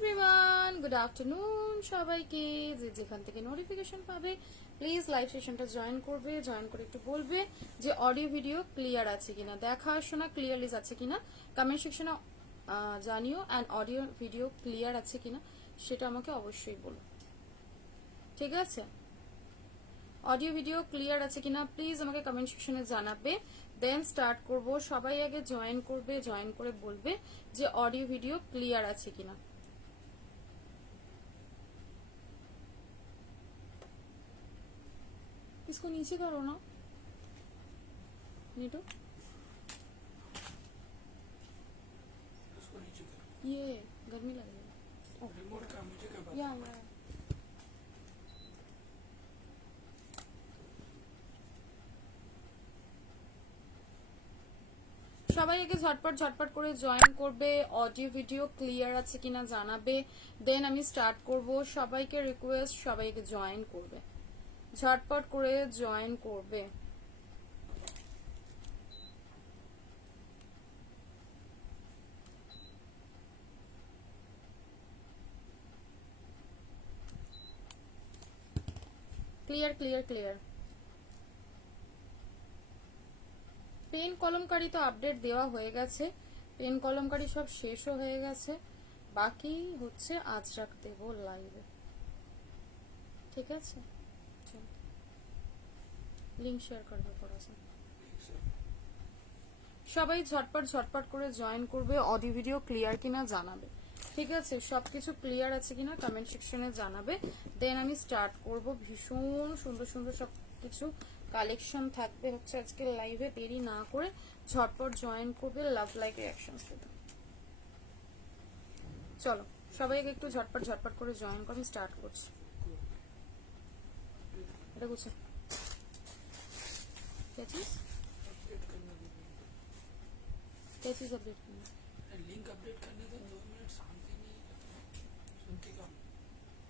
Everyone, good afternoon সবাইকে। যে যেখান থেকে নোটিফিকেশন পাবে প্লিজ লাইভ সেশনটা জয়েন করবে। জয়েন করে একটু বলবে যে অডিও ভিডিও ক্লিয়ার আছে কিনা, দেখা শোনা ক্লিয়ারলি যাচ্ছে কিনা কমেন্ট সেকশনে জানিও। অ্যান্ড অডিও ভিডিও ক্লিয়ার আছে কিনা সেটা আমাকে অবশ্যই বলো, ঠিক আছে? অডিও ভিডিও ক্লিয়ার আছে কিনা প্লিজ আমাকে কমেন্ট সেকশনে জানাবে, দেন স্টার্ট করব। সবাই আগে জয়েন করবে, জয়েন করে বলবে যে অডিও ভিডিও ক্লিয়ার আছে কিনা। इसको नीचे करो ना नीटू, ये गर्मी लग रही है। रिमोट का मुझे क्या पता। या मैं সবাই আগে ঝটপট ঝটপট করে জয়েন করবে, অডিও ভিডিও ক্লিয়ার আছে কিনা জানাবে, দেন আমি স্টার্ট করব। সবাইকে রিকোয়েস্ট, সবাইকে জয়েন করবে, ঝটপট করে জয়েন করবে। Clear clear clear. Pen kalamkari তো আপডেট দেওয়া হয়ে গেছে, পেন কলমকারি সব শেষও হয়ে গেছে, বাকি হচ্ছে আজ রাখ দেবো লাইভে, ঠিক আছে? লিংক শেয়ার করবে পড়াশোনা। সবাই ঝটপট ঝটপট করে জয়েন করবে, অডিও ভিডিও ক্লিয়ার কিনা জানাবে, ঠিক আছে? সবকিছু ক্লিয়ার আছে কিনা কমেন্ট সেকশনে জানাবে, দেন আমি স্টার্ট করব। ভীষণ সুন্দর সুন্দর সবকিছু কালেকশন থাকবে হচ্ছে আজকে লাইভে। দেরি না করে ঝটপট জয়েন করবে, লাভ লাইক রিঅ্যাকশনস দেবে। চলো সবাইকে একটু ঝটপট ঝটপট করে জয়েন করে আমি স্টার্ট করছি। এটা বুঝছো क्या चीज अपडेट करना? लिंक अपडेट करने दो, 2 मिनट शांति नहीं,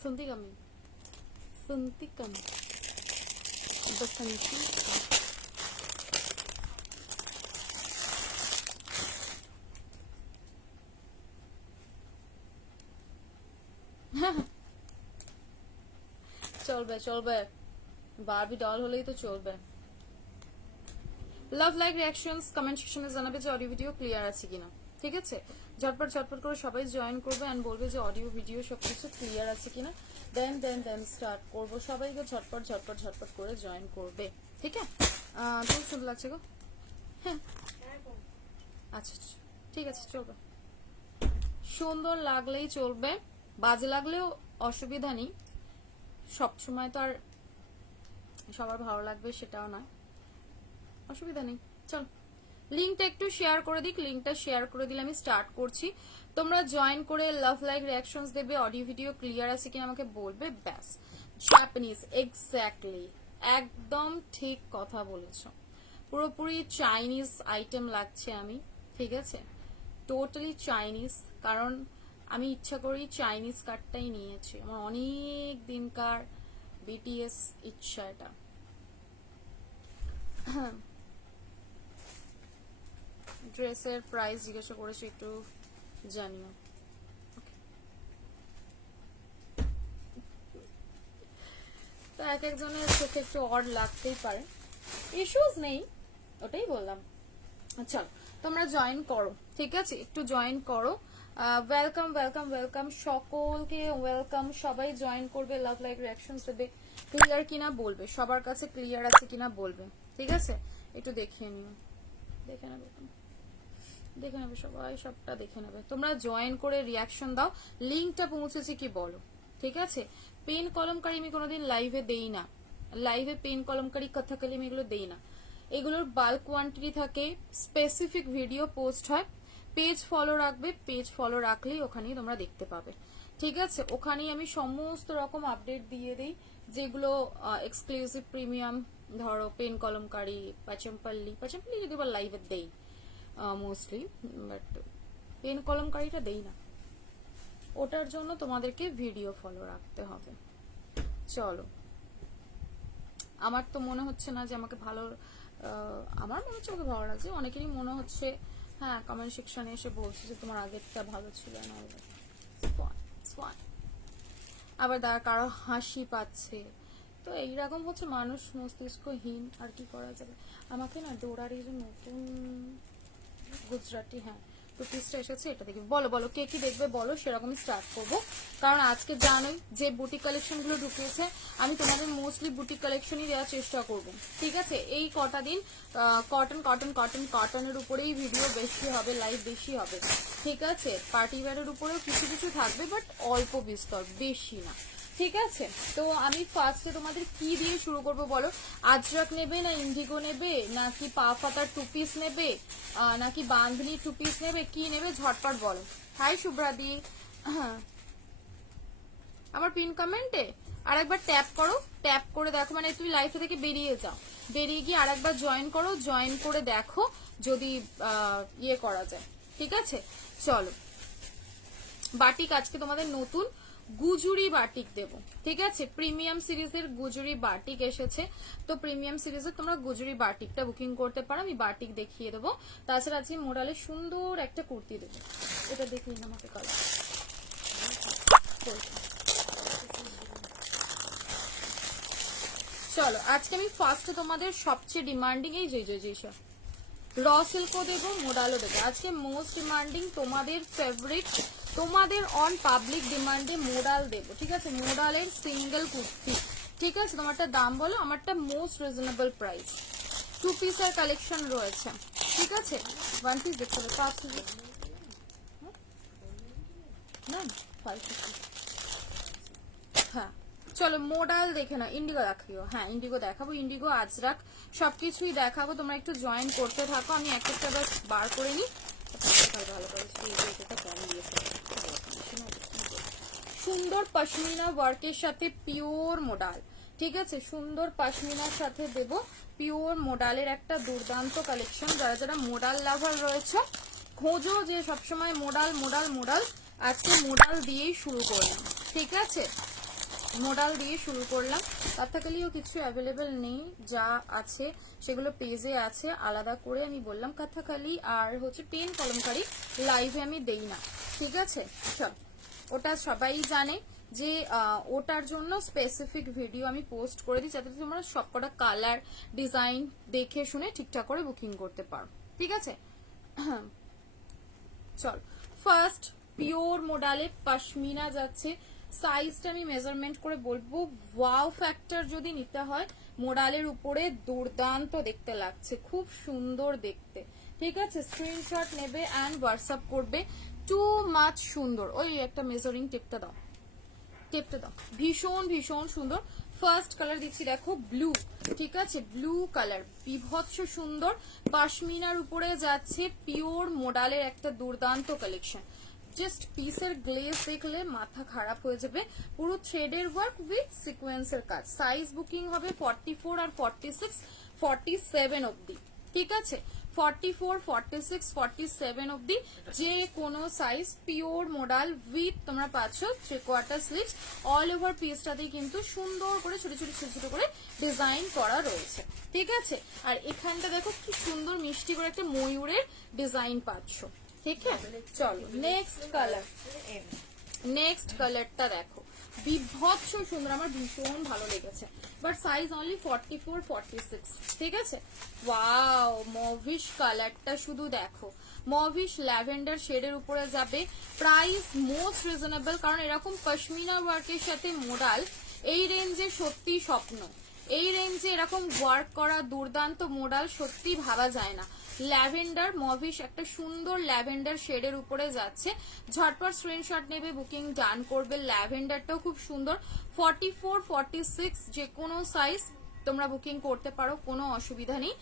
सुनती कम है, सुनती कम बसंती कम। চলবে চলবে, বারবি ডল হলেই তো চলবে। লাভ লাইক রিঅ্যাকশনস কমেন্ট সেকশনে জানাবে যে অডিও ভিডিও ক্লিয়ার আছে কিনা, ঠিক আছে? ঝটপট ঝটপট করে সবাই জয়েন করবে এন্ড বলবে যে অডিও ভিডিও সবকিছু ক্লিয়ার আছে কিনা, দেন দেন দেন স্টার্ট করব। সবাইকে ঝটপট ঝটপট ঝটপট করে জয়েন করবে, ঠিক আছে? খুব সুন্দর লাগছে গো। হ্যাঁ আচ্ছা ঠিক আছে, চলবে। সুন্দর লাগলেই চলবে, বাজে লাগলেও অসুবিধা নেই। সবসময় তো আর সবার ভালো লাগবে সেটাও না, অসুবিধা নেই। চল লিংকটা একটু শেয়ার করে দিক, লিংকটা শেয়ার করে দিলে আমি স্টার্ট করছি। তোমরা জয়েন করে লাভ লাইক রিঅ্যাকশনস দেবে, অডিও ভিডিও ক্লিয়ার আছে কিনা আমাকে বলবে, ব্যাস। জাপানিজ, এক্স্যাক্টলি, একদম ঠিক কথা বলেছো, পুরোপুরি চাইনিজ আইটেম লাগছে আমি, ঠিক আছে? টোটালি চাইনিজ, কারণ আমি ইচ্ছা করেই চাইনিজ কার্ডটাই নিয়েছি, আমার অনেক দিনকার বিটিএস ইচ্ছা এটা। ড্রেসের প্রাইস জিজ্ঞাসা করেছি, একটু জানিও। তো এক একজনের চোখে একটু অড লাগতেই পারে, ইস্যুস নেই, ওটাই বললাম। আচ্ছা তোমরা জয়েন করো, ঠিক আছে? একটু জয়েন করো। ওয়েলকাম ওয়েলকাম ওয়েলকাম, সকলকে ওয়েলকাম। সবাই জয়েন করবে, লাভ লাইক রিঅ্যাকশনস দেবে, ক্লিয়ার কিনা বলবে, সবার কাছে ক্লিয়ার আছে কিনা বলবে, ঠিক আছে? একটু দেখিয়ে নিও, দেখে নেবে, দেখে নেবে সবাই, সবটা দেখে নেবে। তোমরা জয়েন করে রিয়াকশন দাও, লিংকটা পৌঁছেছে কি বলো, ঠিক আছে? পেন কলমকারি আমি কোনোদিন লাইভে দেই না, লাইভে পেন কলমকারি কথাকালি আমি এগুলো দেই না। এগুলোর বাল্ক কোয়ান্টিটি থাকে, স্পেসিফিক ভিডিও পোস্ট হয়। পেজ ফলো রাখবে, পেজ ফলো রাখলেই ওখানেই তোমরা দেখতে পাবে, ঠিক আছে? ওখানেই আমি সমস্ত রকম আপডেট দিয়ে দিই, যেগুলো এক্সক্লুসিভ প্রিমিয়াম, ধরো পেন কলমকারি, পাচমপল্লি যদি বা লাইভে দেই মোস্টলি, বাট পেন কলমকারিটা দেই না, ওটার জন্য তোমাদেরকে ভিডিও ফলো রাখতে হবে। চলো, আমার তো মনে হচ্ছে না যে আমাকে ভালো, আমার মনে হচ্ছে আমাকে ভালো লাগছে, অনেকেরই মনে হচ্ছে, হ্যাঁ কমেন্ট সেকশনে এসে বলছে যে তোমার আগেরটা ভালো ছিল না। ফাইন। আবার কারো হাসি পাচ্ছে, তো এইরকম হচ্ছে মানুষ মস্তিষ্কহীন, আর কি করা যাবে। আমাকে না ডোরার এই যে নতুন গুজরাটি, হ্যাঁ, টু পিসটা এসেছে, এটা দেখি। বলো বলো কে কি দেখবে বলো, সেরকমই স্টার্ট করবো। কারণ আজকে জানোই যে বুটিক কালেকশন গুলো ঢুকিয়েছে, আমি তোমাদের মোস্টলি বুটিক কালেকশনই দেওয়ার চেষ্টা করব, ঠিক আছে। এই কটা দিন কটন কটন কটন কটনের উপরেই ভিডিও বেশি হবে, লাইভ বেশি হবে, ঠিক আছে। পার্টি ওয়্যারের উপরেও কিছু কিছু থাকবে, বাট অল্প বিস্তর, বেশি না, ঠিক আছে। তো আমি ফার্স্টে তোমাদের কি দিয়ে শুরু করব বলো। আজরাক নেবে না ইন্ডিগো নেবে, নাকি পা পাতার টু পিস নেবে, নাকি বাঁধনি টু পিস নেবে, কি নেবে ঝটপট বলো। হাই শুভ্রাদি, হ্যাঁ আমার পিন কমেন্টে আরেকবার ট্যাপ করো, ট্যাপ করে দেখো, মানে তুমি লাইফে থেকে বেরিয়ে যাও, বেরিয়ে গিয়ে আরেকবার জয়েন করো, জয়েন করে দেখো যদি ইয়ে করা যায়, ঠিক আছে। চলো, বাটিক আজকে তোমাদের নতুন গুজুরি বাটিক দেব, ঠিক আছে। প্রিমিয়াম সিরিজের গুজুরি বাটিক এসেছে, তো প্রিমিয়াম সিরিজের তোমরা গুজুরি বাটিকটা বুকিং করতে পারো, আমি বাটিক দেখিয়ে দেবো। তাছাড়া আজকে মোডালের সুন্দর একটা কুর্তি দেবো, এটা দেখিয়ে না আমাকে কালার। চলো আজকে আমি ফার্স্টে তোমাদের সবচেয়ে ডিমান্ডিং এই জয় র সিল্কও দেবো, মোডালও দেবো। আজকে মোস্ট ডিমান্ডিং তোমাদের ফেভারিট, তোমাদের অন পাবলিক ডিমান্ডে মোডাল দেবো, ঠিক আছে। মোডালের সিঙ্গেল কুর্তি, ঠিক আছে। তোমারটা দাম বলো, আমারটা মোস্ট রিজনেবল প্রাইস। টু পিসের কালেকশন রয়েছে, ঠিক আছে। ওয়ান পিস দেখতে হবে, 5 পিস না, 550। হ্যাঁ চলো মোডাল দেখে না, ইন্ডিগো দেখিও, হ্যাঁ ইন্ডিগো দেখাবো, ইন্ডিগো আজরাক সবকিছুই দেখাবো, তোমরা একটু জয়েন করতে থাকো। আমি এক একটা বার করে নিই, ভালো করে সুন্দর পশমিনা ওয়ার্কের সাথে পিওর মোডাল, ঠিক আছে। সুন্দর পশমিনার সাথে দেব পিওর মোডালের একটা দুর্দান্ত কালেকশন। যারা যারা মোডাল লাভার রয়েছে, খোঁজো যে সবসময় মোডাল মোডাল মোডাল, আজকে মোডাল দিয়েই শুরু করলাম, ঠিক আছে। মোডাল দিয়ে শুরু করলাম। কাথাকালিও কিছু অ্যাভেলেবেল নেই, যা আছে সেগুলো পেজে আছে আলাদা করে। আমি বললাম কাথাকালি আর হচ্ছে পেন কলমকারি লাইভে আমি দেই না, ঠিক আছে। চল, ওটা সবাই জানে যে ওটার জন্য স্পেসিফিক ভিডিও আমি পোস্ট করে দিই, যাতে তোমরা সবকটা কালার ডিজাইন দেখে শুনে ঠিকঠাক করে বুকিং করতে পারো, ঠিক আছে। চল, ফার্স্ট পিওর মোডালে পশমিনা যাচ্ছে। সাইজটা আমি মেজারমেন্ট করে বলবো, ওয়াও ফ্যাক্টর যদি নিতে হয়, মোডালের উপরে দুর্দান্ত দেখতে লাগছে, খুব সুন্দর দেখতে, ঠিক আছে। স্ক্রিনশট নেবে অ্যান্ড হোয়াটসঅ্যাপ করবে, টু মাচ সুন্দর। ওই একটা মেজারিং টেপটা দাও, টেপটা দাও, ভীষণ ভীষণ সুন্দর। ফার্স্ট কালার দিচ্ছি দেখো, ব্লু, ঠিক আছে। ব্লু কালার বিভৎস সুন্দর, পাশমিনার উপরে যাচ্ছে, পিওর মোডালের একটা দুর্দান্ত কালেকশন। জাস্ট পিসের গ্লেজ দেখলে মাথা খারাপ হয়ে যাবে, পুরো থ্রেডের ওয়ার্ক উইথ সিকোয়েন্সের কাজ। সাইজ বুকিং হবে 44 আর 46 47 অবধি, ঠিক আছে। 44 46 47 অবধি যে কোনো সাইজ, পিওর মোডাল উইথ তোমরা পাচ্ছ 3/4 স্লিভস। অল ওভার পিসটাতেই কিন্তু সুন্দর করে ছোট ছোট ছোট ছোট করে ডিজাইন করা রয়েছে, ঠিক আছে। আর এখানটা দেখো কি সুন্দর মিষ্টি করে একটা ময়ূরের ডিজাইন পাচ্ছ, ঠিক আছে। চলো নেক্সট কালার, নেক্সট কালারটা দেখো, বিভৎস সুন্দর, আমার ভীষণ ভালো লেগেছে, বাট সাইজ অনলি 44 46, ঠিক আছে। ওয়াও, মভিশ কালারটা শুধু দেখো, মভিশ ল্যাভেন্ডার শেডের উপরে যাবে। প্রাইস মোস্ট রিজনেবল, কারণ এরকম পশমিনা ওয়ার্কের সাথে মোডাল এই রেঞ্জে সত্যি স্বপ্ন। এই রেঞ্জে এরকম ওয়ার্ক করা দুর্দান্ত মোডাল সত্যি ভাবা যায় না। ল্যাভেন্ডার মভিশ একটা সুন্দর ল্যাভেন্ডার শেডের উপরে যাচ্ছে, ঝটপট স্ক্রিনশট নেবে, বুকিং ডান করবে। ল্যাভেন্ডারটাও খুব সুন্দর, 44 46 যে কোনো সাইজ তোমরা বুকিং করতে পারো, কোনো অসুবিধা নেই।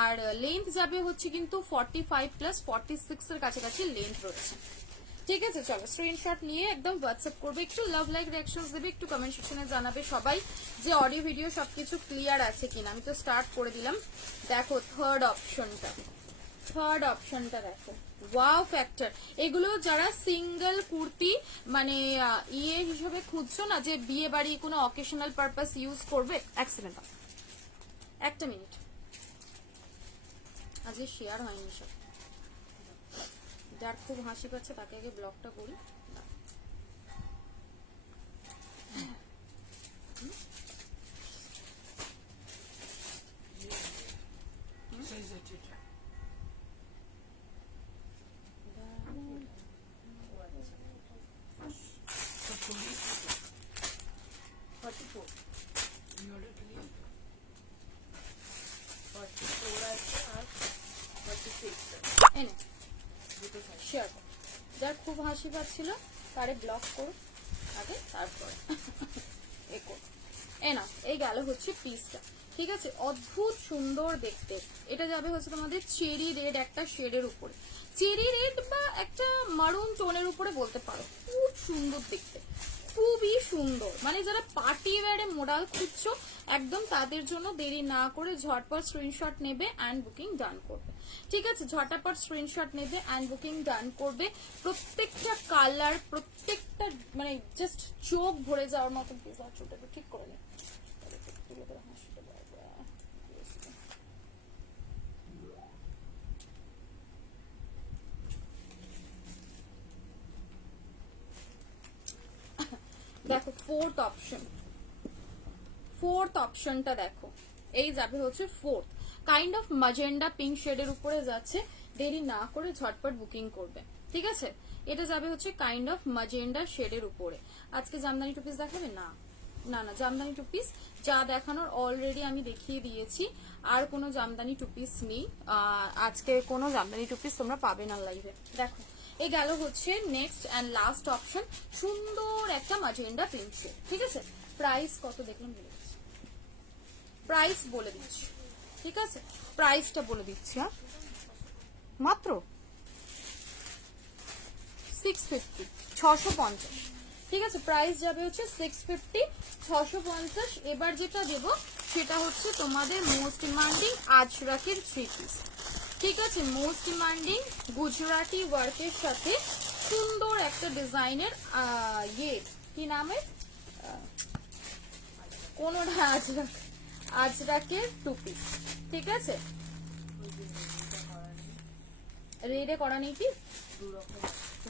আর লেন্থ যাবে হচ্ছে কিন্তু 45 প্লাস 46 এর কাছাকাছি লেন্থ রয়েছে, ঠিক আছে। চলো স্ক্রিনশট নিয়ে একদম হোয়াটসঅ্যাপ করবে, একটু লাভ লাইক রিঅ্যাকশনস দেবে, একটু কমেন্ট সেকশনে জানাবে সবাই যে অডিও ভিডিও সবকিছু ক্লিয়ার আছে কিনা। আমি তো স্টার্ট করে দিলাম, দেখো থার্ড অপশনটা দেখো, ওয়াও ফ্যাক্টর। এগুলো যারা সিঙ্গেল কুর্তি মানে ইয়ে হিসেবে খুঁজছো না, যে বিয়ে বাড়ি কোনো অকেশনাল পারপাস ইউজ করবে, অ্যাক্সিডেন্ট, একটা মিনিট, আজকে শেয়ার হয়নি সব, যার খুব হাসি পাচ্ছে তাকে আগে ব্লগটা করি। साइज है ठीक है तो थोड़ी 44 ये ऑर्डर के लिए 44 আছে আর 46 এনে দুটো সাইজ শেয়ার করো। যার খুব হাসি পাচ্ছিল তারে ব্লক করো আগে, তারপর এ করো। এ না, এই গেল হচ্ছে পিসটা, ঠিক আছে। অদ্ভুত সুন্দর দেখতে। এটা যাবে হচ্ছে তোমাদের চেরি রেড একটা শেডের উপরে, চেরি রেড বা একটা মারুন টোনের উপরে বলতে পারো। খুব সুন্দর দেখতে, খুবই সুন্দর। মানে যারা পার্টি ওয়্যারে মডেল খুঁজছো একদম তাদের জন্য দেরি না করে ঝটপট স্ক্রিনশট নেবে অ্যান্ড বুকিং ডান করবে, ঠিক আছে। ঝটপট স্ক্রিনশট নেবে অ্যান্ড বুকিং ডান করবে। প্রত্যেকটা কালার, প্রত্যেকটা মানে জাস্ট চোখ ভরে যাওয়ার মতো পিস। আর চোখটা ঠিক করে নে, হাসিটা বারবার। দেখো ফোর্থ অপশনটা দেখো, এই যাবে হচ্ছে fourth, kind of magenta pink শেডের উপরে যাচ্ছে। দেরি না করে ঝটপট বুকিং করবে, ঠিক আছে। এটা যাবে হচ্ছে কাইন্ড অফ ম্যাজেন্ডা শেডের উপরে। আজকে জামদানি টু পিস দেখাবে না, না না, জামদানি টু পিস যা দেখানোর অলরেডি আমি দেখিয়ে দিয়েছি। আর কোনো জামদানি টু পিস নেই আজকে, কোনো জামদানি টু পিস তোমরা পাবে না লাইভে। দেখো এই গেল হচ্ছে নেক্সট অ্যান্ড লাস্ট অপশন, সুন্দর একটা ম্যাজেন্ডা পিঙ্ক শেড, ঠিক আছে। প্রাইস কত দেখলাম, বলে দিচ্ছি প্রাইস, বলে দিচ্ছি, ঠিক আছে। প্রাইসটা বলে দিচ্ছি, হ্যাঁ, মাত্র 650, 650, ঠিক আছে। প্রাইস যাবে হচ্ছে 650, 650। এবার যেটা দেব সেটা হচ্ছে তোমাদের মোস্ট ডিমান্ডিং আজরাকের 3 পিস, ঠিক আছে। মোস্ট ডিমান্ডিং গুজরাটি ওয়ার্কের সাথে সুন্দর একটা ডিজাইনের ইয়ে কি নামের কোনটা, আজরাকের 2 পিস, ঠিক আছে। রেডে করা নেই কি,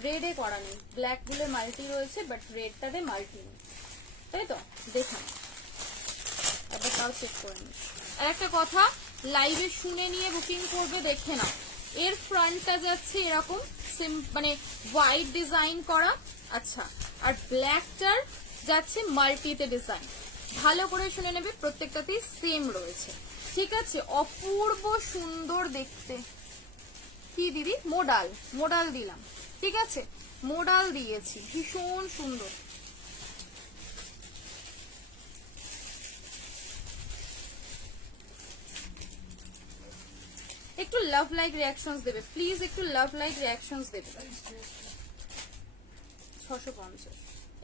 রেডে করা নেই, ব্ল্যাক গুলো মাল্টি রয়েছে বাট রেডটাতে মাল্টি নেই, তাই তো। দেখুন একবার তাও চেক করে নিস। আর একটা কথা, লাইভে শুনে নিয়ে বুকিং করবে, দেখে নাও। এর ফ্রন্টটা যাচ্ছে এরকম মানে হোয়াইট ডিজাইন করা, আচ্ছা, আর ব্ল্যাকটার যাচ্ছে মাল্টিতে ডিজাইন। ভালো করে শুনে নেবে, প্রত্যেকটাতেই সেম রয়েছে, ঠিক আছে। অপূর্ব সুন্দর দেখতে। কি দিদি, মোডাল দিলাম, ঠিক আছে, মোডাল দিয়েছি, ভীষণ সুন্দর। একটু লাভ লাইক রিঅ্যাকশনস দেবে প্লিজ, একটু লাভ লাইক রিঅ্যাকশনস দেবে। 650,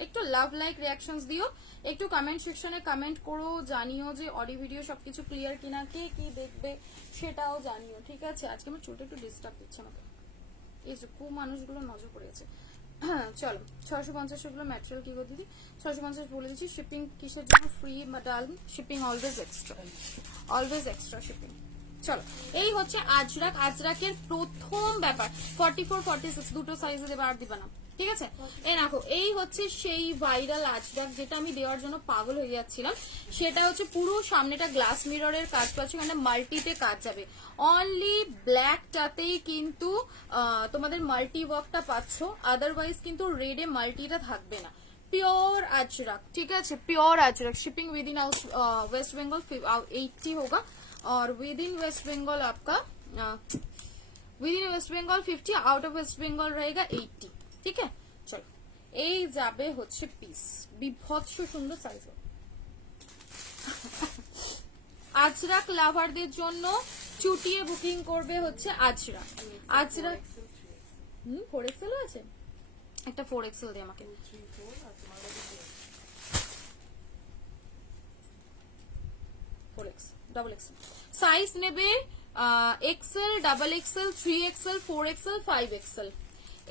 একটু লাভ লাইক রিঅ্যাকশনস দিও, একটু কমেন্ট সেকশনে কমেন্ট করো, জানিও যে অডিও ভিডিও সবকিছু ক্লিয়ার কিনা, কে কি দেখবে সেটাও জানিও, ঠিক আছে। আজকে আমার চুলটা একটু ডিস্টার্ব দিচ্ছে আমাকে, এই যে খুব মানুষগুলো নজর পড়েছে। চলো 650 গুলো ম্যাটেরিয়াল কি গো দিদি, 650 বলে দিচ্ছি। শিপিং কিসের জন্য ফ্রি, ডাল শিপিং অলওয়েজ এক্সট্রা শিপিং। চলো এই হচ্ছে আজরাকের প্রথম ব্যাপার। 44, 46 দুটো সাইজে দেবে, আর দিবা না, ঠিক আছে। দেখো এই হচ্ছে সেই ভাইরাল আজরাক যেটা আমি দেওয়ার জন্য পাগল হয়ে যাচ্ছিলাম। সেটা হচ্ছে পুরো সামনেটা গ্লাস মিররের কাজ পাচ্ছ, এখানে মাল্টিতে কাজ যাবে। অনলি ব্ল্যাকটাতেই কিন্তু তোমাদের মাল্টি ওয়ার্কটা পাচ্ছ, আদারওয়াইজ কিন্তু রেডে মাল্টিটা থাকবে না। प्योर अजरक, ठीक है, pure Ajrak. Shipping within West Bengal 80 होगा, और विद इन वेस्ट बंगाल आपका within West Bengal 50, out of West Bengal रहेगा 80, ठीक है। चलो এই যাবে হচ্ছে পিস, বিভৎস সুন্দর সাইজ। আজরাক লাভারদের জন্য চুটিয়ে বুকিং করবে হচ্ছে আজরাক। 4XL আছে, একটা 4XL দে আমাকে। 4X, ডাবল এক্সেল সাইজ নেবে, XL, double XL, 3XL, 4XL, 5XL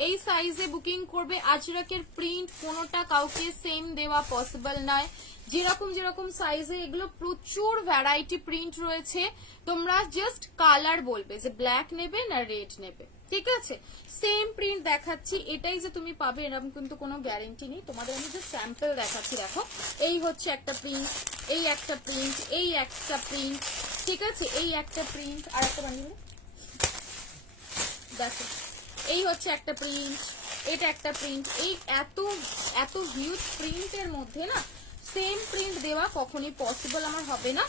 এই সাইজে বুকিং করবে। আজরাকের প্রিন্ট কোনোটা কাউকে সেম দেওয়া পসিবল নয়, যেরকম যেরকম সাইজে এগুলো প্রচুর ভ্যারাইটি প্রিন্ট রয়েছে। তোমরা জাস্ট কালার বলবে যে ব্ল্যাক নেবে না রেড নেবে, ঠিক আছে, সেম প্রিন্ট দেখাচ্ছি, এটাই যে তুমি পাবে এরকম কিন্তু কোনো গ্যারেন্টি নেই, তোমাদের আমি যে স্যাম্পল দেখাচ্ছি। দেখো এই হচ্ছে একটা প্রিন্ট, এই একটা প্রিন্ট, এই একটা প্রিন্ট, ঠিক আছে, এই একটা প্রিন্ট, আর একটা বানিয়ে দেখো এই হচ্ছে একটা প্রিন্ট, এটা একটা প্রিন্ট। এই এত এত হিউজ প্রিন্টের মধ্যে না সেম প্রিন্ট দেওয়া কখনোই পসিবল আমার হবে না,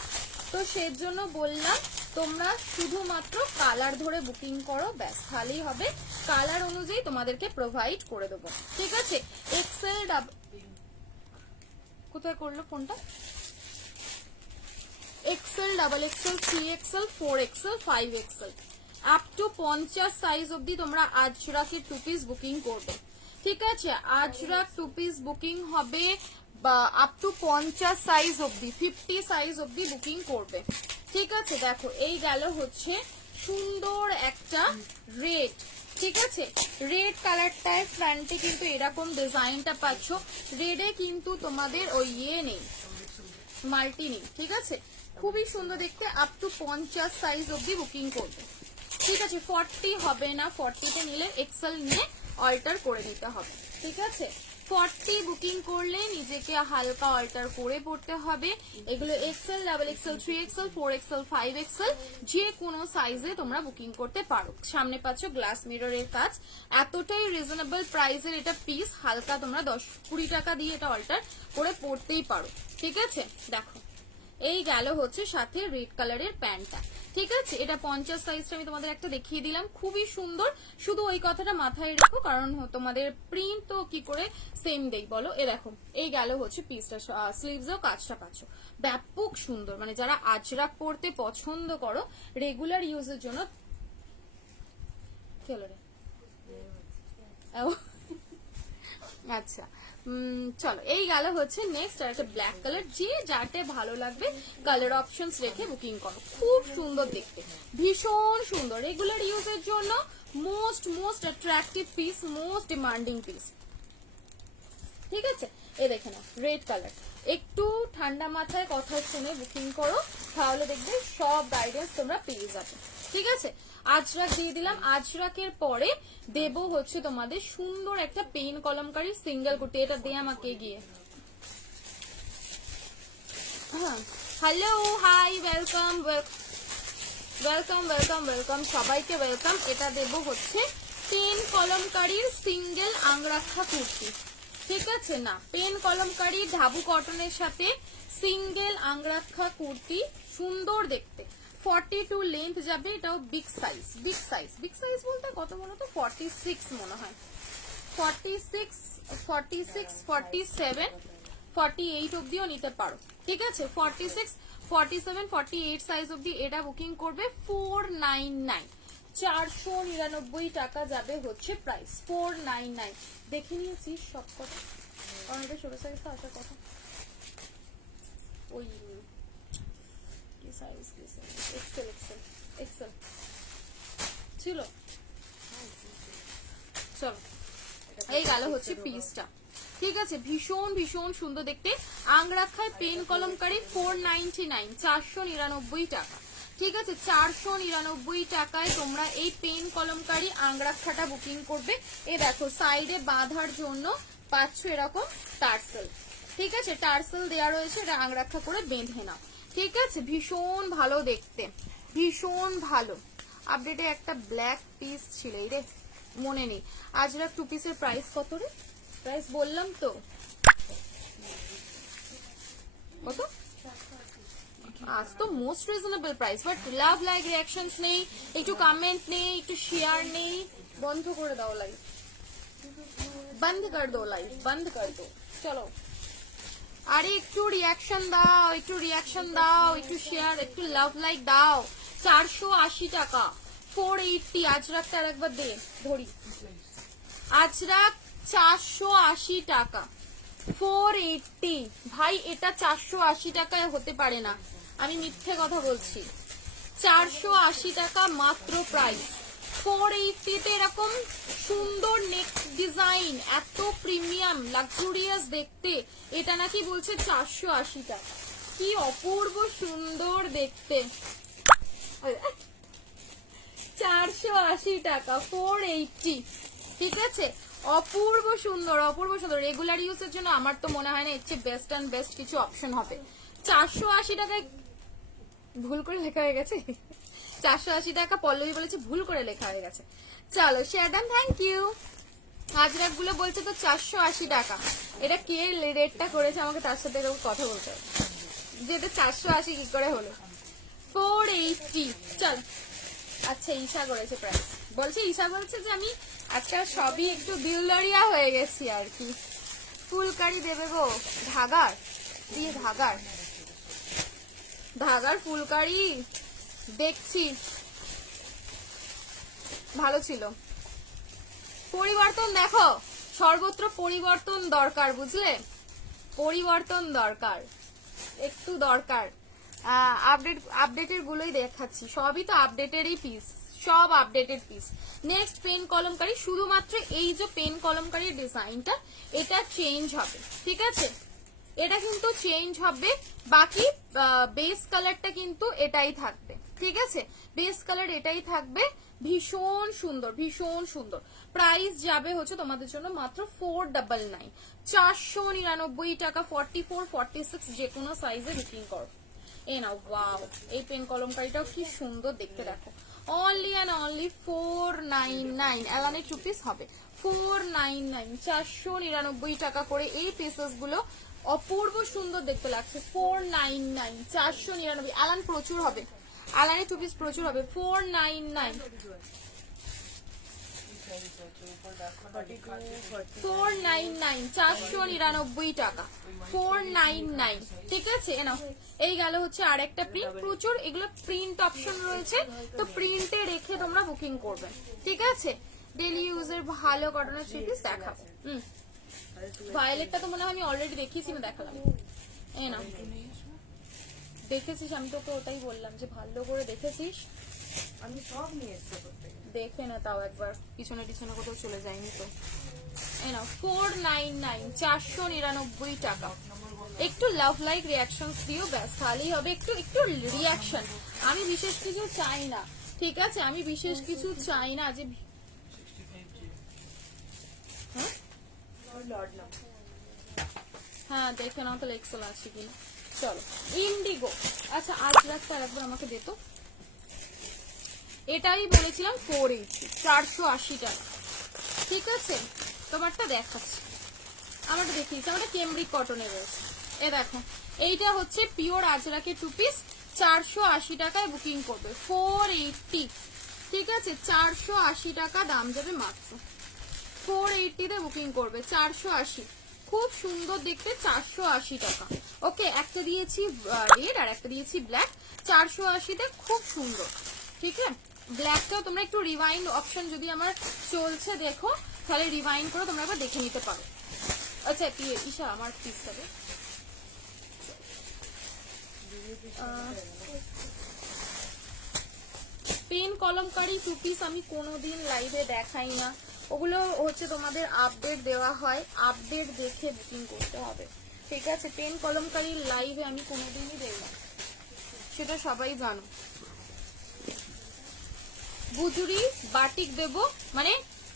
তো সেজন্য বললাম তোমরা শুধুমাত্র কালার ধরে বুকিং করো, ব্যাস তাহলেই হবে, কালার অনুযায়ী তোমাদেরকে প্রোভাইড করে দেবো। ঠিক আছে, এক্সেল কোথায় করলো ফোনটা, XL, double XL, 3XL, 4XL, 5XL up to 50 size অবধি তোমরা আজরাকের 2 পিস বুকিং করবে। ঠিক আছে, আজরাক 2 পিস বুকিং হবে বা আপ টু 50 সাইজ অবধি, 50 সাইজ অবধি বুকিং করবে। ঠিক আছে, দেখো এই গেল হচ্ছে সুন্দর একটা রেড, ঠিক আছে, রেড কালারটায় ফ্রন্টে কিন্তু এরকম ডিজাইনটা পাচ্ছ, রেডে কিন্তু তোমাদের ওই ইয়ে নেই, মাল্টি নেই। ঠিক আছে, খুবই সুন্দর দেখতে, আপ টু 50 সাইজ অবধি বুকিং করবে। ঠিক আছে, 40 হবে না, 40তে নিলে এক্সেল নিয়ে অল্টার করে নিতে হবে। ঠিক আছে, 40 বুকিং করলে নিজেকে হালকা অল্টার করে পড়তে হবে। এগুলো Excel, double XL, 3XL, 4XL, 5XL যে কোনো সাইজে তোমরা বুকিং করতে পারো। সামনে পাচ্ছ গ্লাস মিররের কাজ, এতটাই রিজনেবল প্রাইসের এটা পিস, হালকা তোমরা 10-20 টাকা দিয়ে এটা অল্টার করে পড়তেই পারো। ঠিক আছে, দেখো এই গেল হচ্ছে সাথে রেড কালারের প্যান্টটা। ঠিক আছে, এটা 50 সাইজটা আমি তোমাদের একটা দেখিয়ে দিলাম, খুবই সুন্দর, শুধু ওই কথাটা মাথায় রেখো, কারণ তোমাদের প্রিন্ট তো কি করে সেম দেই বলো। এ দেখো এই গেল হচ্ছে পিসটা, স্লিভসও কাজটা পাচ্ছ, ব্যাপক সুন্দর, মানে যারা আজরাক পরতে পছন্দ করো রেগুলার ইউজের জন্য। কি হলো রে? আচ্ছা চলো, এই গেল হচ্ছে নেক্সট আর একটা ব্ল্যাক কালার, যে যাতে ভালো লাগবে কালার অপশনস রেখে বুকিং করো, খুব সুন্দর দেখতে, ভীষণ সুন্দর, রেগুলার ইউজের জন্য most attractive piece, most demanding piece. ঠিক আছে, এই দেখে নাও রেড কালার, একটু ঠান্ডা মাথায় কথা শুনে বুকিং করো, তাহলে দেখবে সব গাইডেন্স তোমরা পেয়ে যাবে। ঠিক আছে, আজরাক দিয়ে দিলাম, আজরাকের পরে দেব হচ্ছে তোমাদের সুন্দর একটা পেন কলমকারী সিঙ্গেল কুর্তি, এটা দিয়ে আমাকে গিয়ে, হ্যাঁ hello hi welcome welcome welcome welcome সবাইকে ওয়েলকাম। এটা দেব হচ্ছে পেন কলমকারীর সিঙ্গেল আংরাক্ষা কুর্তি। ঠিক আছে, না পেন কলমকারী ঢাবু কটনের সাথে সিঙ্গেল আংরাক্ষা কুর্তি, সুন্দর দেখতে, 42 লেন্থ যাবে, এটাও big size, big size, big size বলতে কত বলো তো, 46 মনে হয়, 46, 46, 47, 48 অব্দিও নিতে পারো। ঠিক আছে, 46, 47, 48 সাইজ অব্দি এটা বুকিং করবে 499, 499 টাকা যাবে হচ্ছে প্রাইস, 499। দেখে নিয়েছি সব কথা, কারণ এটা ছোট সাইজ তো আসার কথা, ওই কি সাইজ, এক্সেল এক্সেল এক্সেল ছিল। চলো এই গেল হচ্ছে পিসটা। ঠিক আছে, ভীষণ ভীষণ সুন্দর দেখতে, আংরাক্ষায় পেন কলমকারী 499, 499 টাকা। ঠিক আছে, 499 টাকায় তোমরা এই পেন কলমকারী আংরাক্ষাটা বুকিং করবে। এই দেখো সাইডে বাঁধার জন্য পাচ্ছ এরকম টার্সেল, ঠিক আছে, টার্সেল দেওয়া রয়েছে, এটা আংরাক্ষা করে বেঁধে নাও। ঠিক আছে, ভীষণ ভালো দেখতে, ভীষণ ভালো। আপডেটে একটা ব্ল্যাক পিস ছিল, এই রে মনে নেই, আজরাক 2 পিসের প্রাইস কত রে, প্রাইস বললাম তো কত, আজ তো most reasonable price, but love like reactions নেই, একটু কমেন্ট নেই, একটু শেয়ার নেই, বন্ধ করে দাও লাইভ, বন্ধ কর দো লাইভ, বন্ধ কর দো। চলো আরে একটু রিয়াকশন দাও, একটু রিয়াকশন দাও, একটু শেয়ার, একটু লাভ লাইক দাও। 480 টাকা, 480, আজরাকটা আরেকবার দে ধরি, আজরাক 480 টাকা, 480 ভাই, এটা 480 টাকায় হতে পারে না, আমি মিথ্যে কথা বলছি, 480 টাকা মাত্র প্রাইস, 480 এরকম সুন্দর নেক ডিজাইন, এত প্রিমিয়াম লাক্সুরিয়াস দেখতে, এটা নাকি বলছে 480 টাকা, কি অপূর্ব সুন্দর দেখতে, 480 টাকা, 480। ঠিক আছে, অপূর্ব সুন্দর, অপূর্ব সুন্দর। রেগুলার ইউজের জন্য আমার তো মনে হয় না এর চেয়ে বেস্ট অ্যান্ড বেস্ট কিছু অপশন হবে। 480 টাকায় ভুল করে লেখা হয়ে গেছে, 480 টাকা পল্লবী বলেছে ভুল করে লেখা হয়ে গেছে। চলো শেয়ারডান, থ্যাংক ইউ। হাজরাক গুলো বলছে তো 480 টাকা। এটা কে রেটটা করেছে আমাকে তার সাথে কথা বলতে হবে, যেটা 480 কি করে হলো। 480। চল, আচ্ছা ঈশা করেছে প্রাইস, বলছে ঈশা বলছে যে আমি আজকাল সবই একটু বিউলারিয়া হয়ে গেছি আর কি। ফুলকারি দেবে গো, ধাগার দিয়ে ধাগার ধাগার ফুলকারি দেখছি, ভালো ছিল। পরিবর্তন দেখো, সর্বত্র পরিবর্তন দরকার, বুঝলে, পরিবর্তন দরকার, একটু দরকার। আপডেটের গুলোই দেখাচ্ছি, সবই তো আপডেটেরই পিস, সব updated piece. Next pen kalamkari, শুধুমাত্র এই যে পেন কলমকারির ডিজাইনটা এটা চেঞ্জ হবে, ঠিক আছে, এটা কিন্তু চেঞ্জ হবে। বাকি বেস কালারটা কিন্তু এটাই থাকবে, ঠিক আছে, বেস কালার এটাই থাকবে। ভীষণ সুন্দর, ভীষণ সুন্দর। প্রাইস যাবে হচ্ছে তোমাদের জন্য মাত্র 499, 499 টাকা। 44, 46 যে কোনো সাইজে বুকিং করো। এই নাও, ওয়াও, এই পেন কলমকারিটাও কি সুন্দর দেখতে, দেখো। অনলি অ্যান্ড অনলি 499, অ্যালানিক রুপিস হবে 499, 499 টাকা করে এই পিসেস গুলো। অপূর্ব সুন্দর দেখতে লাগছে। 499, 499। অ্যালান প্রচুর হবে, অ্যালানি টু পিস প্রচুর হবে। 499, 499, 499 টাকা, 499। ঠিক আছে, নাও, এই গেল হচ্ছে আর একটা প্রিন্ট। প্রচুর এগুলো প্রিন্ট অপশন রয়েছে, তো প্রিন্টে রেখে তোমরা বুকিং করবে, ঠিক আছে। ডেলি ইউজের ভালো কটনের থ্রি পিস দেখাবো। ভায়োলেটটা তো মনে হয় আমি অলরেডি দেখিয়েছি না, দেখালাম। এই নাও, দেখেছিস, আমি তোকে ওটাই বললাম যে ভালো করে দেখেছিস, আমি সব নিয়ে এসছি দেখে না তাও একবার, পিছনে পিছনে কোথাও চলে যায়নি তো। এই নাও 499, 499 টাকা। একটু লাভ লাইক রিয়াকশন দিও, ব্যাস তাহলেই হবে। একটু একটু রিয়াকশন, আমি বিশেষ কিছু চাই না, ঠিক আছে, আমি বিশেষ কিছু চাই না যে হ্যাঁ দেখে নাও তাহলে এক্সেল আছে কিনা। চলো ইন্ডিগো, আচ্ছা আজরাকটা একবার আমাকে দে তো। এটাই বলেছিলাম 480, 480 টাকা, ঠিক আছে। তোমারটা দেখাচ্ছি, আমারটা দেখিয়েছি, আমারটা কেমব্রিক কটনে রয়েছে। এ দেখো, এইটা হচ্ছে পিওর আজরাকের টু পিস, 480 টাকায় বুকিং করবে। 480, ঠিক আছে, 480 টাকা দাম যাবে মাত্র। 480 তে বুকিং করবে, 480। খুব সুন্দর দেখতে, 480 টাকা। ওকে, একটা দিয়েছি রেড আর একটা দিয়েছি ব্ল্যাক, 480 তে খুব সুন্দর, ঠিক আছে। ব্ল্যাকটাও তোমরা একটু রিভাইন্ড অপশন যদি আমার চলছে দেখো, তাহলে রিভাইন্ড করে তোমরা একবার দেখে নিতে পারো। আচ্ছা ঈশা আমার পিস হবে, পেন কলমকারি টু পিস আমি কোনোদিন লাইভে দেখাই না, ওগুলো হচ্ছে তোমাদের আপডেট দেওয়া হয়, আপডেট দেখে বুকিং করতে হবে, ঠিক আছে। পেন কলমকারি লাইভে আমি কোনোদিনই দেই না, সেটা সবাই জানো। গুজুরি বাটিক দেবো, মানে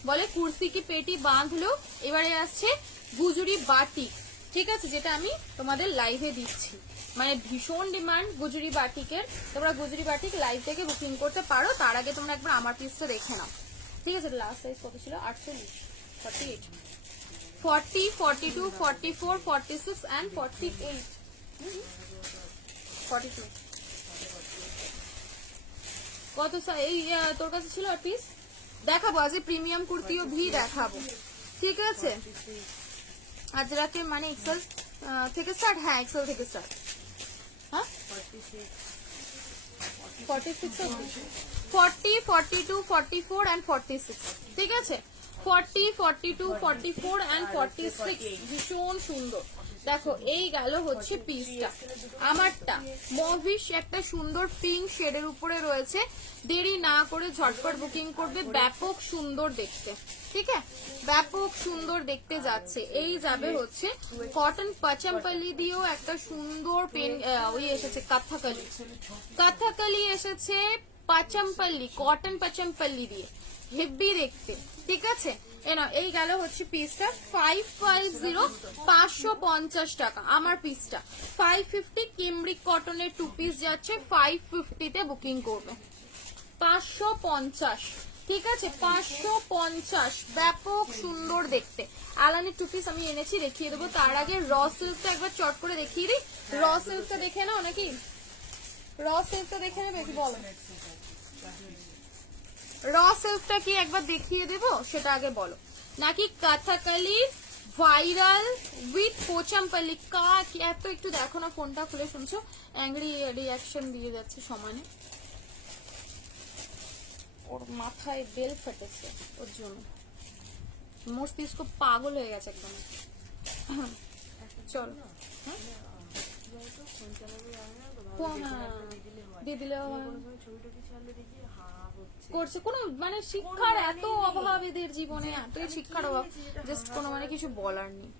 বলে কুর্সি কি পেটি বাঁধলো, এবারে আসছে গুজুরি বাটিক, ঠিক আছে, যেটা আমি তোমাদের লাইভে দিচ্ছি। মানে ভীষণ ডিমান্ড গুজুরি বাটিকের, তোমরা গুজুরি বাটিক লাইভ থেকে বুকিং করতে পারো। তার আগে তোমরা একবার আমার পিসটা দেখে নাও, ঠিক আছে। লাস্ট সাইজ কত ছিল? 48, 48, 40, 42, 44, 46 and 48, 42। কত এই তোর কাছে ছিল আর পিস দেখাবো, আজ প্রিমিয়াম কুর্তিও ভি দেখাবো, ঠিক আছে। আজরাকে মানে এক্সেল থেকে স্টার্ট, হ্যাঁ এক্সেল থেকে স্টার্ট, হ্যাঁ 46, 40, 42, 44 and 46, ঠিক আছে। 40, 42, 44 and 46 ভীষণ সুন্দর। দেখো এই গেল হচ্ছে পিসটা, আমারটা মভিশ একটা সুন্দর পিঙ্ক শেডের উপরে রয়েছে। দেরি না করে ঝটপট বুকিং করবে, ব্যাপক সুন্দর দেখতে, ঠিক আছে, ব্যাপক সুন্দর দেখতে যাচ্ছে। এই যাবে হচ্ছে কটন পাচাম্পালি দিয়েও একটা সুন্দর পেন ওই এসেছে, কাথাকালি, কাথাকালি এসেছে পাচামপাল্লি, কটন পাচামপাল্লি দিয়ে, হেভি দেখতে, ঠিক আছে। এই গেল হচ্ছে পিসটা 550, 550 টাকা আমার পিসটা। 550 কেমব্রিক কটনের 2 পিস যাচ্ছে 550 তে বুকিং করবে। 550, ঠিক আছে, 550, ব্যাপক সুন্দর দেখতে। আলানের 2 পিস আমি এনেছি, দেখিয়ে দেবো। তার আগে র সিল্কটা একবার চট করে দেখিয়ে দিই। র সিল্কটা দেখে নাও নাকি? র সিল্কটা দেখে নেবে কি বলো? র সিল্কটা কি একবার দেখিয়ে দেবো সেটা আগে বলো, নাকি কাথাকালি ভাইরাল উইথ পোচামপাল্লি এত একটু দেখো না, ফোনটা খুলে শুনছো, অ্যাংরি রিয়াকশন দিয়ে যাচ্ছে সমানে। ওর মাথায় বেল ফেটেছে, ওর জন্য মস্তিষ্ক পাগল হয়ে গেছে একদম। চলো দিয়ে দিলে করছে কোনো মানে শিক্ষার এত অভাব এদের জীবনে, এতই শিক্ষার অভাব, জাস্ট কোনো মানে কিছু বলার নেই,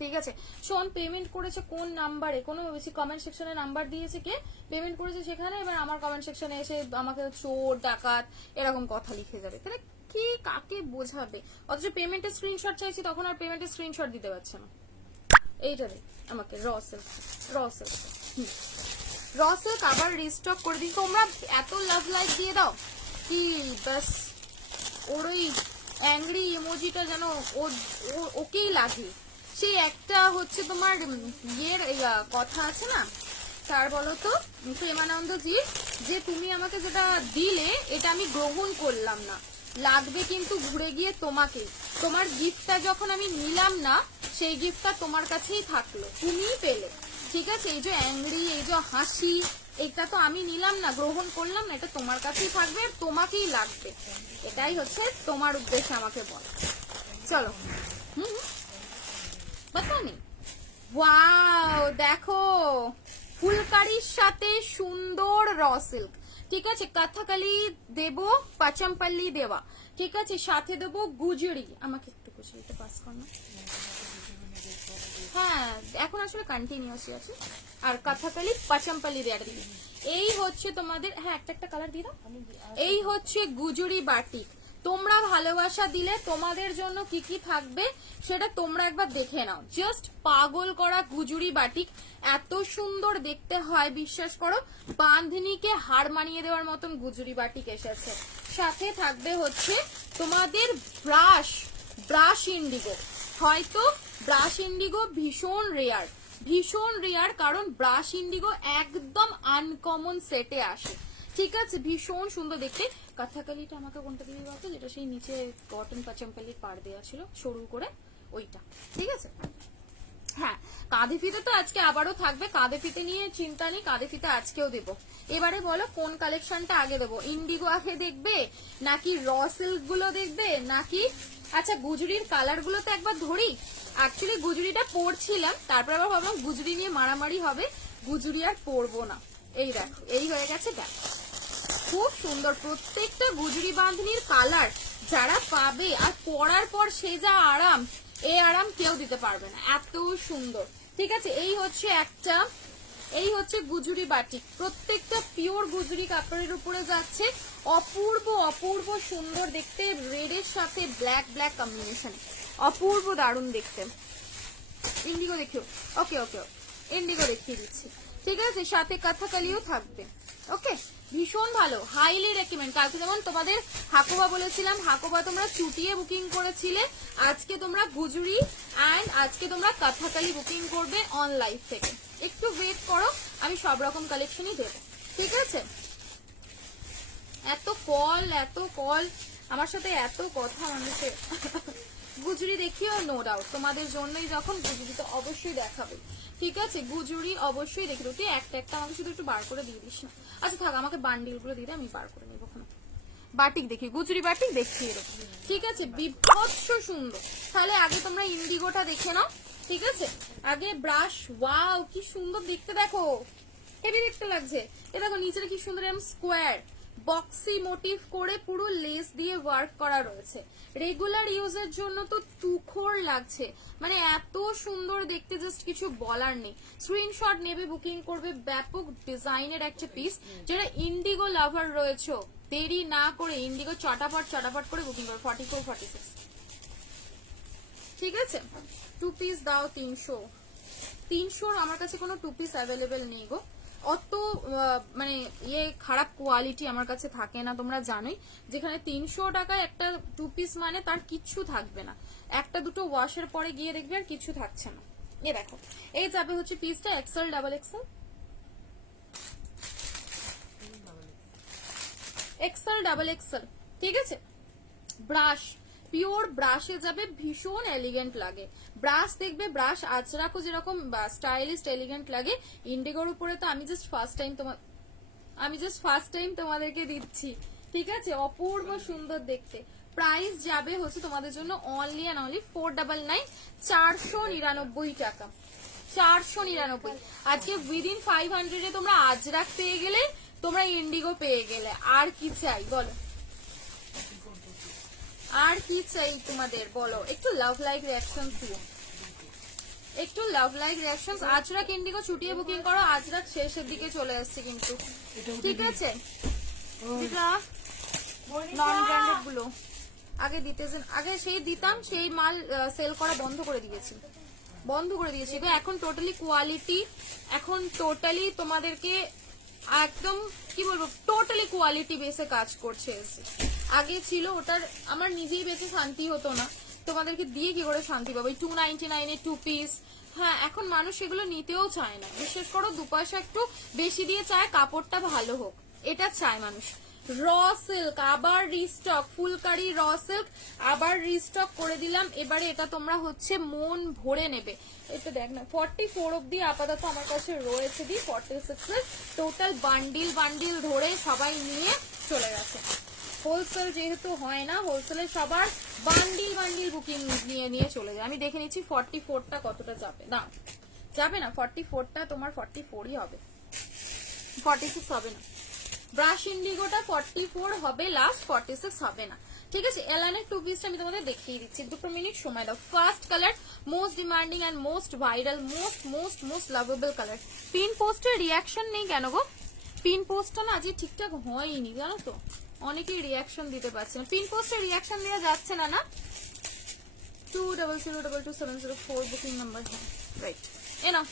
ঠিক আছে। শোন, পেমেন্ট করেছে কোন নাম্বারে, কোনো বেশি কমেন্ট সেকশনে নাম্বার দিয়েছে, কে পেমেন্ট করেছে সেখানে, এবার আমার কমেন্ট সেকশনে এসে আমাকে চোর ডাকাত এরকম কথা লিখে যাবে, তাহলে কি কাকে বোঝাবে? অথচ পেমেন্টের স্ক্রিনশট চাইছি, তখন আর পেমেন্টের স্ক্রিনশট দিতে পারছে না। এইটা দে আমাকে, raw silk, raw silk, raw silk আবার রিস্টক করে দিই। তোমরা এত লাভ লাইক দিয়ে দাও কি বাস ওর ওই অ্যাংরি ইমোজিটা যেন ওকেই লাগে। সেই একটা হচ্ছে তোমার ইয়ের কথা আছে না, তার বলো তো প্রেমানন্দজি, যে তুমি আমাকে যেটা দিলে এটা আমি গ্রহণ করলাম না, লাগবে কিন্তু ঘুরে গিয়ে তোমাকে, তোমার গিফটটা যখন আমি নিলাম না সেই গিফটটা তোমার কাছেই থাকলো, তুমিই পেলে, ঠিক আছে। এই যে অ্যাংরি, এই যে হাসি, এটা তো আমি নিলাম না, গ্রহণ করলাম না, এটা তোমার কাছেই থাকবে, তোমাকেই লাগবে, এটাই হচ্ছে তোমার উদ্দেশ্য আমাকে বল। চলো বাতানি, ওয়াও দেখো ফুলকারির সাথে সুন্দর র সিল্ক, ঠিক আছে। কাথাকালি দেব, পাচামপাল্লি দেওয়া, ঠিক আছে, সাথে দেবো গুজরি। আমাকে একটু গুজরিটা পাস কর না। হ্যাঁ এখন আসলে কন্টিনিউয়াসই আছে। আর কাথাকালি পাচামপাল্লি দেওয়াটা দিবি। এই হচ্ছে তোমাদের, হ্যাঁ একটা একটা কালার দিয়ে দাও। এই হচ্ছে গুজরি বাটিক। তোমরা ভালোবাসা দিলে তোমাদের জন্য কি কি থাকবে সেটা তোমরা একবার দেখে নাও। জাস্ট পাগল করা গুজরি বাটিক, এত সুন্দর দেখতে হয় বিশ্বাস করো, বাঁধনিকে হার মানিয়ে দেওয়ার মতন গুজরি বাটিক এসেছে। সাথে থাকবে হচ্ছে তোমাদের ব্রাশ, ব্রাশ ইন্ডিগো। হয়তো ব্রাশ ইন্ডিগো ভীষণ রেয়ার, ভীষণ রেয়ার, কারণ ব্রাশ ইন্ডিগো একদম আনকমন সেটে আসে, ঠিক আছে। ভীষণ সুন্দর দেখতে। কাথাকালিটা আমাকে কোনটা দিয়ে বলতো, যেটা সেই নিচে কটন পাচামপাল্লির পাড় দেওয়া ছিল সরু করে, ওইটা, ঠিক আছে। হ্যাঁ কাঁধে ফিতে তো আজকে আবারও থাকবে, কাঁধে ফিতে নিয়ে চিন্তা নেই, কাঁধে ফিতে আজকেও দেবো। এবারে বলো কোন কালেকশনটা আগে দেবো, ইন্ডিগো আগে দেখবে নাকি র সিল্ক গুলো দেখবে নাকি, আচ্ছা গুজরির কালার গুলো তো একবার ধরি। অ্যাকচুয়ালি গুজরিটা পরছিলাম, তারপর আবার ভাবলাম গুজরি নিয়ে মারামারি হবে, গুজরি আর পরবো না। এই দেখো এই হয়ে গেছে, দেখ খুব সুন্দর প্রত্যেকটা গুজরি বাঁধনির কালার, যারা পাবে আর পরার পর সে যা আরাম, এই আরাম কেউ দিতে পারবে না, এত সুন্দর, ঠিক আছে। এই হচ্ছে একটা, এই হচ্ছে গুজরি বাটিক, প্রত্যেকটা পিওর গুজরি কাপড়ের উপরে যাচ্ছে, অপূর্ব অপূর্ব সুন্দর দেখতে, রেডের সাথে ব্ল্যাক ব্ল্যাক কম্বিনেশন, অপূর্ব দারুণ দেখতে। ইন্ডিগো দেখিও, ওকে ওকে ইন্ডিগো দেখিয়ে দিচ্ছি, ঠিক আছে। সাথে কাথাকালিও থাকবে, ওকে ভীষণ ভালো, হাইলি রেকমেন্ড। কালকে যেমন তোমাদের হাকোবা বলেছিলাম, হাকোবা তোমরা চুটিয়ে বুকিং করেছিলে, আজকে তোমরা গুজরি অ্যান্ড আজকে তোমরা কাথাকালি বুকিং করবে অন লাইভ থেকে। একটু ওয়েট করো, আমি সব রকম কালেকশনই দেবো, ঠিক আছে। এত কল আমার সাথে, এত কথা মানুষের। গুজরি দেখিও, নো ডাউট তোমাদের জন্যই, যখন গুজরি তো অবশ্যই দেখাবে, ঠিক আছে। গুজরি অবশ্যই দেখে দেবো, তুই একটা একটা আমাকে শুধু একটু বার করে দিয়ে দিস না। আচ্ছা থাক, আমাকে বান্ডিল গুলো দিয়ে দে, আমি বার করে নেবো। বাটিক দেখি, গুজরি বাটিক দেখিয়ে দেবো, ঠিক আছে। বিভৎস সুন্দর। তাহলে আগে তোমরা ইন্ডিগোটা দেখে নাও, ঠিক আছে। আগে ব্রাশ, ওয়াও কি সুন্দর দেখতে, দেখো হেভি দেখতে লাগছে। এ দেখো নিচে কি সুন্দর এরকম স্কোয়ার বক্সি মোটিভ করে পুরো লেস দিয়ে ওয়ার্ক করা রয়েছে। রেগুলার ইউজের জন্য তো তুখোর লাগছে, মানে এত সুন্দর দেখতে, জাস্ট কিছু বলার নেই। স্ক্রিনশট নেবে, বুকিং করবে, ব্যাপক ডিজাইনের একটা পিস। যারা ইন্ডিগো লাভার রয়েছে দেরি না করে ইন্ডিগো চটাপট করে বুকিং করো 44 46। ঠিক আছে, 2 পিস দাও 300। 300 আমার কাছে কোনো 2 পিস অ্যাভেলেবেল নেই গো। অত মানে খারাপ কোয়ালিটি আমার কাছে থাকে না, তোমরা জানোই। যেখানে 300 টাকায় একটা 2 পিস মানে তার কিচ্ছু থাকবে না, একটা দুটো ওয়াশের পরে গিয়ে দেখবে আর কিছু থাকছে না। দেখো এই যাবে হচ্ছে পিসটা Excel double Excel, Excel double Excel. ঠিক আছে, ব্রাশ পিওর ব্রাশে যাবে, ভীষণ এলিগেন্ট লাগে ব্রাশ। দেখবে ব্রাশ আজরাকো যেরকম স্টাইলিস্ট এলিগেন্ট লাগে, ইন্ডিগোর উপরে তো আমি জাস্ট ফার্স্ট টাইম তোমাদেরকে দিচ্ছি। ঠিক আছে, অপূর্ব সুন্দর দেখতে। প্রাইস যাবে হচ্ছে তোমাদের জন্য অনলি অ্যান্ড অনলি 499, 499 টাকা, 499। আজকে উইদিন 500 এ তোমরা আজরাক পেয়ে গেলে, তোমরা ইন্ডিগো পেয়ে গেলে, আর কি চাই বলো, আর কি চাই তোমাদের বলো। একটু লাভ লাইক রিঅ্যাকশন দিও, একটু love like reaction. Ajrakh indigo ছুটিয়ে বুকিং করো, আজরাক শেষের দিকে চলে আসছে কিন্তু। ঠিক আছে, যেটা নন ব্র্যান্ডেড গুলো আগে আগে সেই দিতাম, সেই মাল সেল করা বন্ধ করে দিয়েছি তো এখন টোটালি কোয়ালিটি, এখন টোটালি তোমাদেরকে একদম কি বলবো, টোটালি কোয়ালিটি বেসে কাজ করছে। আগে ছিল ওটার আমার নিজেই বেঁচে শান্তি হতো না, তোমাদেরকে দিয়ে কি করে শান্তি পাবো। 299 এ 2 পিস, হ্যাঁ এখন মানুষ এগুলো নিতেও চায় না, বিশেষ করো 2 পয়সা একটু বেশি দিয়ে চায় কাপড়টা ভালো হোক, এটা চায় মানুষ। র সিল্ক আবার রিস্টক, ফুলকারি র সিল্ক আবার রিস্টক করে দিলাম। এবারে এটা তোমরা হচ্ছে মন ভরে নেবে। এটা দেখ না 44 অব্দি আপাতত আমার কাছে রয়েছে, দি 46 এর টোটাল বান্ডিল ধরে সবাই নিয়ে চলে গেছে। হোলসেল যেহেতু হয় না, হোলসেলে সবার বান্ডিল বুকিং নিয়ে চলে যায়। আমি দেখে নিচ্ছি 44টা কতটা যাবে, না যাবে না 44টা, তোমার 44ই হবে, 46 হবে না। ব্রাশ ইন্ডিগোটা 44 হবে লাস্ট, 46 হবে না। ঠিক আছে, এলানের 2 পিসটা আমি তোমাদের দেখিয়ে দিচ্ছি, 2 মিনিট সময় দাও। First colour, most demanding and most viral, most lovable colour. Pin পোস্টের রিয়াকশন নেই কেন গো? পিন পোস্টটা না আজকে ঠিকঠাক হয়নি জানো তো, অনেকেই রিয়াকশন দিতে পারছে না। পিন পোস্টের রিয়াকশন দেওয়া যাচ্ছে না, না 20022704 বুকিং নাম্বার, হ্যাঁ রাইট। এনা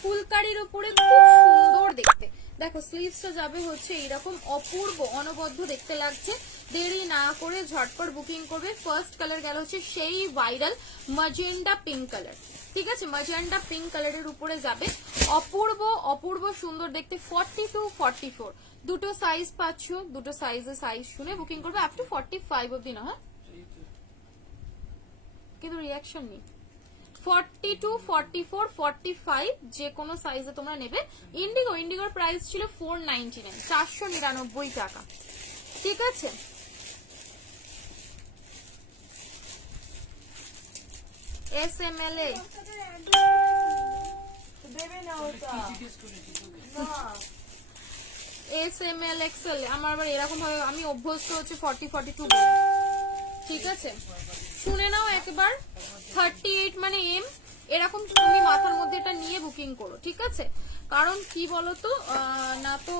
ফুলকারির উপরে খুব সুন্দর দেখতে, দেখো স্লিভসটা যাবে হচ্ছে এইরকম অপূর্ব অনবদ্য দেখতে লাগছে। দেরি না করে ঝটপট বুকিং করবে। ফার্স্ট কালার গেল হচ্ছে সেই ভাইরাল ম্যাজেন্ডা পিঙ্ক কালার। ঠিক আছে, ম্যাজেন্ডা পিঙ্ক কালারের উপরে যাবে, অপূর্ব সুন্দর দেখতে। 42 44 দুটো সাইজ পাচ্ছ, দুটো সাইজের সাইজ শুনে বুকিং করবে, আপ টু 45 অব্দি না, হ্যাঁ কিন্তু রিয়াকশন নেই। 42 44 45 যে কোনো সাইজে তোমরা নেবে। ইন্ডিগোর প্রাইস ছিল 499, 499 টাকা। ঠিক আছে, SML এ দেবে না ওটা না। SML XL আমার আবার এরকম ভাবে আমি অভ্যস্ত হচ্ছে 40 42 বলে। ঠিক আছে, শুনে নাও একবার, 38 মানে M, এরকম তুমি মাথার মধ্যে এটা নিয়ে বুকিং করো। ঠিক আছে, কারণ কি বলতো না তো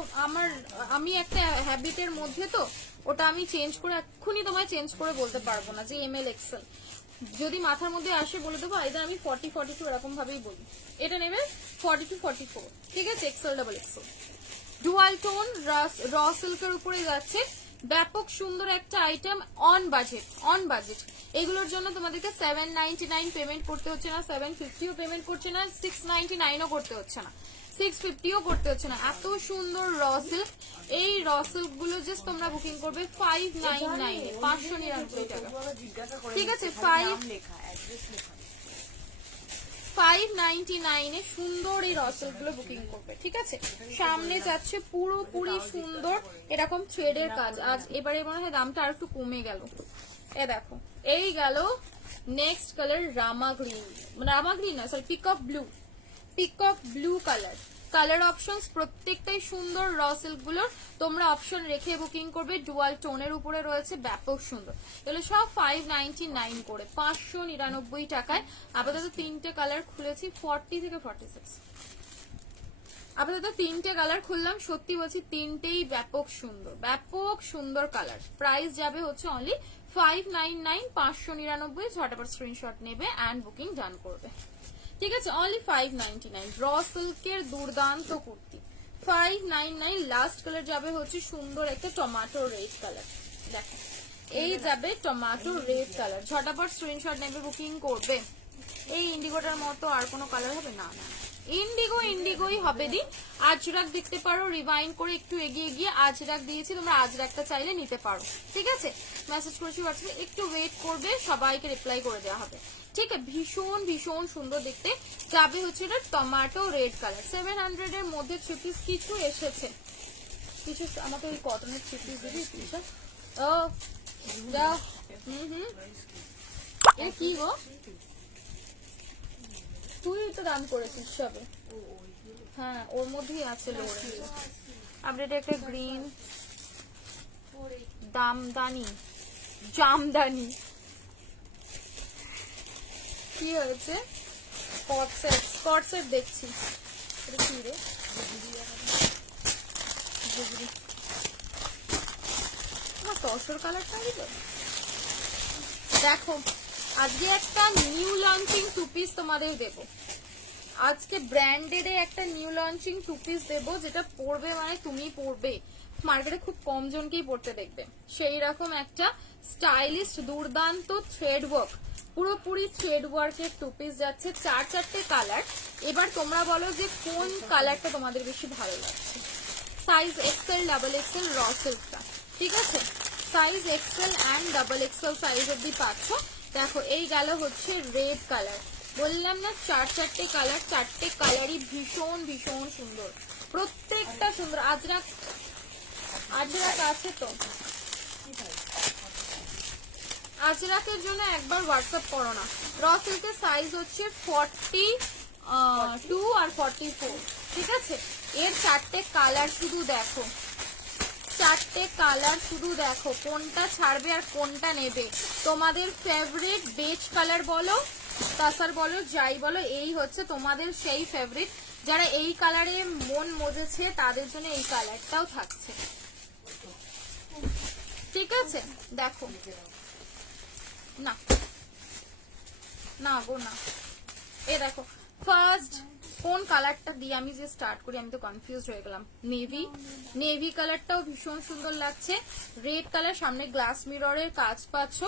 আমি একটা হ্যাবিটের মধ্যে তো ওটা আমি চেঞ্জ করে এক্ষুনি তোমায় চেঞ্জ করে বলতে পারবো না যে ML XL। যদি মাথার মধ্যে আসে বলে দেবো, আইদার আমি 40 42 এরকম ভাবেই বলি। এটা নেবে 42 44। ঠিক আছে, XL double XL dual tone র সিল্কের উপরে যাচ্ছে, ব্যাপক সুন্দর একটা আইটেম। অন বাজেট এগুলোর জন্য তোমাদেরকে 799 পেমেন্ট করতে হচ্ছে না, 750ও পেমেন্ট করছে না, 699ও করতে হচ্ছে না, 650ও করতে হচ্ছে না। এত সুন্দর র সিল্ক, এই র সিল্ক গুলো জাস্ট তোমরা বুকিং করবে 599 এ, 599 টাকা। ঠিক আছে, 599 এ সুন্দর এই রসেল গুলো বুকিং করবে। ঠিক আছে, সামনে যাচ্ছে পুরোপুরি সুন্দর এরকম থ্রেডের কাজ। আজ এবারে মনে হয় দামটা আর একটু কমে গেল। এ দেখো, এই গেল নেক্সট কালার রামা গ্রিন না sorry peacock blue colour options প্রত্যেকটাই সুন্দর। র সিল্ক গুলোর তোমরা অপশন রেখে বুকিং করবে, ডুয়াল টোনের উপরে রয়েছে, ব্যাপক সুন্দর। এগুলো সব 599 করে, 599 টাকায়। আপাতত 3টে কালার খুলেছি, 40 থেকে 46। আপাতত 3টে কালার খুললাম, সত্যি বলছি 3টেই ব্যাপক সুন্দর কালার। প্রাইস যাবে হচ্ছে অনলি 599, 599। ঝটাপট স্ক্রিনশট নেবে এন্ড বুকিং ডান করবে, ঠিক আছে? অনলি 599। র সিল্কের দুর্দান্ত কুর্তি 599। লাস্ট কালার যাবে হচ্ছে সুন্দর একটা টমেটো রেড কালার। দেখো এই যাবে টমেটো রেড কালার, ঝটাপট স্ক্রিনশট নেবে বুকিং করবে। এই ইন্ডিগোটার মতো আর কোনো কালার হবে না? না, ইন্ডিগোই হবে। দি আজরাক দেখতে পারো, রিভাইন্ড করে একটু এগিয়ে গিয়ে আজরাক দিয়েছি, তোমরা আজরাকটা চাইলে নিতে পারো, ঠিক আছে? মেসেজ করেছি হোয়াটসঅ্যাপে, একটু ওয়েট করবে, সবাইকে রিপ্লাই করে দেওয়া হবে, ঠিক আছে? ভীষণ সুন্দর দেখতে যাবে হচ্ছে এটা টমেটো রেড কালার। 700 এর মধ্যে থ্রি পিস কিছু এসেছে, কিছু আমাকে ওই কটনের থ্রি পিস দিবি প্লিজ। ও দাও। এ কি গো, তুই তো দাম করেছিস সবে। হ্যাঁ ওর মধ্যেই আছে লোরে। আপডেট একটা গ্রিন জামদানি কি হয়েছে? স্কট সেট দেখছি। এটা কি রে? তসর কালারটা দিল। দেখো আজকে একটা নিউ লঞ্চিং টু পিস তোমাদের দেবো, আজকে ব্র্যান্ডেড একটা নিউ লঞ্চিং টু পিস দেবো, যেটা পরবে মানে তুমি পরবে, মার্কেটে খুব কম জনকেই পরতে দেখবে। সেই রকম একটা স্টাইলিশ দুর্দান্ত থ্রেড ওয়ার্ক, পুরোপুরি থ্রেড ওয়ার্কের টু পিস যাচ্ছে, 4 কালার। এবার তোমরা বলো যে কোন কালারটা তোমাদের বেশি ভালো লাগছে। সাইজ এক্সেল, ডাবল এক্সেল, র সিল্কটা, ঠিক আছে? Size Excel and double XL size অব্দি পাচ্ছ। দেখো এই গেল হচ্ছে রেড কালার, বললাম না 4 কালার, 4টে কালারই ভীষণ সুন্দর, প্রত্যেকটা সুন্দর। আজরাক আছে তো? আজরাকের জন্য একবার হোয়াটসঅ্যাপ করো না। র সিল্কের সাইজ হচ্ছে 42 আর 44, ঠিক আছে? এর 4টে কালার শুধু দেখো, 4টে কালার শুধু দেখো, কোনটা ছাড়বে আর কোনটা নেবে। তোমাদের ফেভারিট বেজ কালার বলো, তাসার বলো, যাই বলো, এই হচ্ছে তোমাদের সেই ফেভারিট। যারা এই কালারে মন মজেছে তাদের জন্য এই কালারটাও থাকছে, ঠিক আছে? দেখো না না গো না, এ দেখো ফার্স্ট কোন কালারটা দিয়ে আমি যে স্টার্ট করি, আমি তো কনফিউজ হয়ে গেলাম। নেভি কালারটাও ভীষণ সুন্দর লাগছে, রেড কালার, সামনে গ্লাস মিররের কাজ পাচ্ছ।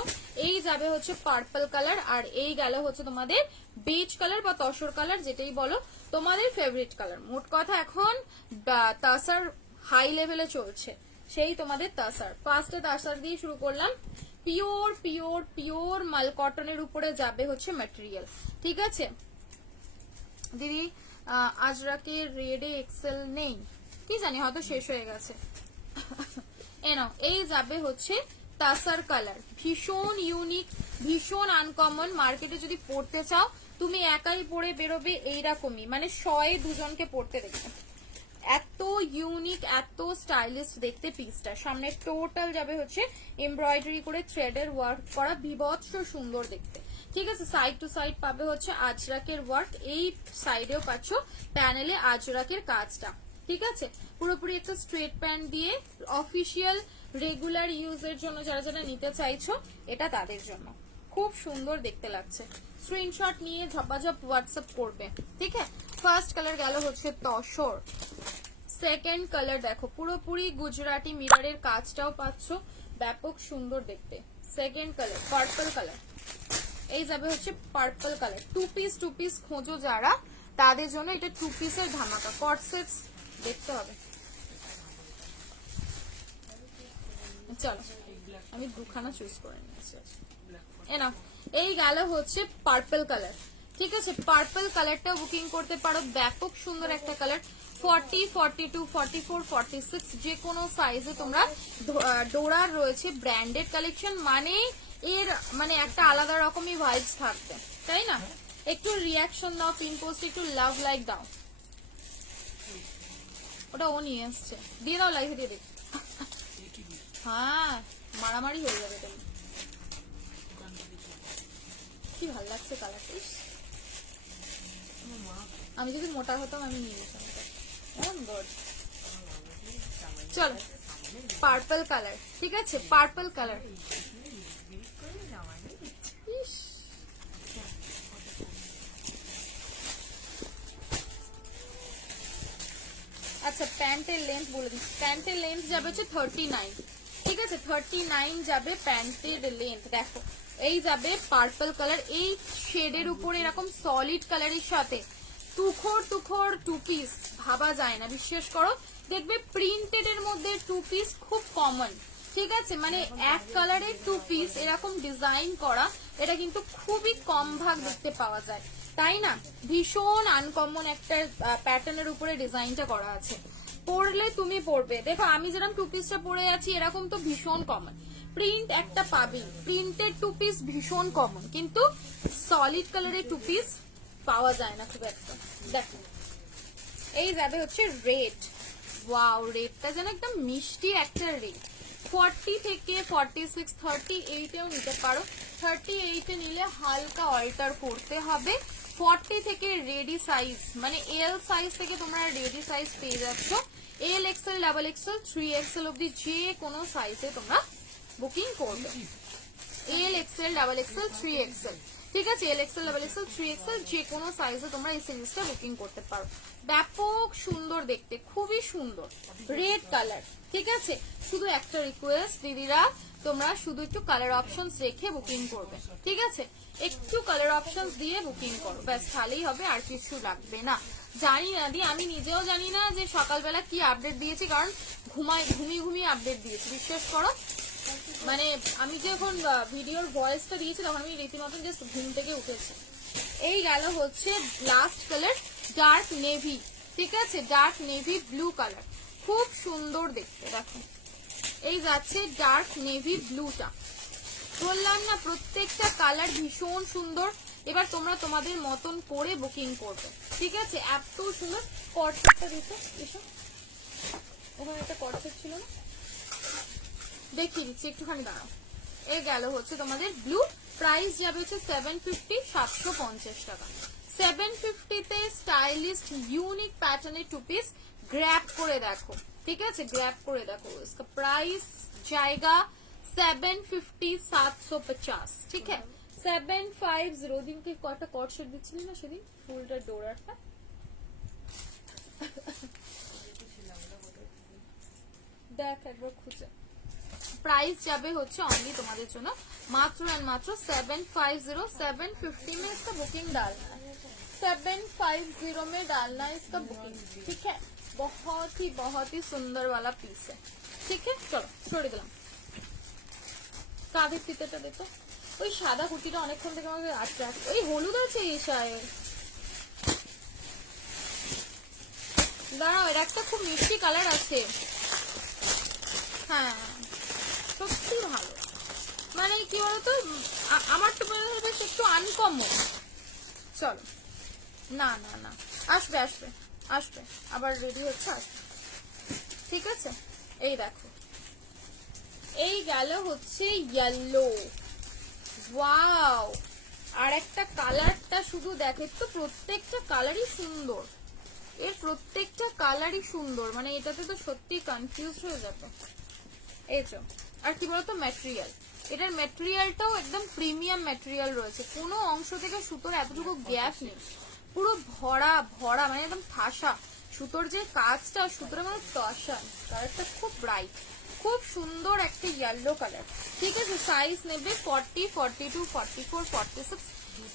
এই যাবে হচ্ছে পার্পল কালার, আর এই গেল হচ্ছে তোমাদের বেজ কালার বা তসর কালার, যেটাই বলো তোমাদের ফেভারিট কালার। মোট কথা এখন তাসার হাই লেভেলে চলছে, সেই তোমাদের তাসার। ফার্স্টে তাসার দিয়ে শুরু করলাম, পিওর মাল কটনের উপরে যাবে হচ্ছে ম্যাটেরিয়াল, ঠিক আছে দিদি? আজরাকের রেডে এক্সেল নেই, কি জানি হয়তো শেষ হয়ে গেছে। এই যাবে হচ্ছে তাসার কালার, ভীষণ ইউনিক, ভীষণ আনকমন। মার্কেটে যদি পড়তে চাও তুমি একাই পরে বেরোবে, এইরকমই মানে 100-এ 2জনকে পড়তে দেখবে। এত ইউনিক, এত স্টাইলিশ দেখতে পিসটা। সামনে টোটাল যাবে হচ্ছে এমব্রয়ডারি করে থ্রেডের ওয়ার্ক করা, বিভৎস সুন্দর দেখতে, ঠিক আছে? সাইড টু সাইড পাবে হচ্ছে আজরাকের ওয়ার্ক, এই সাইডেও পাচ্ছ প্যানেলে আজরাকের কাজটা, ঠিক আছে? পুরোপুরি একটা স্ট্রেট প্যান্ট দিয়ে অফিসিয়াল রেগুলার ইউজের জন্য যারা যারা নিতে চাইছো, এটা তাদের জন্য খুব সুন্দর দেখতে লাগছে। স্ক্রিনশট নিয়ে ঝপাঝপ হোয়াটসঅ্যাপ করবে, ঠিক আছে? ফার্স্ট কালার গেল হচ্ছে তসর, সেকেন্ড কালার দেখো পুরোপুরি গুজরাটি মিররের কাজটাও পাচ্ছ, ব্যাপক সুন্দর দেখতে। সেকেন্ড কালার পার্পল কালার, এই যাবে হচ্ছে পার্পল কালার। টু পিস খোঁজো যারা, তাদের জন্য এটা 2 পিসের ধামাকা। কট সেটস দেখতে হবে। চলো আমি 2খানা চুজ করে নিয়েছি। এই গেল হচ্ছে পার্পল কালার, ঠিক আছে? পার্পল কালারটাও বুকিং করতে পারো, ব্যাপক সুন্দর একটা কালার। 40, 42, 44, 46 যে কোনো সাইজে তোমরা, ডোরার রয়েছে, ব্র্যান্ডেড কালেকশন মানে এর মানে একটা আলাদা রকমই ভাইবস থাকবে, তাই না? একটু রিয়াকশন দাও, পিন পোস্ট একটু লাভ লাইক দাও। ওটা ও নিয়ে এসছে, দিয়ে দাও, লাইভে দিয়ে দেখ। হ্যাঁ মারামারি হয়ে যাবে। তুমি কি ভাল লাগছে কালারটা, আমি যদি মোটা হতাম আমি নিয়ে যেতাম। গুড। চলো পার্পল কালার, ঠিক আছে, পার্পল কালার। আচ্ছা প্যান্টের লেন্থ বলে দিচ্ছি, প্যান্টের লেন্থ যাবে হচ্ছে 39, ঠিক আছে, 39 যাবে প্যান্টের লেন্থ। দেখো এই যাবে পার্পল কালার, এই শেডের উপরে এরকম সলিড কালারের সাথে তুখোর তুখোর টু পিস ভাবা যায় না, বিশ্বাস করো। দেখবে প্রিন্টেড এর মধ্যে টু পিস খুব কমন, ঠিক আছে, মানে এক কালারের টু পিস এরকম ডিজাইন করা, এটা কিন্তু খুবই কম ভাগ দেখতে পাওয়া যায়, তাই না? ভীষণ আনকমন একটা প্যাটার্নের উপরে ডিজাইনটা করা আছে। পরলে তুমি পরবে, দেখো আমি যেরকম টু পিসটা পরে আছি এরকম তো ভীষণ কমন। প্রিন্ট একটা পাবি, প্রিন্টেড টু পিস ভীষণ কমন, কিন্তু সলিড কালারের টু পিস পাওয়া যায় না খুব একটা। দেখো এই যাবে হচ্ছে রেড, ওয়াও রেডটা যেন একদম মিষ্টি একটা রেড। 40 থেকে 46, 38এও নিতে পারো, 38 এ নিলে হালকা অল্টার করতে হবে। 40 থেকে রেডি সাইজ, মানে এল সাইজ থেকে তোমরা রেডি সাইজ পেয়ে যাচ্ছ। এল এক্সেল, ডাবল এক্সেল, 3XL অব্দি যে কোনো সাইজে তোমরা বুকিং করবে। এল এক্সেল, ডাবল এক্সেল, 3XL, ঠিক আছে, এল এক্সেল, ডাবল এক্সেল, 3XL যে কোনো সাইজে তোমরা এই সিরিজটা বুকিং করতে পারো। ব্যাপক সুন্দর দেখতে, খুবই সুন্দর রেড কালার, ঠিক আছে। শুধু একটা রিকোয়েস্ট দিদিরা, তোমরা শুধু একটু কালার অপশনস রেখে বুকিং করবে, ঠিক আছে, একটু কালার অপশনস দিয়ে বুকিং করো, ব্যাস তাহলেই হবে, আর কিছু লাগবে না। জানি না দি, আমি নিজেও জানি না যে সকালবেলা কি আপডেট দিয়েছি, কারণ ঘুমিয়ে ঘুমিয়ে আপডেট দিয়েছি, বিশ্বাস করো। মানে আমি যখন ভিডিওর ভয়েসটা দিয়েছি তখন আমি রীতিমতন জাস্ট ঘুম থেকে উঠেছি। এই গেল হচ্ছে লাস্ট কালার, ডার্ক নেভি, ঠিক আছে, ডার্ক নেভি ব্লু কালার, খুব সুন্দর দেখতে। দেখো এই যাচ্ছে ডার্ক নেভি ব্লুটা, বললাম না প্রত্যেকটা কালার ভীষণ সুন্দর। এবার তোমরা তোমাদের মতন করে বুকিং করবে, ঠিক আছে, এত সুন্দর। কটসেটটা দিতে এসো, ওখানে একটা কটসেট ছিল না, দেখিয়ে দিচ্ছি, একটুখানি দাঁড়াও। এই গেল হচ্ছে তোমাদের ব্লু, প্রাইস যাবে হচ্ছে 750, 750 টাকা। 750 তে স্টাইলিস্ট ইউনিক প্যাটার্নের টু পিস গ্র্যাব করে দেখো, ঠিক আছে, গ্র্যাব করে দেখো। इसका प्राइस जाएगा 750, 750, ঠিক আছে, 750। দিনকে কটা কট সেট দিচ্ছিলি না সেদিন, ফুলটা ডোরারটা দেখ একবার খুঁজে। প্রাইস যাবে হচ্ছে অনলি তোমাদের জন্য मात्र एंड मात्र 750। 750 में इसका बुकिंग डालना है, 750 में डालना है इसका बुकिंग, ठीक है। बहुत ही सुंदर वाला पीस है, ठीक है। चलो छोड़ दिलाम, কাঁধের ফিতেটা দেখো, ওই সাদা কুর্তিটা অনেকক্ষণ থেকে আমাকে আটকে আছে, ওই হলুদ আছে এই শায়ের, দাঁড়াও এর একটা খুব মিষ্টি কালার আছে, হ্যাঁ সত্যি ভালো, মানে কি বলতো আমার তো মনে হয় বেশ একটু আনকমন। চলো না না না, আসবে আসবে আসবে, আবার রেডি হচ্ছে, আসবে, ঠিক আছে। এই দেখো এই গেল হচ্ছে ইয়েলো, ওয়াও, আর একটা কালারটা শুধু দেখে তো, প্রত্যেকটা কালারই সুন্দর, এর প্রত্যেকটা কালারই সুন্দর, মানে এটাতে তো সত্যি কনফিউজ হয়ে যাবে। এই তো, আর কি বলতো ম্যাটেরিয়াল, এটার ম্যাটেরিয়ালটাও একদম প্রিমিয়াম ম্যাটেরিয়াল রয়েছে, কোনো অংশ থেকে সুতোর এতটুকু গ্যাপ নেই, পুরো ভরা ভরা, মানে একদম ঠাসা সুতোর যে কাজটা, সুতোর মানে ঠাসা, কালারটা খুব ব্রাইট, খুব সুন্দর একটা ইয়েলো কালার, ঠিক আছে। সাইজ নেবে 40, 42, 44, 46,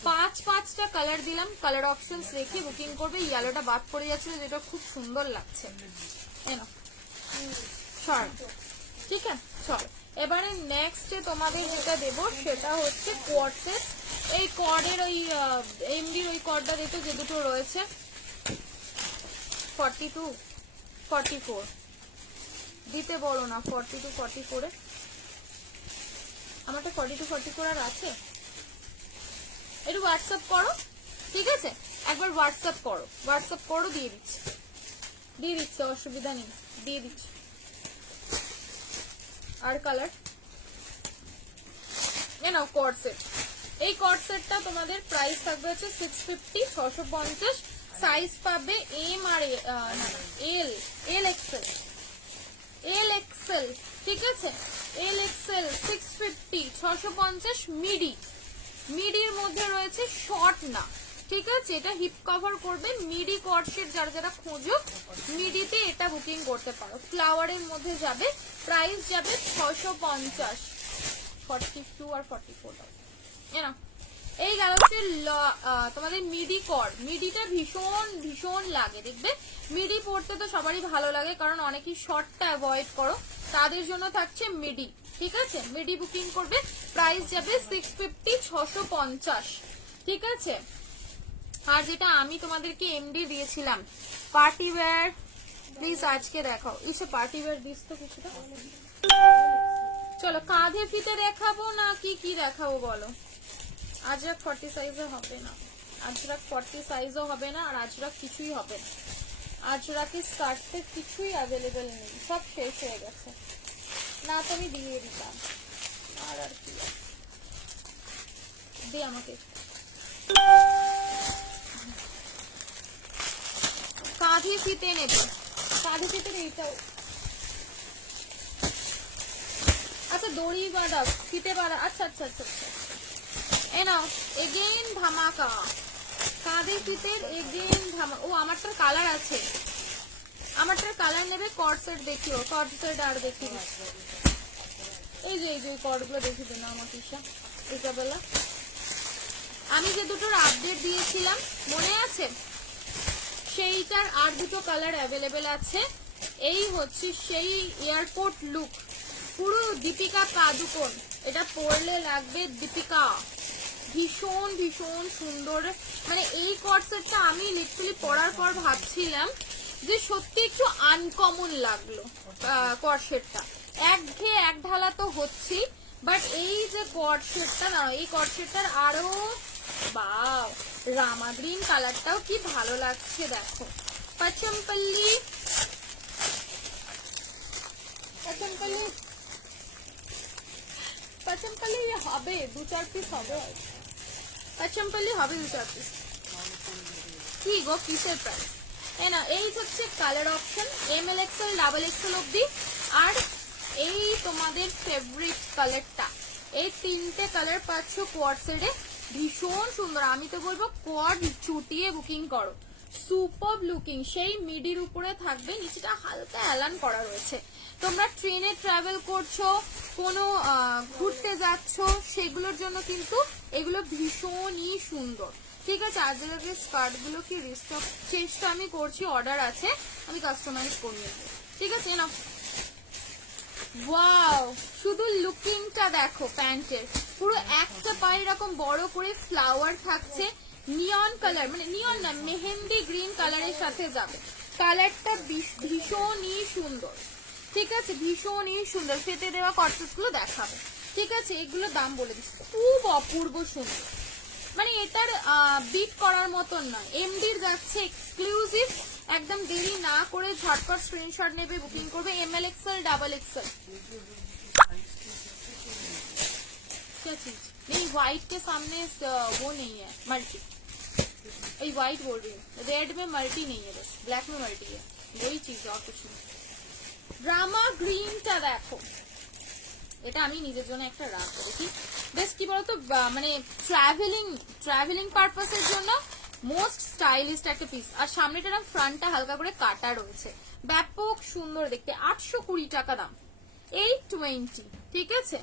5-5টা কালার দিলাম, কালার অপশনস রেখে বুকিং করবে। ইয়েলোটা বাদ পড়ে যাচ্ছিল, যেটা খুব সুন্দর লাগছে, ঠিক আছে। চল এবারে নেক্সট তোমাদের যেটা দেব সেটা হচ্ছে কোয়ার্ড সেট। এই কর্ডের ওই এমডির ওই কর্ডটা দেখো যে দুটো রয়েছে, 42, 44 দিতে বলো না, 42, 44 আমারটা 42, 44 আর আছে, একটু হোয়াটসঅ্যাপ করো, ঠিক আছে, একবার হোয়াটসঅ্যাপ করো, দিয়ে দিচ্ছি, অসুবিধা নেই, দিয়ে দিচ্ছি। আর কালার নাও কর্ড সেট, এই কর্ড সেটটা তোমাদের প্রাইস থাকবে হচ্ছে 650, 650, সাইজ পাবে এম আর এল, এল এক্সেল, এল এক্সেল, ঠিক আছে, এল এক্সেল 650, 650 মিডি, মিডির মধ্যে রয়েছে শর্ট না, ঠিক আছে, এটা হিপ কভার করবে, মিডি কর্ডসেট যারা যারা খোঁজো মিডিতে এটা বুকিং করতে পারো, ফ্লাওয়ারের মধ্যে যাবে, প্রাইস যাবে 650, 42 আর 44 টাকা। এই গেল হচ্ছে তোমাদের মিডি কর্ড, মিডিটা ভীষণ ভীষণ লাগে, দেখবে মিডি পড়তে তো সবারই ভালো লাগে, কারণ অনেকেই শর্টটা অ্যাভয়েড করো, তাদের জন্য থাকছে মিডি, ঠিক আছে, মিডি বুকিং করবে, প্রাইস যাবে 650, 650, ঠিক আছে। আর যেটা আমি তোমাদেরকে এমডি দিয়েছিলাম পার্টি ওয়্যার, প্লিজ আজকে দেখাও, ইসে পার্টি ওয়্যার দিস তো কিছুটা। চলো কাঁধে ফিতে দেখাবো না কি দেখাবো বলো। আজরাক 40 সাইজও হবে না, আজরাক 40 সাইজও হবে না, আর আজরাক কিছুই হবে না, আজরাকের স্কার্টে কিছুই অ্যাভেলেবেল নেই, সব শেষ হয়ে গেছে, না তো আমি দিয়ে দিতাম। আর কি দে আমাকে, কাঁধে ফিতে নেবে, কাঁধে ফিতে এইটাও, আচ্ছা দড়ি বাঁধা ফিতে বাঁধা, আচ্ছা আচ্ছা আচ্ছা আচ্ছা, এ নাও এগেইন ধামাকা, কাঁধে ফিতের এগেইন ধামাকা। ও আমারটার কালার আছে, আমারটার কালার নেবে, কর্ড সেট দেখিও, কর্ড সেট আর দেখি, এই যে কর্ডগুলো দেখি দিন আমাকে ইসাবেলা, আমি যে দুটোর আপডেট দিয়েছিলাম মনে আছে, সেইটার আর দুটো কালার অ্যাভেলেবেল আছে। এই হচ্ছে সেই এয়ারপোর্ট লুক, পুরো দীপিকা পাদুকোন, এটা পরলে লাগবে দীপিকা, ভীষণ ভীষণ সুন্দর, মানে এই কর্ড সেটটা আমি লিটারালি পরার পর ভাবছিলাম যে সত্যি একটু আনকমন লাগলো কর্ড সেটটা, একঘেয়ে এক ঢালা তো হচ্ছি, বাট এই যে কর্ড সেটটা না, এই কর্ড সেটটার আরো বাও, রামা গ্রিন কালারটাও কি ভালো লাগছে দেখো, পচমপল্লি, পচমপল্লি, পচমপল্লি হবে 2-4 পিস হবে, পচমপল্লি হবে 2-4 পিস, কি গো কিসের প্রাইস, না এই হচ্ছে colour option, ML Excel double Excel অব্দি, আর এই তোমাদের ফেভারিট কালারটা, এই তিনটে কালার পাচ্ছ কোয়াড সেটে, ভীষণ সুন্দর, আমি তো বলবো কোয়াড চুটিয়ে বুকিং করো, সুপার লুকিং, সেই মিডির উপরে থাকবে, নিচেটা হালকা অ্যালান করা রয়েছে, তোমরা ট্রেনে ট্রাভেল করছো, কোনো ঘুরতে যাচ্ছ, সেগুলোর জন্য কিন্তু এগুলো ভীষণই সুন্দর, ঠিক আছে। আজকের স্কার্ট গুলো কি রিস্টক চেষ্টা আমি করছি, অর্ডার আছে, আমি কাস্টমাইজ করে নেব, ঠিক আছে না। ওয়াও, শুধু লুকিংটা দেখো, প্যান্টের পুরো একটা পায়ে এরকম বড় করে ফ্লাওয়ার থাকছে, নিয়ন কালার, মানে নিয়ন না, মেহেন্দি গ্রিন কালারের সাথে যাবে, কালারটা ভীষণই সুন্দর, ঠিক আছে, ভীষণই সুন্দর, ফেটে দেওয়া কর্সেস গুলো দেখাবে, ঠিক আছে, এগুলো দাম বলে দিচ্ছি, খুব অপূর্ব সুন্দর, মানে এটার বিট করার মতন নয়, এমডির যাচ্ছে এক্সক্লুসিভ, একদম দেরি না করে ঝটপট স্ক্রিনশট নেবে, বুকিং করবে, एमएल एक्सएल डबल एक्सएल, क्या चीज नहीं, व्हाइट के सामने वो नहीं है मल्टी, ये व्हाइट बोल रही हूँ, रेड में मल्टी नहीं है, बस ब्लैक में मल्टी है, वही चीज और कुछ नहीं। ड्रामा ग्रीनটা দেখো, এটা আমি নিজের জন্য একটা রাখবো, দেখি বেশ কি বলতো, মানে ট্রাভেলিং পারপাসের জন্য মোস্ট স্টাইলিস্ট একটা পিস, আর সামনেটা ফ্রন্টটা হালকা করে কাটা রয়েছে, ব্যাপক সুন্দর দেখতে, 820 টাকা দাম, 820, ঠিক আছে।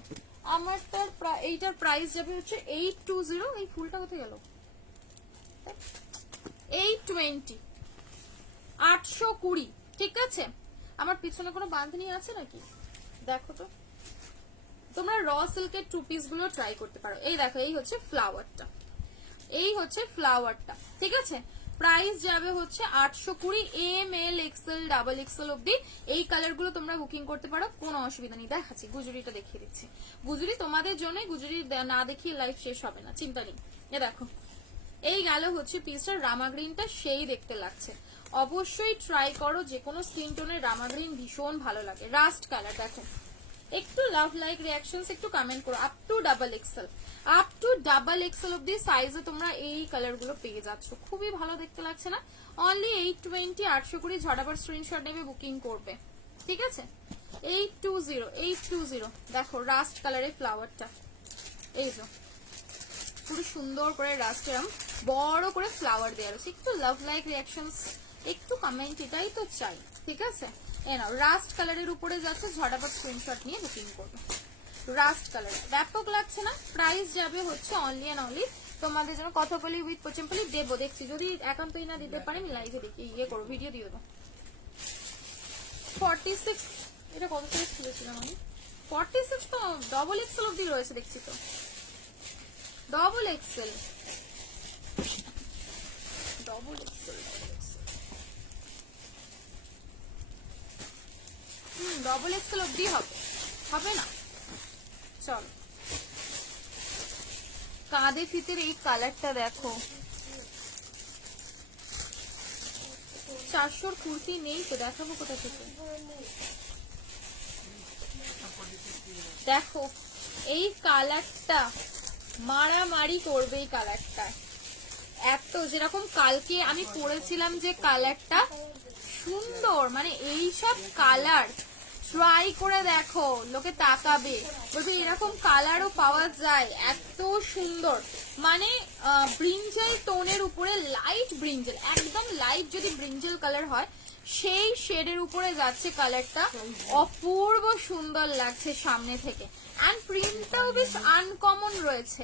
আমারটার এইটার প্রাইস যাবে হচ্ছে 820, এই ফুলটা কোথায় গেল, 820, 820, ঠিক আছে। আমার পিছনে কোনো বাঁধনি আছে নাকি দেখো তো, তোমরা র সিল্কের 2 পিস গুলো ট্রাই করতে পারো, এই দেখো, এই হচ্ছে ফ্লাওয়ারটা, এই হচ্ছে ফ্লাওয়ারটা, ঠিক আছে, প্রাইস যাবে হচ্ছে 820, এমএল এক্সএল ডাবল এক্সএল অব্দি, এই কালার গুলো তোমরা বুকিং করতে পারো, কোনো অসুবিধা নেই। দেখাচ্ছি গুজুরিটা দেখিয়ে দিচ্ছি, গুজুরি তোমাদের জন্য, গুজুরি না দেখিয়ে লাইফ শেষ হবে না, চিন্তা নেই। এ দেখো, এই গেল হচ্ছে পিসটার, রামা গ্রিনটা সেই দেখতে লাগছে, অবশ্যই ট্রাই করো, যে কোনো স্কিন টোনের রামা গ্রিন ভীষণ ভালো লাগে, রাস্ট কালার দেখো, একটু লাভ লাইক রিঅ্যাকশনস একটু কমেন্ট করো। Up to double XL, up to double XL অব্দি সাইজে তোমরা এই কালার গুলো পেয়ে যাচ্ছ। খুবই ভালো দেখতে লাগছে না? অনলি 820, 800 করে ঝটাপট স্ক্রিনশট নেবে, বুকিং করবে। ঠিক আছে, 820 দেখো রাস্ট কালারের ফ্লাওয়ারটা, এই যে পুরো সুন্দর করে রাস্ট এরম বড় করে ফ্লাওয়ার দেওয়া রয়েছে। একটু লাভ লাইক রিঅ্যাকশনস, একটু কমেন্ট, এটাই তো চাই। ঠিক আছে, এ নাও রাস্ট কালারের উপরে যাচ্ছে, ঝটাপট স্ক্রিনশট নিয়ে বুকিং করবে। রাস্ট কালার ব্যাপক লাগছে না? প্রাইস যাবে হচ্ছে অনলি এন্ড অনলি তোমাদের জন্য কথাপলি উইথ পচমপলি দেবো, দেখছি যদি একান্তই না দিতে পারি আমি লাইভে দেখি ইয়ে করো, ভিডিও দিয়ে দেবো। 46, এটা কত সাইজ খুলেছিলাম আমি? 46 তো ডবল এক্সেল অব্দি রয়েছে দেখছি তো, double XL, double XL, double XL অব্দি হবে, হবে না? চল, কাঁধে ফিতের এই কালারটা দেখো, 400 কুর্তি নেই তো, দেখাবো কোথা থেকে। দেখো এই কালারটা মারামারি করবে, এই কালারটা এত, যেরকম কালকে আমি পরেছিলাম যে কালারটা সুন্দর, মানে এই সব কালার ট্রাই করে দেখো, লোকে তাকাবে, বলবে এরকম কালারও পাওয়া যায়, এত সুন্দর। মানে ব্রিঞ্জেল টোনের উপরে লাইট ব্রিঞ্জেল, একদম লাইট যদি ব্রিঞ্জেল কালার হয় সেই শেডের উপরে যাচ্ছে কালারটা, অপূর্ব সুন্দর লাগছে সামনে থেকে। এন্ড প্রিন্টটাও বেশ আনকমন রয়েছে,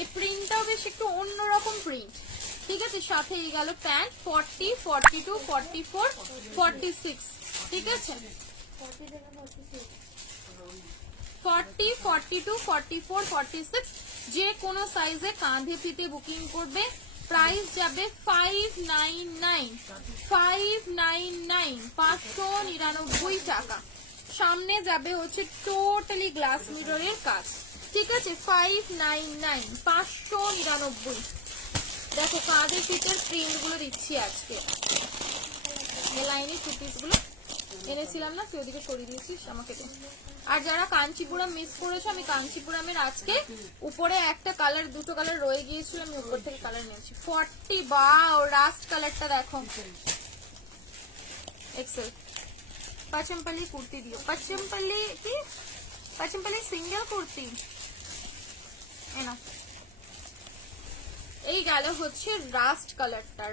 এই প্রিন্টটাও বেশ একটু অন্যরকম প্রিন্ট। ঠিক আছে, সাথে এই গেল প্যান্ট 40, 42, 44, 46। ঠিক আছে, 40, 42, 44, 46 যে কোনো সাইজে কাঁধে ফিতে বুকিং করবে। প্রাইস যাবে 599, 599 টাকা। সামনে যাবে হচ্ছে টোটালি গ্লাস মিররের কাজ। ঠিক আছে, 599, 599। দেখো কাঁধে ফিতের প্রিন্ট গুলো দিচ্ছি আজকে, এই লাইনে কুর্তিস গুলো এনেছিলাম না, তুই ওদিকে সরিয়ে দিয়েছিস আমাকে। আর যারা কাঞ্চিপুরম মিস করেছো, আমি কাঞ্চিপুরমের আজকে উপরে একটা কালার, দুটো কালার রয়ে গিয়েছিল, আমি উপর থেকে কালার নিয়েছি। 40, বাও রাস্ট কালারটা দেখো, এক্সেল। পচমপল্লি কুর্তি দিও, পচমপল্লি কি, পচমপল্লি সিঙ্গেল কুর্তি এনা। এই গেল হচ্ছে রাস্ট কালারটা,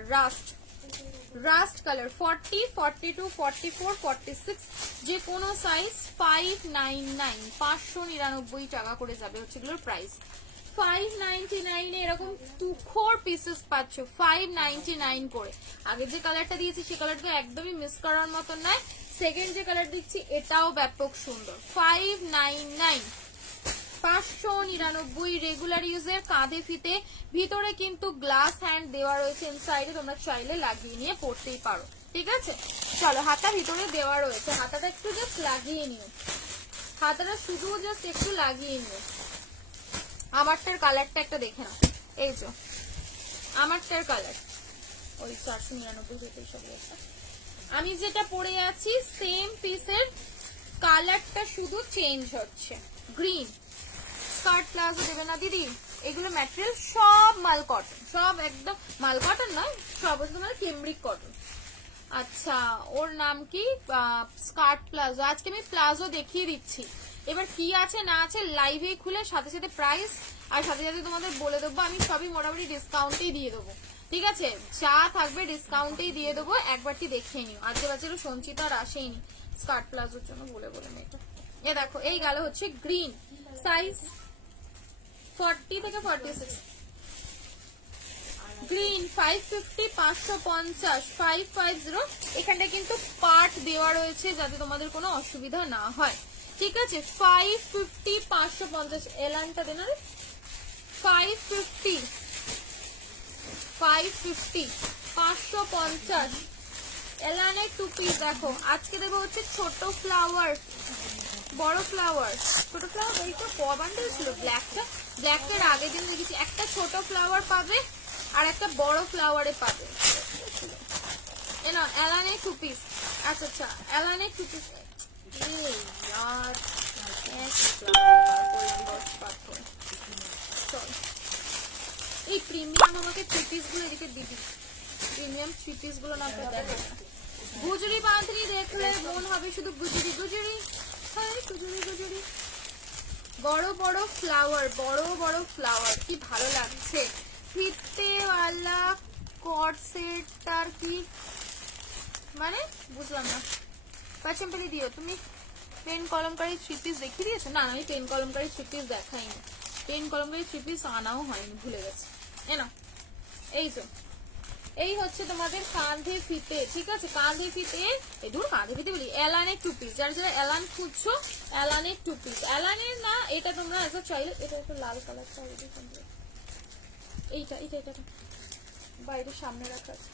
রাস্ট কালার 40, 42, 44, 46 যে কোনো সাইজ 599, 599 টাকা করে যাবে হচ্ছে এগুলোর প্রাইস। 599 এ এরকম 4 পিসেস পাচ্ছ 599 করে। আগে যে কালারটা দিয়েছি সে কালারটা একদমই মিস করার মতন নয়, সেকেন্ড যে কালার দিচ্ছি এটাও ব্যাপক সুন্দর। 599, 599 রেগুলার ইউজের কাঁধে ফিতে, ভিতরে কিন্তু গ্লাস হ্যান্ড দেওয়া রয়েছে, ইনসাইডে তোমরা চাইলে লাগিয়ে নিয়ে পড়তেই পারো। ঠিক আছে, চলো হাতা ভিতরে দেওয়া রয়েছে, হাতাটা একটু জাস্ট লাগিয়ে নিও, হাতাটা শুধু জাস্ট একটু লাগিয়ে নিও। আমারটার কালারটা একটা দেখে নাও, এই যে আমারটার কালার ওই 499 যেটা সব রয়েছে। আমি যেটা পরে আছি সেম পিসের কালারটা শুধু চেঞ্জ হচ্ছে, গ্রিন। স্কার্ট প্লাজো দেবে না দিদি, এগুলো ম্যাটেরিয়াল সব মাল কটন, সব একদম মাল কটন নয়, সব তোমার কেমব্রিক কটন। আচ্ছা ওর নাম কি, স্কার্ট প্লাজো। আজকে আমি প্লাজো দেখিয়ে দিচ্ছি, এবার কি আছে না আছে লাইভে খুলে সাথে সাথে প্রাইস আর সাথে সাথে তোমাদের বলে দেবো। আমি সবই মোটামুটি ডিসকাউন্টেই দিয়ে দেবো। ঠিক আছে, যা থাকবে ডিসকাউন্টেই দিয়ে দেবো, একবারটি দেখিয়ে নিও। আজকে বাচ্চারা সঞ্চিতা আর আসেইনি স্কার্ট প্লাজোর জন্য বলে বলে মেয়েটা। এ দেখো এই গেল হচ্ছে গ্রিন, সাইজ 40 থেকে 46, গ্রিন 550, 550, 550। এখানটা কিন্তু পার্ট দেওয়া রয়েছে যাতে তোমাদের কোনো অসুবিধা না হয়। ঠিক আছে, 550, 550 এলানটা দেন, 550, 550, 550 এলানের 2 পিস। দেখো আজকে দেবো হচ্ছে ছোট ফ্লাওয়ার, বড় ফ্লাওয়ার, ছোট ফ্লাওয়ার এইটা বান্ডেল ছিল, ব্ল্যাকের আগের দিন দেখেছি। একটা ছোট ফ্লাওয়ার পাবে আর একটা বড় ফ্লাওয়ারে পাবে। Elaine 2 piece. আচ্ছা আচ্ছা, এলানে 2 পিস। এই প্রিমিয়াম আমাকে থ্রি পিস গুলো এদিকে দিবি, প্রিমিয়াম থ্রি পিস গুলো না দেখো। গুজরি বাঁধনি দেখলে মন হবে শুধু গুজরি গুজরি, হ্যাঁ গুজরি গুজরি। বড় বড় ফ্লাওয়ার, বড় বড় ফ্লাওয়ার, কি ভালো লাগছে। ফিতেওয়ালা কট সেটটার কি মানে বুঝলাম না। পাঁচম্পালি দিও তুমি। পেন কলমকারী থ্রি পিস দেখিয়ে দিয়েছো? না আমি পেন কলমকারী থ্রি পিস দেখাইনি, পেন কলমকারী থ্রি পিস আনাও হয়নি, ভুলে গেছি। এনা এই তো, এই হচ্ছে তোমাদের কাঁধে ফিতে, ঠিক আছে? কাঁধে ফিতে, এই দূর কাঁধে ফিতে বলি, এলানের টু পিস। যারা যারা এলান খুঁজছো, এলানের টু পিস। এলানের না, এটা তোমরা এসব চাইলে, এটা একটু লাল কালার চাইলে, এইটা এটা এটা বাইরে সামনে রাখা আছে।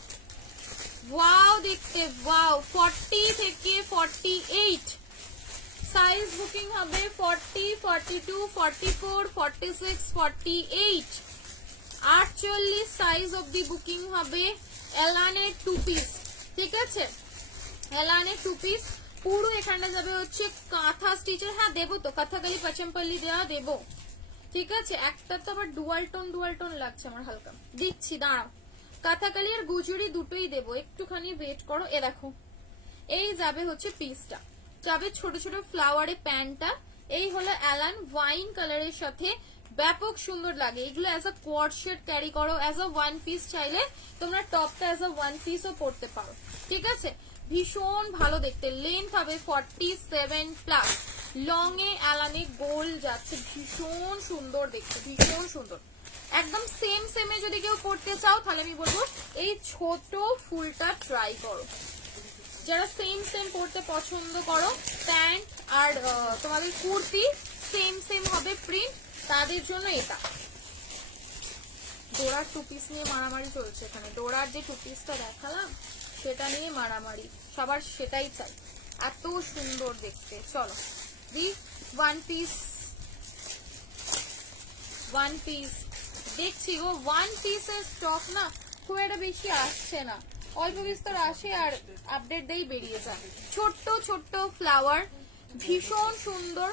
ওয়াও দেখতে, ওয়াও। 40 থেকে 48 সাইজ বুকিং হবে, 40, 42, 44, 46, 48, 48 সাইজ অবধি বুকিং হবে। এলানের টু পিস, ঠিক আছে? এলানের টু পিস পুরো এখানটা যাবে হচ্ছে কাঁথা স্টিচের। হ্যাঁ দেবো তো, কাঁথাকালি পাচম্পাল্লি দেওয়া দেবো, ঠিক আছে? একটা তো আবার ডুয়াল টোন লাগছে আমার হালকা, দিচ্ছি দাঁড়াও। কাঁথাকালি আর গুজরি দুটোই দেবো, একটুখানি ওয়েট করো। এ দেখো, এই যাবে হচ্ছে পিসটা, যাবে ছোট ছোট ফ্লাওয়ারে প্যান্টটা। এই হলো অ্যালান ওয়াইন কালারের সাথে, ব্যাপক সুন্দর লাগে। এগুলো অ্যাজ আ কোয়ার্ড সেট ক্যারি করো, অ্যাজ আ ওয়ান পিস চাইলে তোমরা টপটা অ্যাজ আ ওয়ান পিসও পরতে পারো, ঠিক আছে? ভীষণ ভালো দেখতে। লেন্থ হবে 47 প্লাস। লং এ অ্যালানে গোল যাচ্ছে, ভীষণ সুন্দর দেখতে, ভীষণ সুন্দর। একদম সেম সেমে যদি কেউ করতে চাও তাহলে আমি বলবো এই ছোট ফুলটা ট্রাই করো। যারা সেম সেম পড়তে পছন্দ করো, প্যান্ট আর তোমাদের কুর্তি সেম সেম হবে প্রিন্ট, তাদের জন্য এটা। ডোরার টু পিস নিয়ে মারামারি চলছে এখানে, ডোরার যে টু পিসটা দেখালাম সেটা নিয়ে মারামারি, সবার সেটাই চাই, এত সুন্দর দেখতে। চলো the one piece, one piece দেখছি গো। ওয়ান পিসের স্টক না খুব একটা বেশি আসছে না, অল্প বিস্তর আসে আর আপডেট দেই বেরিয়ে যায়। ছোট্ট ছোট্ট ফ্লাওয়ার, ভীষণ সুন্দর।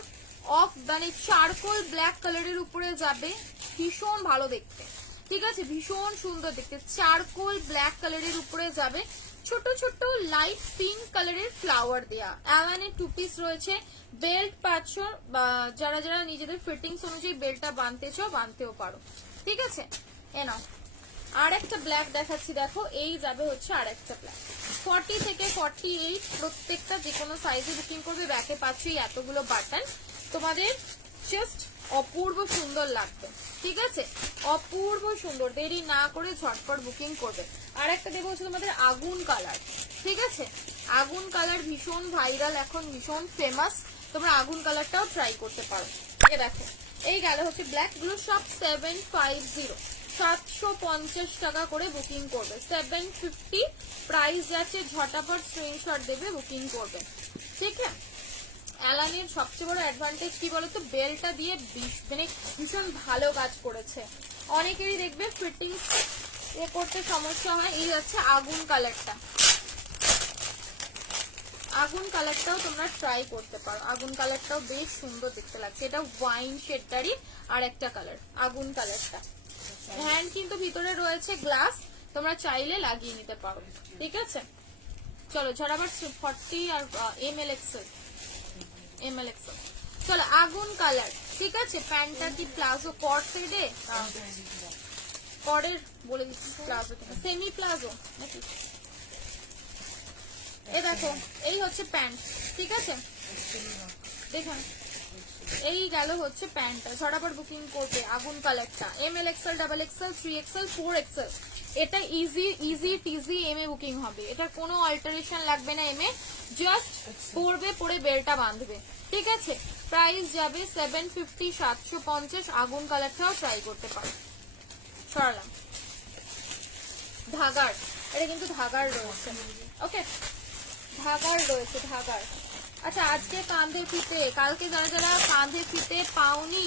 অফ মানে চারকোল ব্ল্যাক কালারের উপরে যাবে, ভীষণ ভালো দেখতে, ঠিক আছে? ভীষণ সুন্দর দেখতে, চারকোল ব্ল্যাক কালারের উপরে যাবে, ছোট ছোট লাইট পিঙ্ক কালারের ফ্লাওয়ার দেয়া। অ্যালানের টু পিস রয়েছে, বেল্ট পাচ্ছ, যারা যারা নিজেদের ফিটিংস অনুযায়ী বেল্টটা বাঁধতেও পারো, ঠিক আছে? এ নাও আর একটা ব্ল্যাক দেখাচ্ছি, দেখো এই যাবে হচ্ছে আর একটা ব্ল্যাক। 40 থেকে 48 প্রত্যেকটা যে কোনো সাইজে বুকিং করবে। ব্যাকে পাচ্ছ এতগুলো বাটন, তোমাদের জাস্ট অপূর্ব সুন্দর লাগবে, ঠিক আছে? অপূর্ব সুন্দর, দেরি না করে ঝটপট বুকিং করবে। আর একটা দেবো হচ্ছে তোমাদের আগুন কালার, ঠিক আছে? আগুন কালার ভীষণ ভাইরাল এখন, ভীষণ ফেমাস, তোমরা আগুন কালারটাও ট্রাই করতে পারো। এ দেখো, এই গেল হচ্ছে ব্ল্যাক গুলো, সব 750, 750 টাকা করে বুকিং করবে। 750 প্রাইস যাচ্ছে, ঝটাপট স্ক্রিনশট দেবে, বুকিং করবে, ঠিক আছে? অ্যালানের সবচেয়ে বড় অ্যাডভান্টেজ কি বলতো, বেলটা দিয়ে মানে ভীষণ ভালো কাজ করেছে। অনেকেরই দেখবে ফিটিংস এ করতে সমস্যা হয়। এই যাচ্ছে আগুন কালারটা, আগুন কালারটাও তোমরা ট্রাই করতে পারো, আগুন কালারটাও বেশ সুন্দর দেখতে লাগছে। এটা ওয়াইন শেডটারই আর একটা কালার, আগুন কালারটা। হ্যান্ড কিন্তু ভিতরে রয়েছে গ্লাস, তোমরা চাইলে লাগিয়ে নিতে পারো, ঠিক আছে? চলো ঝরাবার 40 আর এমএল এক্সেল, চলো আগুন কালার, ঠিক আছে? প্যান্টটা কি প্লাজো কট সেটে, কটের বলে দিচ্ছি প্লাজো কিনা, সেমি প্লাজো নাকি? এ দেখো, এই হচ্ছে প্যান্ট, ঠিক আছে? দেখুন এই গেল হচ্ছে প্যান্টটা, ঝটাপট বুকিং করবে। আগুন কালারটা ML Excel, double XL, 3XL, 4XL, এটা ইজি টিজি এম এ বুকিং হবে। এটার কোনো অল্টারেশন লাগবে না, এম এ জাস্ট পরবে, পরে বেলটা বাঁধবে, ঠিক আছে? প্রাইস যাবে 750, 750। আগুন কালারটাও ট্রাই করতে পারো। সরালাম ধাগার, এটা কিন্তু ধাগার রয়েছে, ওকে? ধাগার রয়েছে, ধাগার। আচ্ছা আজকে কাঁধে ফিতে, কালকে যারা যারা কাঁধে ফিতে পাওনি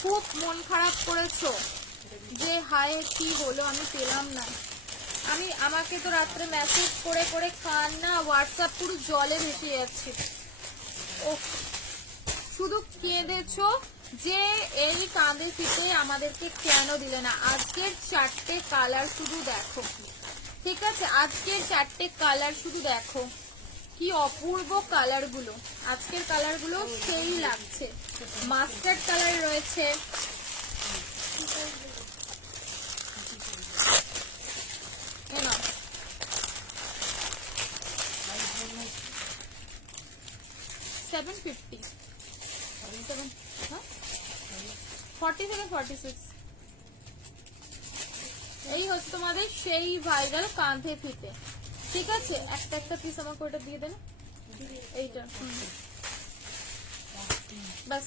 খুব মন খারাপ করেছো যে হায় কি হলো আমি পেলাম না। আমাকে তো রাত্রে মেসেজ করে করে কান না হোয়াটসঅ্যাপ পুরো জলে ভেসে যাচ্ছে। ও শুধু কেঁদেছো যে এই কাঁধে ফিতে আমাদেরকে কেন দিলে না। আজকের 4টে কালার শুধু দেখো, ঠিক আছে? আজকের 4টে কালার শুধু দেখো, কি অপূর্ব কালার গুলো। আজকের কালার গুলো সেই লাগছে। মাস্টার্ড কালার রয়েছে, এই নাও। 750 হ্যাঁ 40 থেকে 46। এই হচ্ছে তোমাদের সেই ভাইরাল কাঁধে ফিতে, ঠিক আছে? একটা একটা পিস আমাকে ওটা দিয়ে দেন, এইটা বাস।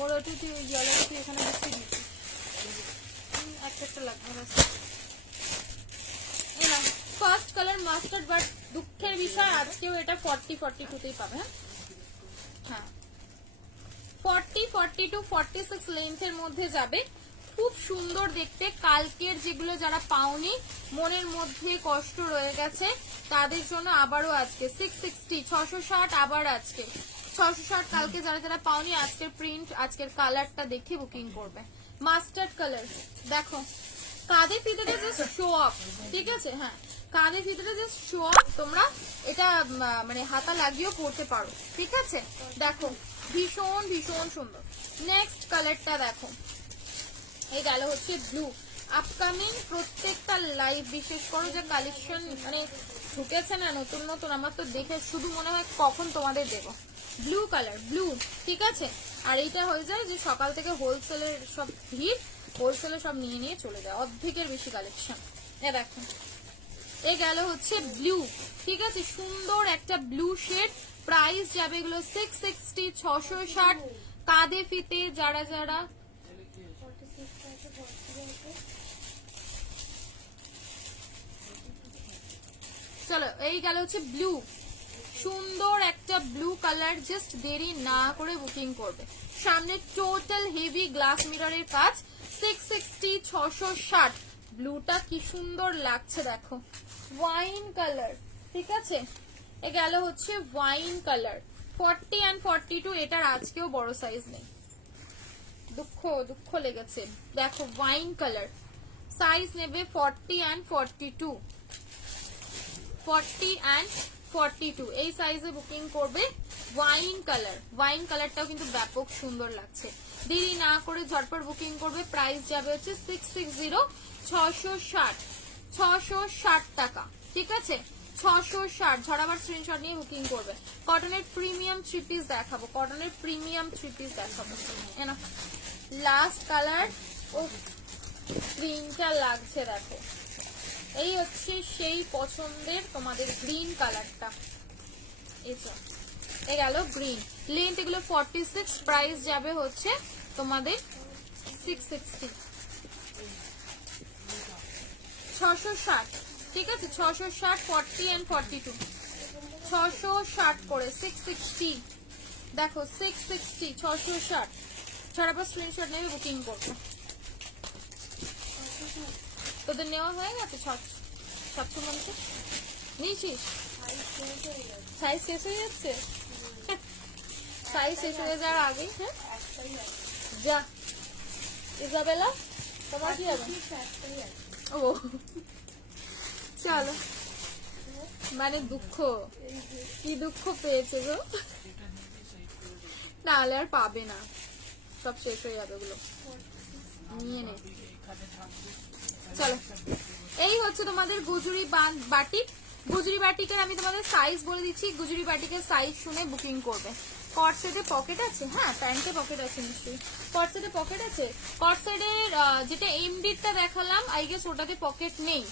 ওর ওটা তুই ইয়েলো তুই এখানে বসে দিচ্ছিস, একটা একটা লাগবে বাস। এই না ফার্স্ট কালার মাস্টার্ড, বাট দুঃখের বিষয় আজকেও এটা 40-42তেই পাবে। হ্যাঁ 40-42 46 লেন্থের মধ্যে যাবে। খুব সুন্দর দেখতে। কালকের যেগুলো যারা পাওনি, মনের মধ্যে কষ্ট রয়ে গেছে, তাদের জন্য আবারও আজকে 660 660, আবার আজকে 660। কালকে যারা যারা পাওনি, আজকের প্রিন্ট আজকের কালারটা দেখে বুকিং করবে। মাস্টার্ড কালার দেখো, কাঁধে ফিতেটা জাস্ট শো অফ, ঠিক আছে? হ্যাঁ কাঁধে ফিতেটা জাস্ট শো অফ। তোমরা এটা মানে হাতা লাগিয়েও পরতে পারো, ঠিক আছে? দেখো ভীষণ ভীষণ সুন্দর। নেক্সট কালারটা দেখো, এই গেল হচ্ছে ব্লু। আপকামিং প্রত্যেকটা লাইভ, বিশেষ করে যে কালেকশন মানে ঢুকেছে না নতুন নতুন, আমার তো দেখে শুধু মনে হয় কখন তোমাদের দেবো। ব্লু কালার, ব্লু, ঠিক আছে? আর এইটা হয়ে যায় যে সকাল থেকে হোলসেলের সব ভিড়, হোলসেলে সব নিয়ে নিয়ে চলে যায়, অর্ধেকের বেশি কালেকশন। এ দেখো এই গেল হচ্ছে ব্লু, ঠিক আছে? সুন্দর একটা ব্লু শেড। প্রাইস যাবে এগুলো 660 660। কাঁধে ফিতে যারা যারা চলো, এই গেল হচ্ছে ব্লু, সুন্দর একটা ব্লু কালার। জাস্ট দেরি না করে বুকিং করবে। সামনে টোটাল হেভি গ্লাস মিররের কাজ। 660 660। ব্লুটা কি সুন্দর লাগছে দেখো, ওয়াইন কালার, ঠিক আছে? এ গেল হচ্ছে ওয়াইন কালার। 40 and 42, এটার আজকেও বড় সাইজ নেই, দুঃখ দুঃখ লেগেছে। দেখো ওয়াইন কালার, সাইজ নেবে 40 and 42, 40 and 42 এই সাইজে বুকিং করবে। ওয়াইন কালার, ওয়াইন কালারটাও কিন্তু ব্যাপক সুন্দর লাগছে। দেরি না করে ঝটপট বুকিং করবে। প্রাইস যাবে হচ্ছে 660 660 660 টাকা, ঠিক আছে? 660। ঝড়াবার স্ক্রিনশট নিয়ে বুকিং করবে। কটনের প্রিমিয়াম থ্রি পিস দেখাবো, কটনের প্রিমিয়াম থ্রি পিস দেখাবো। এনা লাস্ট কালার, ও গ্রিনটা লাগছে দেখো, এই হচ্ছে সেই পছন্দের তোমাদের গ্রিন কালারটা। এই গেল গ্রিন। লেন্থ এগুলো 46, প্রাইস যাবে হচ্ছে তোমাদের 660 660, ঠিক আছে? 660 40 and 42 660 করে 660। দেখো 660 660। ছড়াবার স্ক্রিনশট নেবে বুকিং করবে। তোদের নেওয়া হয়ে গেছে 750 নিয়েছিস? সাইজ শেষ হয়ে যাচ্ছে, সাইজ শেষ হয়ে যাওয়ার আগেই। হ্যাঁ যা ইজাবেলা, তোমার কি হবে? ও চলো, মানে দুঃখ, কি দুঃখ পেয়েছে গো, নাহলে আর পাবে না, সব শেষ হয়ে যাবে ওগুলো, নিয়ে নে। চলো, এই হচ্ছে তোমাদের গুজরি বাটিক। গুজরি বাটিকের আমি তোমাদের সাইজ বলে দিচ্ছি। গুজরি বাটিকের সাইজ শুনে বুকিং করবে। কটসেটে পকেট আছে, হ্যাঁ প্যান্টে পকেট আছে নিশ্চয়ই। কটসেটে পকেট আছে। কটসেটের যেটা এমডিটা দেখালাম, আই গেস ওটাতে পকেট নেই।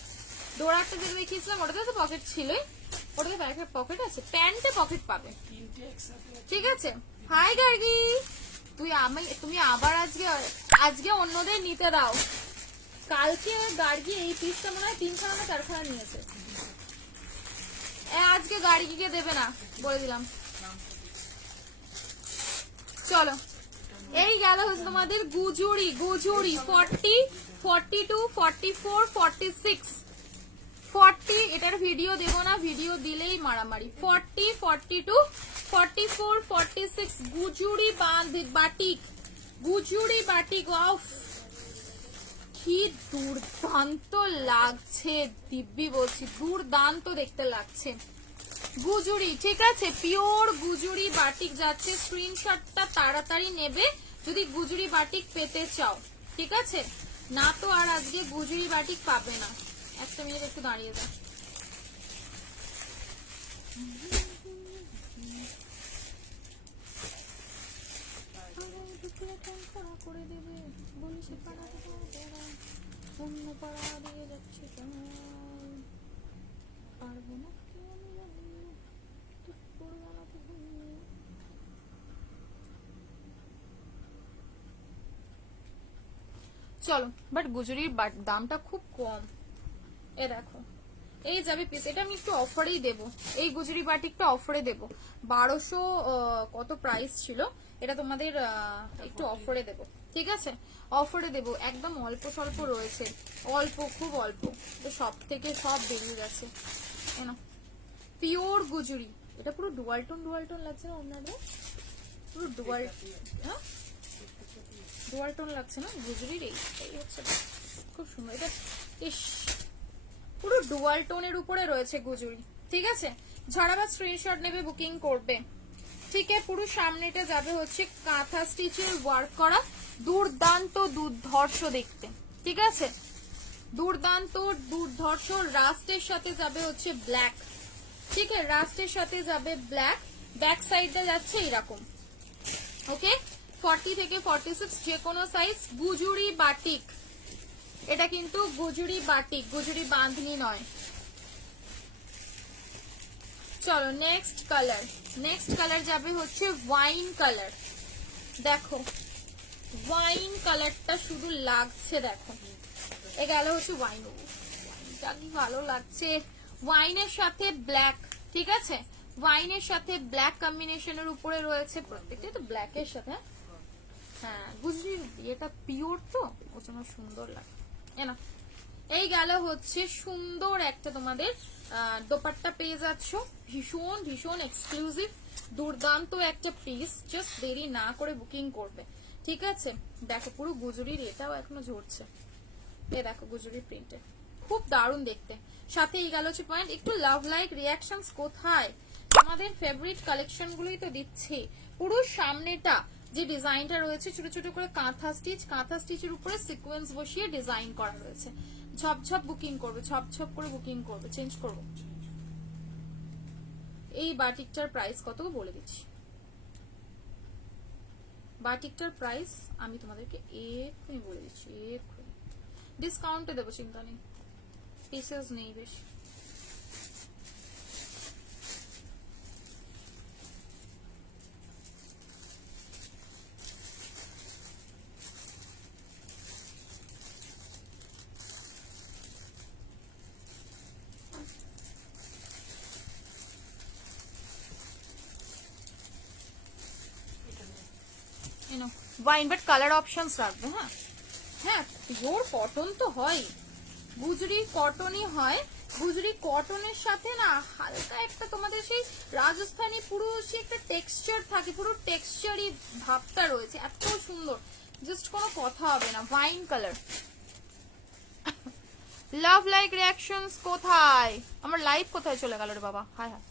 ডোরারটা যেটা দেখিয়েছিলাম ওটাতে তো পকেট ছিলই, ওটাতে পকেট আছে। প্যান্টে পকেট পাবে, ঠিক আছে? হাই গার্গি, তুমি আবার আজকে অন্যদের নিতে দাও। কালকে গার্গি এই পিসটা মনে হয় 3খানা না 4খানা নিয়েছে। আজকে গার্গিকে দেবে না, বলে দিলাম। চলো, এই গেল হচ্ছে তোমাদের গুজুরি। গুজুরি 40 42 44 46 40, এটার ভিডিও দেব না, ভিডিও দিলেই মারামারি। 40, 42, 44, 46 গুজুরি বাটিক, গুজুরি বাটিক। ওয়াও, কি দুর্দান্ত লাগছে দিব্যি বলছি, দুর্দান্ত দেখতে লাগছে। গুজুরি, ঠিক আছে, পিওর গুজুরি বাটিক যাচ্ছে। স্ক্রিনশটটা তাড়াতাড়ি নেবে যদি গুজুরি বাটিক পেতে চাও, ঠিক আছে? না তো আর আজকে গুজুরি বাটিক পাবে না। একটা মিনিট একটু দাঁড়িয়ে যা। করে দেবে বলছে পাড়া অন্য পাড়া দিয়ে যাচ্ছে, পারবো না চলো। বাট গুজুরির দামটা খুব কম। এ দেখো, এই যাবে পিস, এটা আমি একটু অফারেই দেবো। এই গুজুরি বাটিকটা অফারে দেবো। 1200 কত প্রাইস ছিল, এটা তোমাদের একটু অফারে দেবো, ঠিক আছে? অফারে দেবো, একদম অল্প স্বল্প রয়েছে, অল্প, খুব অল্প, তো সব থেকে সব বেরিয়ে গেছে। পিওর গুজুরি, এটা পুরো ডুয়াল টোন লাগছে না আপনাদের? পুরো ডুয়াল, হ্যাঁ ডুয়াল টোন লাগছে না গুজুরির? এই হচ্ছে খুব সুন্দর এটা। ইস, পুরো ডুয়াল টোনের উপরে রয়েছে গুজুরি, ঠিক আছে? ঝাড়াবা স্ক্রিনশট নেবে, বুকিং করবে, ঠিক আছে? পুরো সামনেটা যাবে হচ্ছে কাঁথা স্টিচের ওয়ার্ক করা, দুর্দান্ত দুর্ধর্ষ দেখতে, ঠিক আছে? দুর্দান্ত দুর্ধর্ষ। রাস্টের সাথে যাবে হচ্ছে ব্ল্যাক, ঠিক আছে? রাস্টের সাথে যাবে ব্ল্যাক, ব্যাক সাইডটা যাচ্ছে এরকম, ওকে? 40 থেকে 46 যে কোনো সাইজ। গুজুরি বাটিক, এটা কিন্তু গুজুরি বাটিক, গুজুরি বাঁধনি নয়। চলো নেক্সট কালার, নেক্সট কালার যাবে হচ্ছে ওয়াইন কালার। দেখো ওয়াইন কালারটা শুধু লাগছে, দেখো এ গেল হচ্ছে ওয়াইন। ওয়াইনটা কি ভালো লাগছে, ওয়াইনের সাথে ব্ল্যাক, ঠিক আছে? ওয়াইনের সাথে ব্ল্যাক কম্বিনেশনের উপরে রয়েছে, প্রত্যেকটা তো ব্ল্যাকের সাথে। হ্যাঁ গুজরির এটা পিওর তো, ওর জন্য সুন্দর লাগে। না, এই গেল হচ্ছে সুন্দর একটা তোমাদের দোপাট্টা পেয়ে যাচ্ছ, ভীষণ ভীষণ এক্সক্লুসিভ, দুর্দান্ত একটা পিস। জাস্ট দেরি না করে বুকিং করবে, ঠিক আছে? দেখো পুরো গুজরির এটাও এখনো ঝরছে, এ দেখো গুজরির প্রিন্টে, খুব দারুণ দেখতে। সাথে এই গেল হচ্ছে পয়েন্ট। একটু লাভ লাইক রিয়াকশনস কোথায়? আমাদের ফেভারিট কালেকশন গুলোই তো দিচ্ছি। পুরো সামনেটা যে ডিজাইনটা রয়েছে ছোট ছোট করে কাঁথা স্টিচ, কাঁথা স্টিচের উপরে সিকোয়েন্স বসিয়ে ডিজাইন করা রয়েছে। ঝপঝপ বুকিং করবে, ঝপঝপ করে বুকিং করবে। চেঞ্জ করবো। এই বাটিকটার প্রাইস কত বলে দিচ্ছি। বাটিকটার প্রাইস আমি তোমাদেরকে এক্ষুনি বলে দিচ্ছি, এক্ষুনি ডিসকাউন্টে দেবো, চিন্তা নেই, পিসেস নেই বেশি। ওয়াইন বাট কালার অপশনস রাখবে। হ্যাঁ হ্যাঁ, পিওর কটন তো হয়, গুজরি কটনই হয়। গুজরি কটনের সাথে না হালকা একটা তোমাদের সেই রাজস্থানী পুরো সে একটা টেক্সচার থাকে, পুরো টেক্সচারই ভাবটা রয়েছে, এত সুন্দর, জাস্ট কোনো কথা হবে না। Wine colour. Love like reactions কোথায়? আমার লাইভ কোথায় চলে গেল রে বাবা? হায় হায়,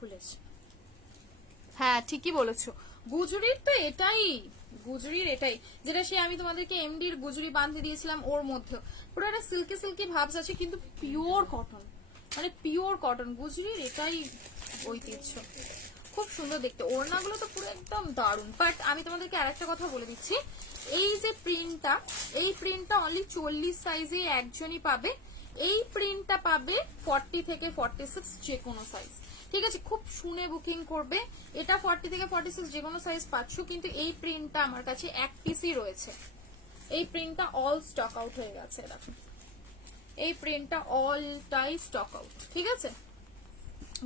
খুলেছে। হ্যাঁ ঠিকই বলেছো, গুজরির তো এটাই, গুজরির এটাই, যেটা সে আমি তোমাদেরকে এমডির গুজরি বাঁধতে দিয়েছিলাম, ওর মধ্যে পুরো একটা সিল্কি সিল্কি ভাবস আছে, কিন্তু পিওর কটন, মানে পিওর কটন। গুজরির এটাই ঐতিহ্য, খুব সুন্দর দেখতে। ওড়নাগুলো তো পুরো একদম দারুণ। বাট আমি তোমাদেরকে আরেকটা কথা বলে দিচ্ছি, এই যে প্রিন্টটা, এই প্রিন্টটা অনলি 40 সাইজে একজনই পাবে। এই প্রিন্টটা পাবে 40 থেকে 46 যে কোনো সাইজ, ঠিক আছে? খুব শুনে বুকিং করবে। এটা 40 থেকে 46 যে কোনো সাইজ পাচ্ছ, কিন্তু এই প্রিন্টটা আমার কাছে এক পিসই রয়েছে। এই প্রিন্টটা অল স্টক আউট হয়ে গেছে, দেখো এই প্রিন্টটা অলটাই স্টক আউট, ঠিক আছে?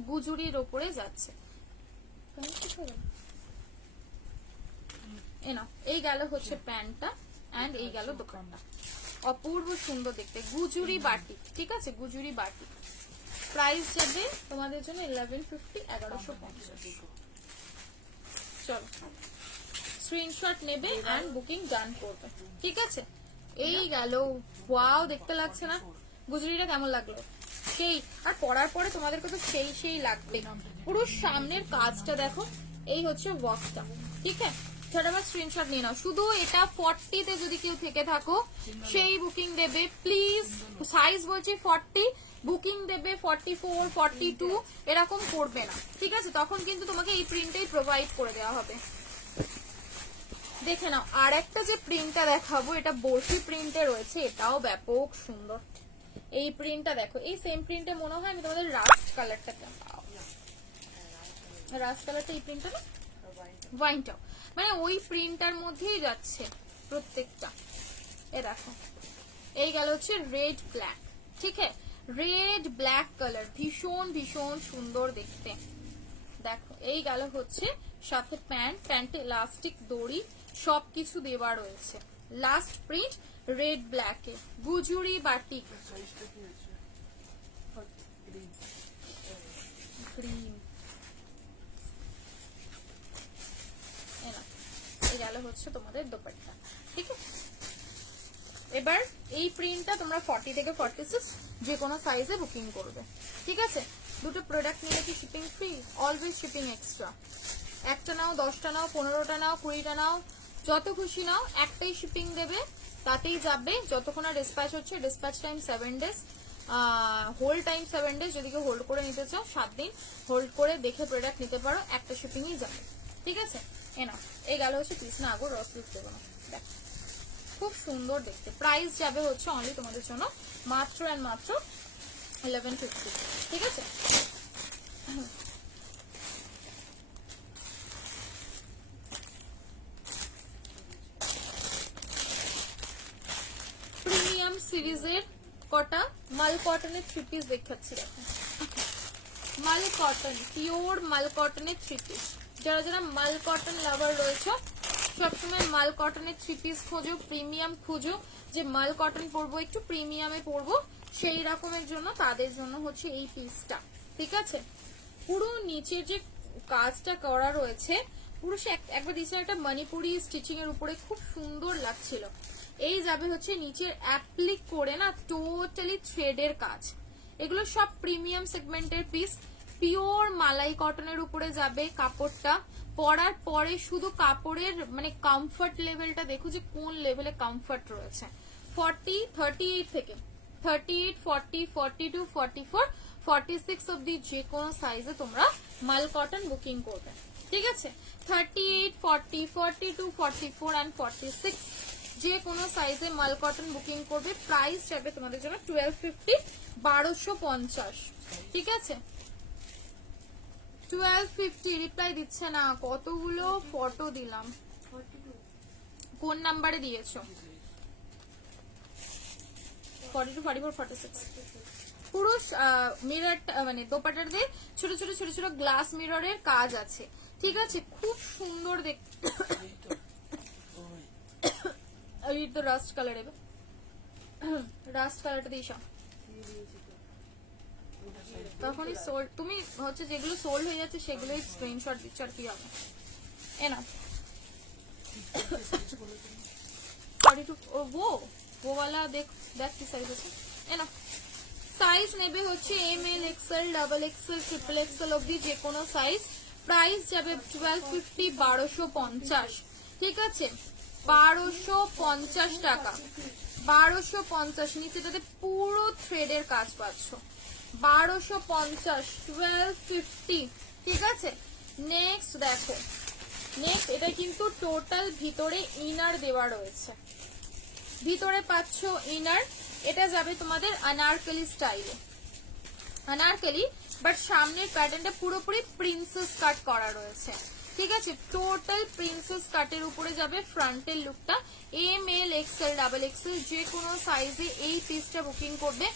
গুজুরির ওপরে যাচ্ছে। এই গেল হচ্ছে প্যান্টটা এন্ড এই গেল দোকানটা। অপূর্ব সুন্দর দেখতে, গুজুরি বাটিক, ঠিক আছে, গুজুরি বাটিক। প্রাইস যাবে তোমাদের জন্য 1150, 1150। চলো স্ক্রিনশট নেবে এন্ড বুকিং ডান করবে, ঠিক আছে। এই গেল, ওয়াও দেখতে লাগছে না? গুজরিটা কেমন লাগলো? সেই, আর পরার পরে তোমাদেরকে তো সেই সেই লাগবে। পুরো সামনের কাজটা দেখো, এই হচ্ছে ওয়ার্কটা, ঠিক আছে। ঝটাফট স্ক্রিনশট নিয়ে নাও। শুধু এটা 40 তে যদি কেউ থেকে থাকো সেই বুকিং দেবে প্লিজ। সাইজ বলছি 40, বুকিং দেবে 44, 42, এরকম করবে না, ঠিক আছে। তখন কিন্তু তোমাকে এই প্রিন্টটাই প্রোভাইড করে দেওয়া হবে। দেখে নাও, আর একটা যে প্রিন্টটা দেখাবো, এটা বর্ষি প্রিন্টে রয়েছে, এটাও ব্যাপক সুন্দর। এই প্রিন্টটা দেখো, এই সেম প্রিন্টে মনে হয় আমি তোমাদের রাস্ট কালারটা, রাস্ট কালারটা এই প্রিন্টটা না, ওয়াইনটাও, মানে ওই প্রিন্টার মধ্যেই যাচ্ছে প্রত্যেকটা। এ দেখো, এই গেল হচ্ছে রেড ব্ল্যাক, ঠিক আছে, রেড ব্ল্যাক কালার, ভীষণ ভীষণ সুন্দর দেখতে। দেখো এই গেল হচ্ছে সাথে প্যান্ট, প্যান্টে ইলাস্টিক দড়ি সবকিছু দেওয়া রয়েছে। লাস্ট প্রিন্ট রেড ব্ল্যাকে, গুজুরি বাটিক সাইজটা কি আছে? ক্রিম। এই গেল হচ্ছে তোমাদের দোপাট্টা, ঠিক আছে। এবার এই প্রিন্টটা তোমরা 40 থেকে 46 যে কোনো সাইজে বুকিং করবে, ঠিক আছে। দুটো প্রোডাক্ট নিলে কি shipping free? Always shipping extra. একটা নাও, 10টা নাও, 15টা নাও, 20টা নাও, যত খুশি নাও, একটাই শিপিং দেবে, তাতেই যাবে। যতক্ষণ আর ডিসপ্যাচ হচ্ছে, dispatch time 7 days, hold time 7 days. যদি কেউ হোল্ড করে নিতে চাও 7 দিন হোল্ড করে দেখে প্রোডাক্ট নিতে পারো, একটা শিপিংই যাবে, ঠিক আছে। এই গেল হচ্ছে পিস, না আগো রস লিখ দেবো না, দেখ খুব সুন্দর দেখতে। প্রাইস যাবে হচ্ছে অনলি তোমাদের জন্য মাত্র এন্ড মাত্র 1150, ঠিক আছে। প্রিমিয়াম সিরিজের কটা মাল কটনের 3 পিস দেখাচ্ছি, দেখো মাল কটন, পিওর মাল কটনের 3 পিস। যারা যারা মাল কটন লাভার রয়েছে, সবসময় মাল কটনের 3 পিস খোঁজো, প্রিমিয়াম খোঁজো, যে মাল কটন পরবো একটু প্রিমিয়ামে পরবো, সেই রকমের জন্য তাদের জন্য হচ্ছে এই পিসটা, ঠিক আছে। পুরো নিচের যে কাজটা করা রয়েছে, পুরো সে একবার দিচ্ছে একটা মণিপুরি স্টিচিং এর উপরে, খুব সুন্দর লাগছিল। এই যাবে হচ্ছে নিচের অ্যাপ্লিক করে না টোটালি থ্রেডের কাজ। এগুলো সব প্রিমিয়াম সেগমেন্টের পিস, পিওর মালাই কটনের উপরে যাবে কাপড়টা। পরার পরে শুধু কাপড়ের মানে কমফর্ট লেভেলটা দেখো যে কোন লেভেলে কমফর্ট রয়েছে। 40, 38 থেকে 38, 40, 42, 44, 46 অব্দি যে কোনো সাইজে তোমরা মাল কটন বুকিং করবে, ঠিক আছে। 38, 40, 42, 44 and 46 যে কোনো সাইজে মাল কটন বুকিং করবে। প্রাইস যাবে তোমাদের জন্য 1250, 1250, ঠিক আছে। 1250 রিপ্লাই দিচ্ছে না, কতগুলো ফটো দিলাম, কোন নাম্বারে দিয়েছো? 42, 44, 46 পুরো মিরর মানে দোপাট্টার দিয়ে ছোট ছোট ছোট ছোট গ্লাস মিররের কাজ আছে, ঠিক আছে, খুব সুন্দর দেখতে। এই তো রাস্ট কালার, এবার রাস্ট কালারটা দিয়ে তখনই সোল্ড, তুমি হচ্ছে যেগুলো সোল্ড হয়ে যাচ্ছে সেগুলোই স্ক্রিনশট দিচ্ছ, আর কি হবে। এ না 42, वो वाला देख की साइज আছে। এ না সাইজ নেবে হচ্ছে ML, XL, XXL, XXL অবধি যে কোনো সাইজ। প্রাইস যাবে 1250, 1250, ঠিক আছে, 1250 টাকা, 1250। নিচেটাতে পুরো থ্রেডের কাজ পাচ্ছ, 1250, 1250, ঠিক আছে। নেক্সট দেখো, নেক্সট এটা কিন্তু টোটাল ভিতরে ইনার দেওয়া রয়েছে, ভিতরে পাচ্ছ ইনার। এটা যাবে তোমাদের আনারকলি স্টাইলে, আনারকলি, বাট সামনের প্যাটার্নটা পুরোপুরি প্রিন্সেস কাট করা রয়েছে, ঠিক আছে। টোটাল প্রিন্সেস কাটের উপরে যাবে ফ্রন্টের লুকটা। ML, XL, XXL যে কোনো সাইজে এই পিসটা বুকিং করবে।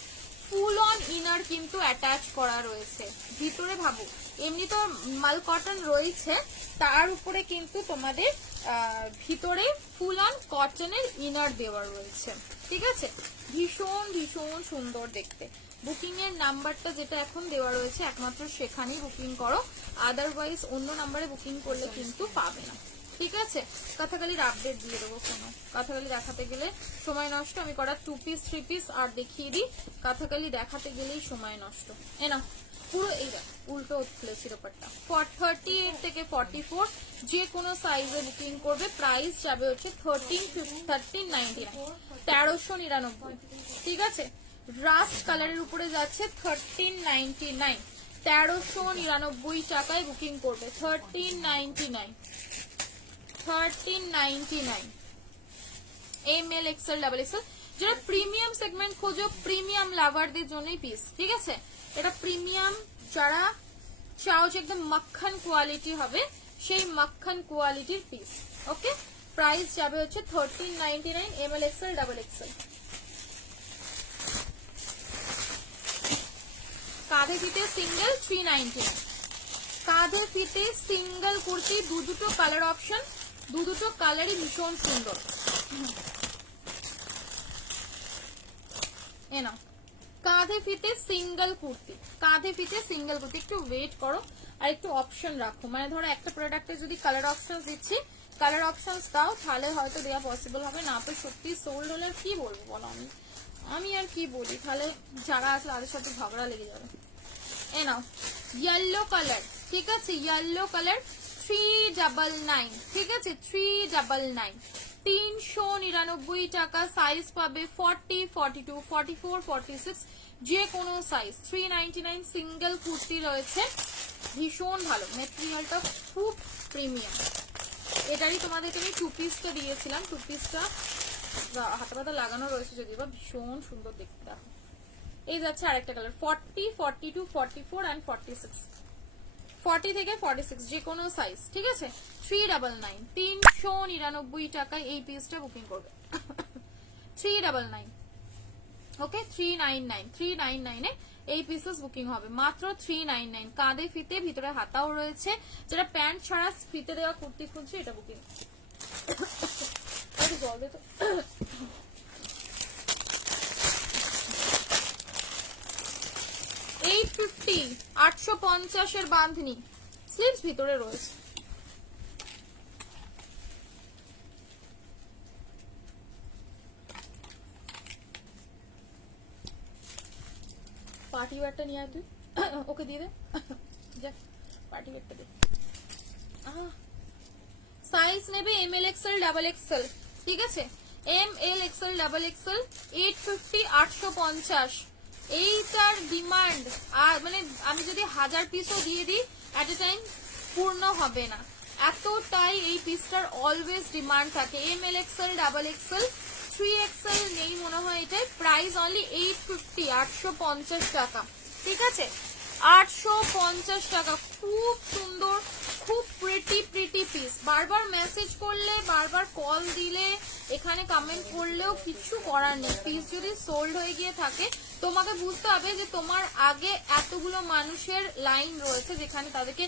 ফুল অন ইনার কিন্তু অ্যাটাচ করা রয়েছে ভিতরে। ভাবো এমনি তো মাল কটন রয়েছে, তার উপরে কিন্তু তোমাদের ভিতরে ফুল অন কটনের ইনার দেওয়া রয়েছে, ঠিক আছে। ভীষণ ভীষণ সুন্দর দেখতে। বুকিং এর নাম্বারটা যেটা এখন দেওয়া রয়েছে একমাত্র সেখানেই বুকিং করো, আদারওয়াইজ অন্য নাম্বারে বুকিং করলে কিন্তু পাবে না, ঠিক আছে। কথাকালির আপডেট দিয়ে দেবো, কোনো কথাকালি দেখাতে গেলে সময় নষ্ট। আমি করা 2 পিস 3 পিস আর দেখিয়ে দিই, কথাকালি দেখাতে গেলেই সময় নষ্ট। না পুরো এই উল্টো খুলেছি ব্যাপারটা। 38 থেকে 44 যে কোনো সাইজে বুকিং করবে, প্রাইস যাবে হচ্ছে 1399, 1399, ঠিক আছে। রাস্ট কালারের উপরে যাচ্ছে 1399, 1399 টাকায় বুকিং করবে। 1399, 1399 এমএল এক্সেল ডাবল এক্সেল। যারা প্রিমিয়াম সেগমেন্ট খোঁজো, প্রিমিয়াম লাভারদের জন্যই পিস, ঠিক আছে। এটা প্রিমিয়াম যারা চাও যে একদম মাখন কোয়ালিটি হবে, সেই মাখন কোয়ালিটির পিস, ওকে। প্রাইস যাবে হচ্ছে 1399, এমএল এক্সেল ডাবল এক্সেল। কাঁধে ফিতে সিঙ্গেল 399, কাঁধে ফিতে সিঙ্গেল কুর্তি, দুটো কালার অপশন, দুটো কালারই ভীষণ সুন্দর। এ নাও কাঁধে ফিতে সিঙ্গেল কুর্তি, কাঁধে ফিতে সিঙ্গেল কুর্তি। একটু ওয়েট করো আর একটু অপশন রাখো, মানে ধরো একটা প্রোডাক্টে যদি কালার অপশন দিচ্ছি, কালার অপশন দাও, তাহলে হয়তো দেওয়া পসিবল হবে, না তো সত্যি সোল্ড হলে কি বলবো বলো, আমি আর কি বলি, তাহলে যারা আসলে তাদের সাথে ঝগড়া লেগে যাবে। এ নাও ইয়েলো কালার, ঠিক আছে, ইয়েলো কালার 399, ঠিক আছে, 399, 399 টাকা। সাইজ পাবে 40, 42, 44, 46, যে কোনো সাইজ। 399 সিঙ্গেল কুর্তি রয়েছে, ভীষণ ভালো, মেটেরিয়ালটা খুব প্রিমিয়াম। এটারই তোমাদেরকে আমি 2 পিসটা দিয়েছিলাম, 2 পিসটা হাতে পাতা লাগানো রয়েছে যদিও, বা ভীষণ সুন্দর দেখতে। দেখো এই যাচ্ছে আরেকটা কালার 40, 42, 44 and 46, 40 থেকে 46 যে কোনো সাইজ, ঠিক আছে। 399, 399 টাকায় এই পিসটা বুকিং করবে। 399, ওকে, 399, 399 এ এই পিসেস বুকিং হবে মাত্র 399। কাঁধে ফিতে, ভিতরে হাতাও রয়েছে। যারা প্যান্ট ছাড়া ফিতে দেওয়া কুর্তি খুঁজছে, এটা বুকিং। জল দে তো। 850, 850 এর বাঁধনি, স্লিভস ভিতরে রয়েছে। পার্টি ওয়্যারটা নিয়ে আয় তুই, ওকে দিয়ে দে, যা পার্টি ওয়্যারটা দে। সাইজ নেবে এমএল এক্সেল ডাবল এক্সেল, ঠিক আছে, এমএল এক্সেল ডাবল এক্সেল। 850, 850 এইটার ডিমান্ড, আর মানে আমি যদি 1000 পিসও দিয়ে দিই এট এ টাইম পূর্ণ হবে না, এতটাই এই পিসটার অলওয়েজ ডিমান্ড থাকে। ML Excel double XL, 3XL নেই মনে হয় এটাই। প্রাইস অনলি 850, 850 টাকা, ঠিক আছে, 850 টাকা। খুব সুন্দর, খুব প্রিটি প্রিটি পিস। বারবার মেসেজ করলে, বারবার কল দিলে, এখানে কমেন্ট করলেও কিছু করার নেই। পিস যদি সোল্ড হয়ে গিয়ে থাকে, তোমাকে বুঝতে হবে যে তোমার আগে এতগুলো মানুষের লাইন রয়েছে যেখানে তাদেরকে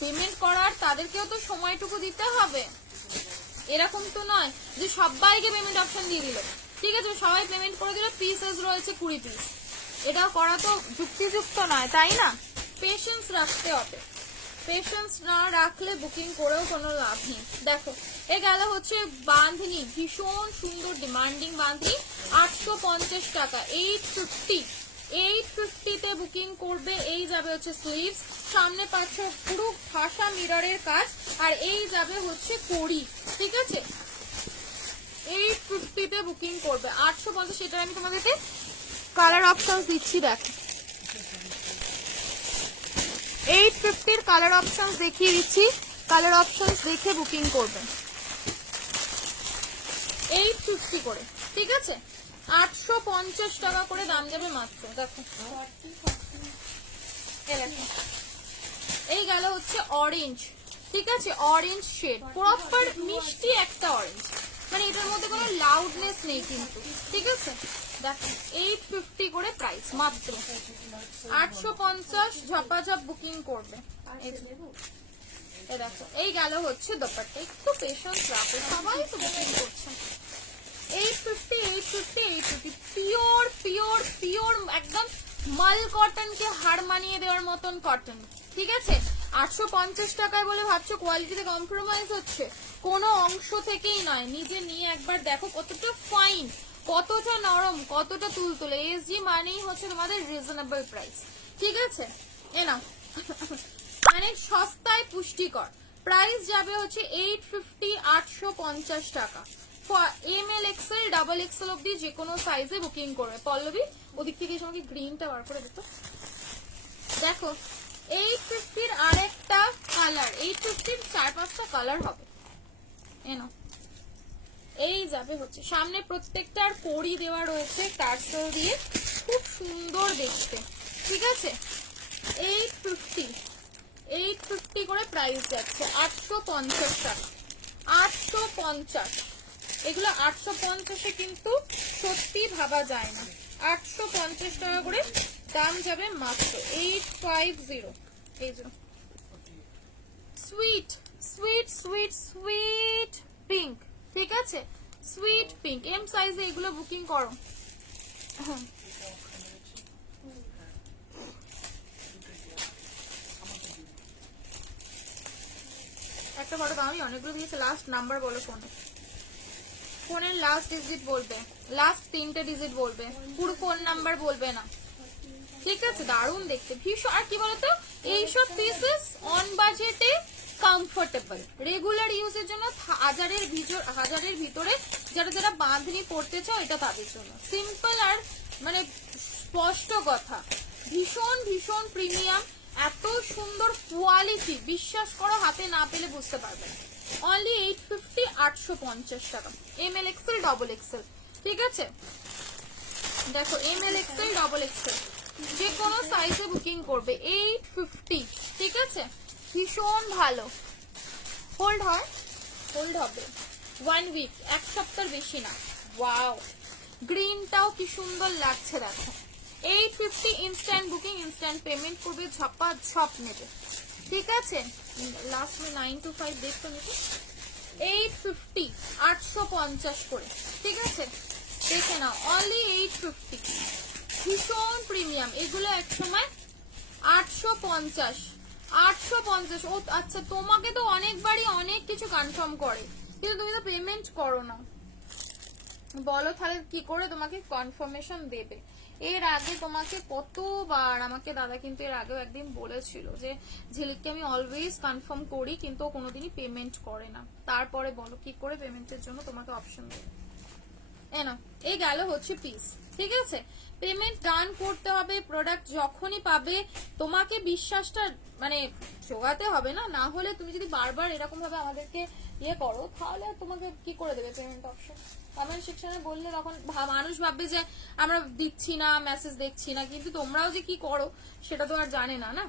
পেমেন্ট করার, তাদেরকেও তো সময়টুকু দিতে হবে। এরকম তো নয় যে সবাইকে পেমেন্ট অপশন দিয়ে দিল, ঠিক আছে, সবাই পেমেন্ট করে দিল, পিসেস রয়েছে 20 পিস। এটা করা তো যুক্তিযুক্ত নয়, তাই না? পেশেন্স রাখতে হবে, পেশেন্স না রাখলে বুকিং করেও কোনো লাভ নেই। দেখো এ গেল হচ্ছে বাঁধনি, ভীষণ সুন্দর ডিমান্ডিং বাঁধনি, 850 টাকা। 850, 850 তে বুকিং করবে। এই যাবে হচ্ছে স্লিভস, সামনে পাচ্ছ পুরো ঠাসা মিররের কাজ, আর এই যাবে হচ্ছে কড়ি, ঠিক আছে। 850 তে বুকিং করবে। 850, সেটা আমি তোমাদেরকে কালার অপশন দিচ্ছি, দেখো 850 এর কালার অপশন দেখিয়ে দিচ্ছি, কালার অপশন দেখে বুকিং করবে। 850 করে, ঠিক আছে, 850 টাকা করে দাম যাবে মাত্র। দেখো এই গেল হচ্ছে অরেঞ্জ, ঠিক আছে, অরেঞ্জ শেড, প্রপার মিষ্টি একটা অরেঞ্জ, মানে এটার মধ্যে কোনো লাউডনেস নেই কিন্তু, ঠিক আছে। দেখো 850 করে প্রাইস মাত্র 850 ঝপাঝপ বুকিং করবে। এই যে, এই দেখো এই গেল হচ্ছে দোপাট্টা, একটু পেশেন্স রাখো, সবাই তো বুকিং করছে। 850 পিওর পিওর পিওর একদম মাল কটন কে হার মানিয়ে দেওয়ার মতন কটন, ঠিক আছে। 850 টাকায় বলে ভাবছো কোয়ালিটিতে কম্প্রোমাইজ হচ্ছে, কোনো অংশ থেকেই নয়। নিজে নিয়ে একবার দেখো কতটা ফাইন, কতটা নরম, কতটা তুলতুলে। এসজি মানেই হচ্ছে তোমাদের রিজনেবল প্রাইস, ঠিক আছে। এ নাও মানে সস্তায় পুষ্টিকর। প্রাইস যাবে হচ্ছে 850 850 টাকা। এমএল এক্সেল ডাবল এক্সেল অব্দি যে কোনো সাইজে বুকিং করবে। পল্লবী ওদিক থেকে এসে আমাকে গ্রিনটা বার করে দিত। দেখো 850 আরেকটা কালার, 850 4-5টা কালার হবে। এনো এই যাবে হচ্ছে সামনে প্রত্যেকটার কড়ি দেওয়া রয়েছে টার্সেল দিয়ে, খুব সুন্দর দেখতে, ঠিক আছে। 850 করে প্রাইস যাচ্ছে, 850 টাকা, 850। এগুলো 850-এ কিন্তু সত্যি ভাবা যায় না। 850 টাকা করে দাম যাবে মাত্র। 850। এই যে sweet sweet sweet sweet pink, ঠিক আছে, সুইট পিঙ্ক এম সাইজে এগুলো বুকিং করো। একটা ফটো দাও, আমি অনেকগুলো দিয়েছি। লাস্ট নাম্বার বলো ফোনে, ফোনের লাস্ট ডিজিট বলবে, লাস্ট 3টে ডিজিট বলবে, পুরো ফোন নাম্বার বলবে না, ঠিক আছে। দারুণ দেখতে ভীষণ। আর কি বলতো, এইসব পিসেস অন বাজেটে কমফোর্টেবল, রেগুলার ইউজের জন্য হাজারের ভিতরে যারা যারা বাঁধনি পড়তে চাও এটা তাদের জন্য। সিম্পল আর মানে স্পষ্ট কথা, ভীষণ ভীষণ প্রিমিয়াম, এত সুন্দর কোয়ালিটি, বিশ্বাস করো হাতে না পেলে বুঝতে পারবে না। অনলি 850 850 টাকা। এমএল এক্সেল ডাবল এক্সেল, ঠিক আছে। দেখো এমএল এক্সেল ডাবল এক্সেল যে কোনো সাইজে বুকিং করবে 850, ঠিক আছে। ভীষণ ভালো, হোল্ড হয়, হোল্ড হবে 1 উইক, এক সপ্তাহের বেশি না। ওয়াও, গ্রিনটাও কি সুন্দর লাগছে দেখো। 850 ইনস্ট্যান্ট বুকিং, ইনস্ট্যান্ট পেমেন্ট করবে, ঝপা ঝপ নেবে, ঠিক আছে। লাস্ট মে 9 to 5 দেখতে নিতে। 850 850 করে, ঠিক আছে। দেখে নাও অনলি 850, ভীষণ প্রিমিয়াম। এগুলো এক সময় 850 850। ও আচ্ছা, তোমাকে তো অনেকবারই অনেক কিছু কনফার্ম করে, কিন্তু তুমি তো পেমেন্ট করো না। বলো তাহলে কি করে তোমাকে কনফার্মেশন দেবে? এর আগে তোমাকে কতবার আমাকে দাদা কিন্তু এর আগেও একদিন বলেছিল যে ঝিলিককে আমি অলওয়েজ কনফার্ম করি কিন্তু ও কোনোদিনই পেমেন্ট করে না। তারপরে বলো কি করে পেমেন্টের জন্য তোমাকে অপশন দেবে? না, এই গেল হচ্ছে পিস, ঠিক আছে। পেমেন্ট ডান করতে হবে, প্রোডাক্ট যখনই পাবে তোমাকে বিশ্বাসটা মানে জোগাতে হবে না। না হলে তুমি যদি বারবার এরকম ভাবে আমাদেরকে ইয়ে করো তাহলে তোমাকে কি করে দেবে পেমেন্ট অপশন? কমেন্ট সেকশনে বললে তখন মানুষ ভাববে যে আমরা দিচ্ছি না, মেসেজ দেখছি না, কিন্তু তোমরাও যে কি করো সেটা তো আর জানে না। না,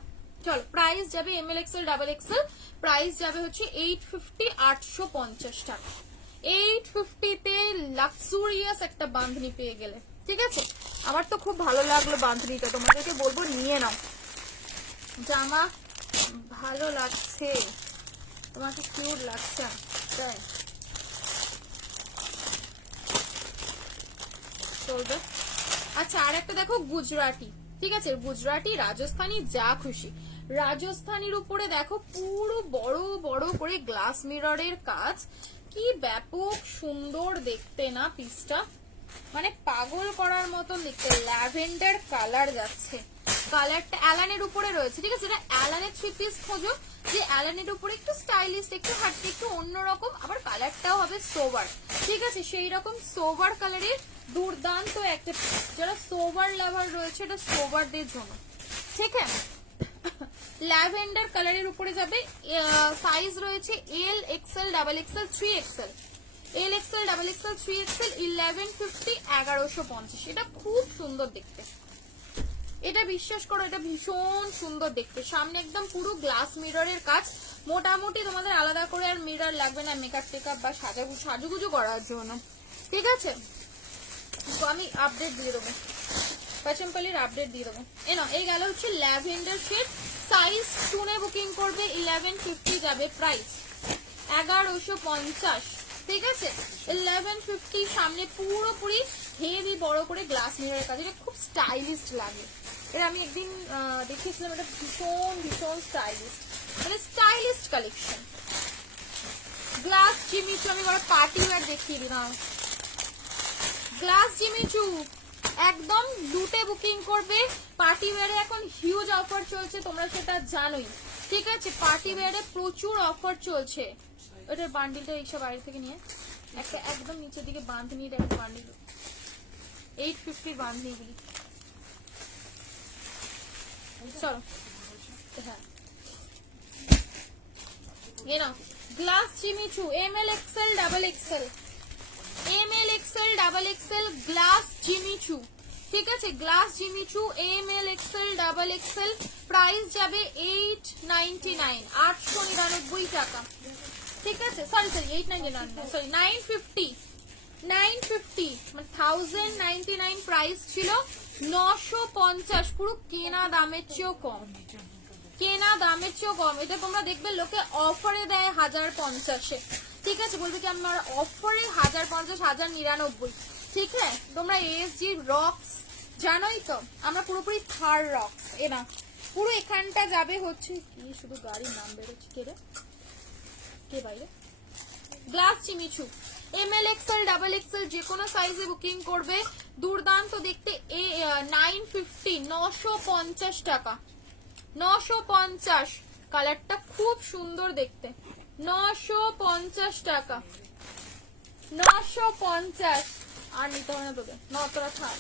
চলো প্রাইস যাবে ML Excel double Excel, price যাবে হচ্ছে 850 850 টাকা। 850 তে লাক্সুরিয়াস একটা বাঁধনি পেয়ে গেলে, ঠিক আছে। আমার তো খুব ভালো লাগলো বাঁধনিটা, তোমাদেরকে বলবো নিয়ে নাও। জামা ভালো লাগছে, তোমাকে কিউট লাগছে, তাই চলবে। আচ্ছা আর একটা দেখো গুজরাটি, ঠিক আছে, গুজরাটি রাজস্থানি যা খুশি। রাজস্থানির উপরে দেখো পুরো বড় বড় করে গ্লাস মিররের কাজ, কি ব্যাপক সুন্দর দেখতে না পিসটা, মানে পাগল করার মতন দেখতে। ল্যাভেন্ডার কালার যাচ্ছে, কালারটা অ্যালানের উপরে রয়েছে, ঠিক আছে। এটা অ্যালানের 3 পিস খোঁজো যে অ্যালানের উপরে একটু স্টাইলিশ, একটু হাটকে, একটু অন্যরকম, আবার কালারটাও হবে সোবার, ঠিক আছে। সেই রকম সোবার কালারের দুর্দান্ত একটা পিস। যারা সোবার লাভার রয়েছে এটা সোবারদের জন্য, ঠিক আছে। ল্যাভেন্ডার কালারের উপরে যাবে, সাইজ রয়েছে এল এক্সেল ডাবল এক্সেল 3XL, এল এক্সেল ডাবল এক্সেল 3XL 1150 1150। এটা খুব সুন্দর দেখতে, এটা বিশ্বাস করো এটা ভীষণ সুন্দর দেখতে। সামনে একদম পুরো গ্লাস মিররের কাজ, মোটামুটি তোমাদের আলাদা করে আর মিরর লাগবে না মেকআপ টেকআপ বা সাজুগুজু করার জন্য, ঠিক আছে। আমি আপডেট দিয়ে দেবো, পাচমপল্লির আপডেট দিয়ে দেবো। এ না, এই গেল হচ্ছে ল্যাভেন্ডার শেড, সাইজ 2 বুকিং করবে 1150 যাবে, প্রাইস 1150। ঠিক আছে, 1150। সামনে পুরোপুরি হেভি বড় করে গ্লাস মিররের কাজ, এটা খুব স্টাইলিশ লাগে। এটা আমি একদিন দেখিয়েছিলাম, এটা ভীষণ ভীষণ স্টাইলিশ, মানে স্টাইলিশ কালেকশন। গ্লাস জিমিচু আমি বড় পার্টি ওয়্যার দেখিয়ে দিলাম। গ্লাস জিমিচু একদম 2 বুকিং করবে। পার্টি ওয়্যারে এখন হিউজ অফার চলছে, তোমরা সেটা জানোই। ঠিক আছে, পার্টি ওয়্যারে প্রচুর অফার চলছে। ওটার বান্ডিলটা এইসব বাইরে থেকে নিয়ে একটা একদম নিচের দিকে বাঁধ নিয়ে একটা বান্ডিল 850 বাঁধ নিয়ে দিই। চলো, হ্যাঁ ये ना glass Jimmy Choo ML XL double XL, ML XL double XL glass Jimmy Choo. ঠিক আছে, glass Jimmy Choo ML XL double XL, price যাবে 899, 899 টাকা। ঠিক আছে, সরি 899, সরি 950, 950 মানে 1099 প্রাইস ছিল, 950, পুরো কেনা দামের চেয়েও কম, কেনা দামের চেয়েও কম। এটা তোমরা দেখবে লোকে অফারে দেয় 1050-এ। ঠিক আছে, বলবে কি আমার অফারে 1050, 1099। ঠিক আছে, তোমরা ASG রক্স জানোই তো, আমরা পুরোপুরি থার রক্স। এ না, পুরো এখানটা যাবে হচ্ছে কি, শুধু গাড়ির নাম বেরোচ্ছে, কে বাইরে। Glass Jimmy Choo ML XL double XL যে কোনো সাইজে বুকিং করবে। দুর্দান্ত দেখতে, 950, 950 টাকা, 950। কালারটা খুব সুন্দর দেখতে, 950 টাকা, 950। আর নিতে হবে না তোদের, নতরা থাক,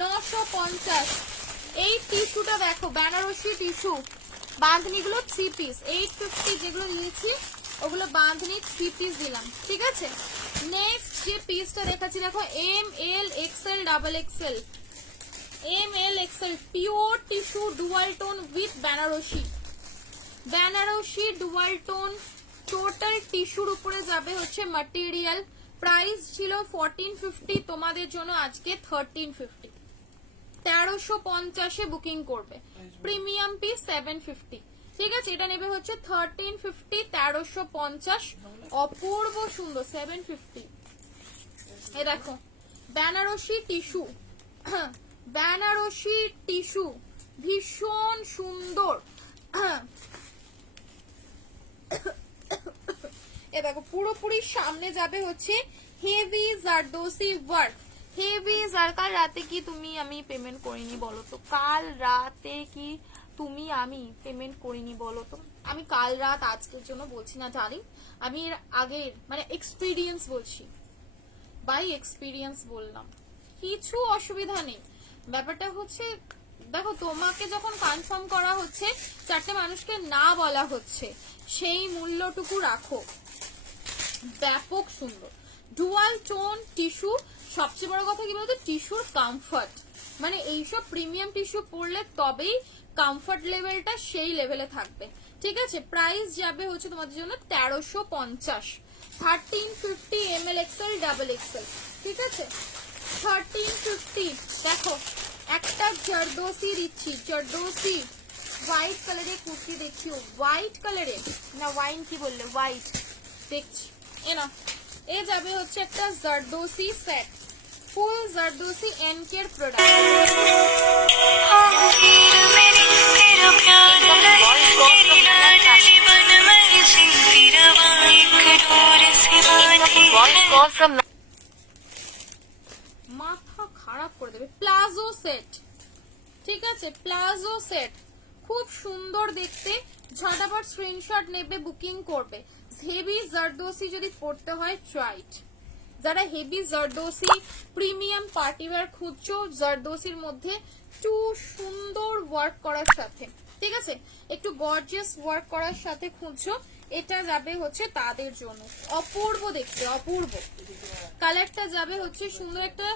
950। এই টিস্যুটা দেখো, বেনারসি টিস্যু, বাঁধনিগুলো 3 পিস, 850 যেগুলো নিয়েছি ওগুলো বাঁধনি 3 পিস দিলাম। ঠিক আছে, নেক্সট যে পিসটা দেখাচ্ছি দেখো, ML XL double XL, ML XL pure tissue dual tone with Banarasi, Banarasi dual tone total টিস্যুর উপরে যাবে হচ্ছে ম্যাটেরিয়াল। প্রাইস ছিল 1450, তোমাদের জন্য আজকে 1350, 1350-এ বুকিং করবে। Premium piece 750। ঠিক আছে, এটা নেবে হচ্ছে 1350, 1350, অপূর্ব সুন্দর 750। এ দেখো বেনারসি টিস্যু, বেনারসি টিস্যু ভীষণ সুন্দর। এ দেখো পুরোপুরি সামনে যাবে হচ্ছে হেভি জারদোসি ওয়ার্ক, হেভি জার। কাল রাতে কি তুমি আমি পেমেন্ট করিনি বলো তো? কাল রাতে কি তুমি আমি পেমেন্ট করিনি বলো তো? আমি কাল রাত আজকের জন্য বলছি না ডার্লিং, আমি এর আগের মানে এক্সপিরিয়েন্স বলছি, বাই এক্সপিরিয়েন্স বললাম, কিছু অসুবিধা নেই। ব্যাপারটা হচ্ছে দেখো, তোমাকে যখন কনফার্ম করা হচ্ছে, 4টে মানুষকে না বলা হচ্ছে, সেই মূল্যটুকু রাখো। ব্যাপক সুন্দর ডুয়াল টোন টিস্যু। সবচেয়ে বড় কথা কি বলতো, টিস্যুর কমফর্ট, মানে এইসব প্রিমিয়াম টিস্যু পরলে তবেই কমফর্ট লেভেলটা সেই লেভেলে থাকবে। ঠিক আছে, প্রাইস যাবে হচ্ছে তোমাদের জন্য 1350, 1350 ML XL डबल XL। ঠিক আছে, 1350। দেখো একটা জারদোসি দিচ্ছি, জারদোসি হোয়াইট কালারের কুর্তি দেখিও, হোয়াইট কালারের না ওয়াইন কি বললে, হোয়াইট দেখছি। এ না, এ যাবে হচ্ছে একটা জারদোসি সেট, ফুল জারদোসি এনকের প্রোডাক্ট। মাথা খারাপ করে দেবে। প্লাজো সেট, ঠিক আছে, প্লাজো সেট খুব সুন্দর দেখতে। ঝটাপট স্ক্রিনশট নেবে, বুকিং করবে। হেভি জারদোসি যদি পড়তে হয় ট্রাইট। যারা হেভি জারদোসি প্রিমিয়াম পার্টিওয়্যার খুঁজছো, জারদোসির মধ্যে একটু সুন্দর ওয়ার্ক করার সাথে, ঠিক আছে, একটু গর্জিয়াস ওয়ার্ক করার সাথে খুঁজছো, এটা যাবে হচ্ছে তাদের জন্য। অপূর্ব দেখতে, অপূর্ব। কালারটা যাবে হচ্ছে সুন্দর একটা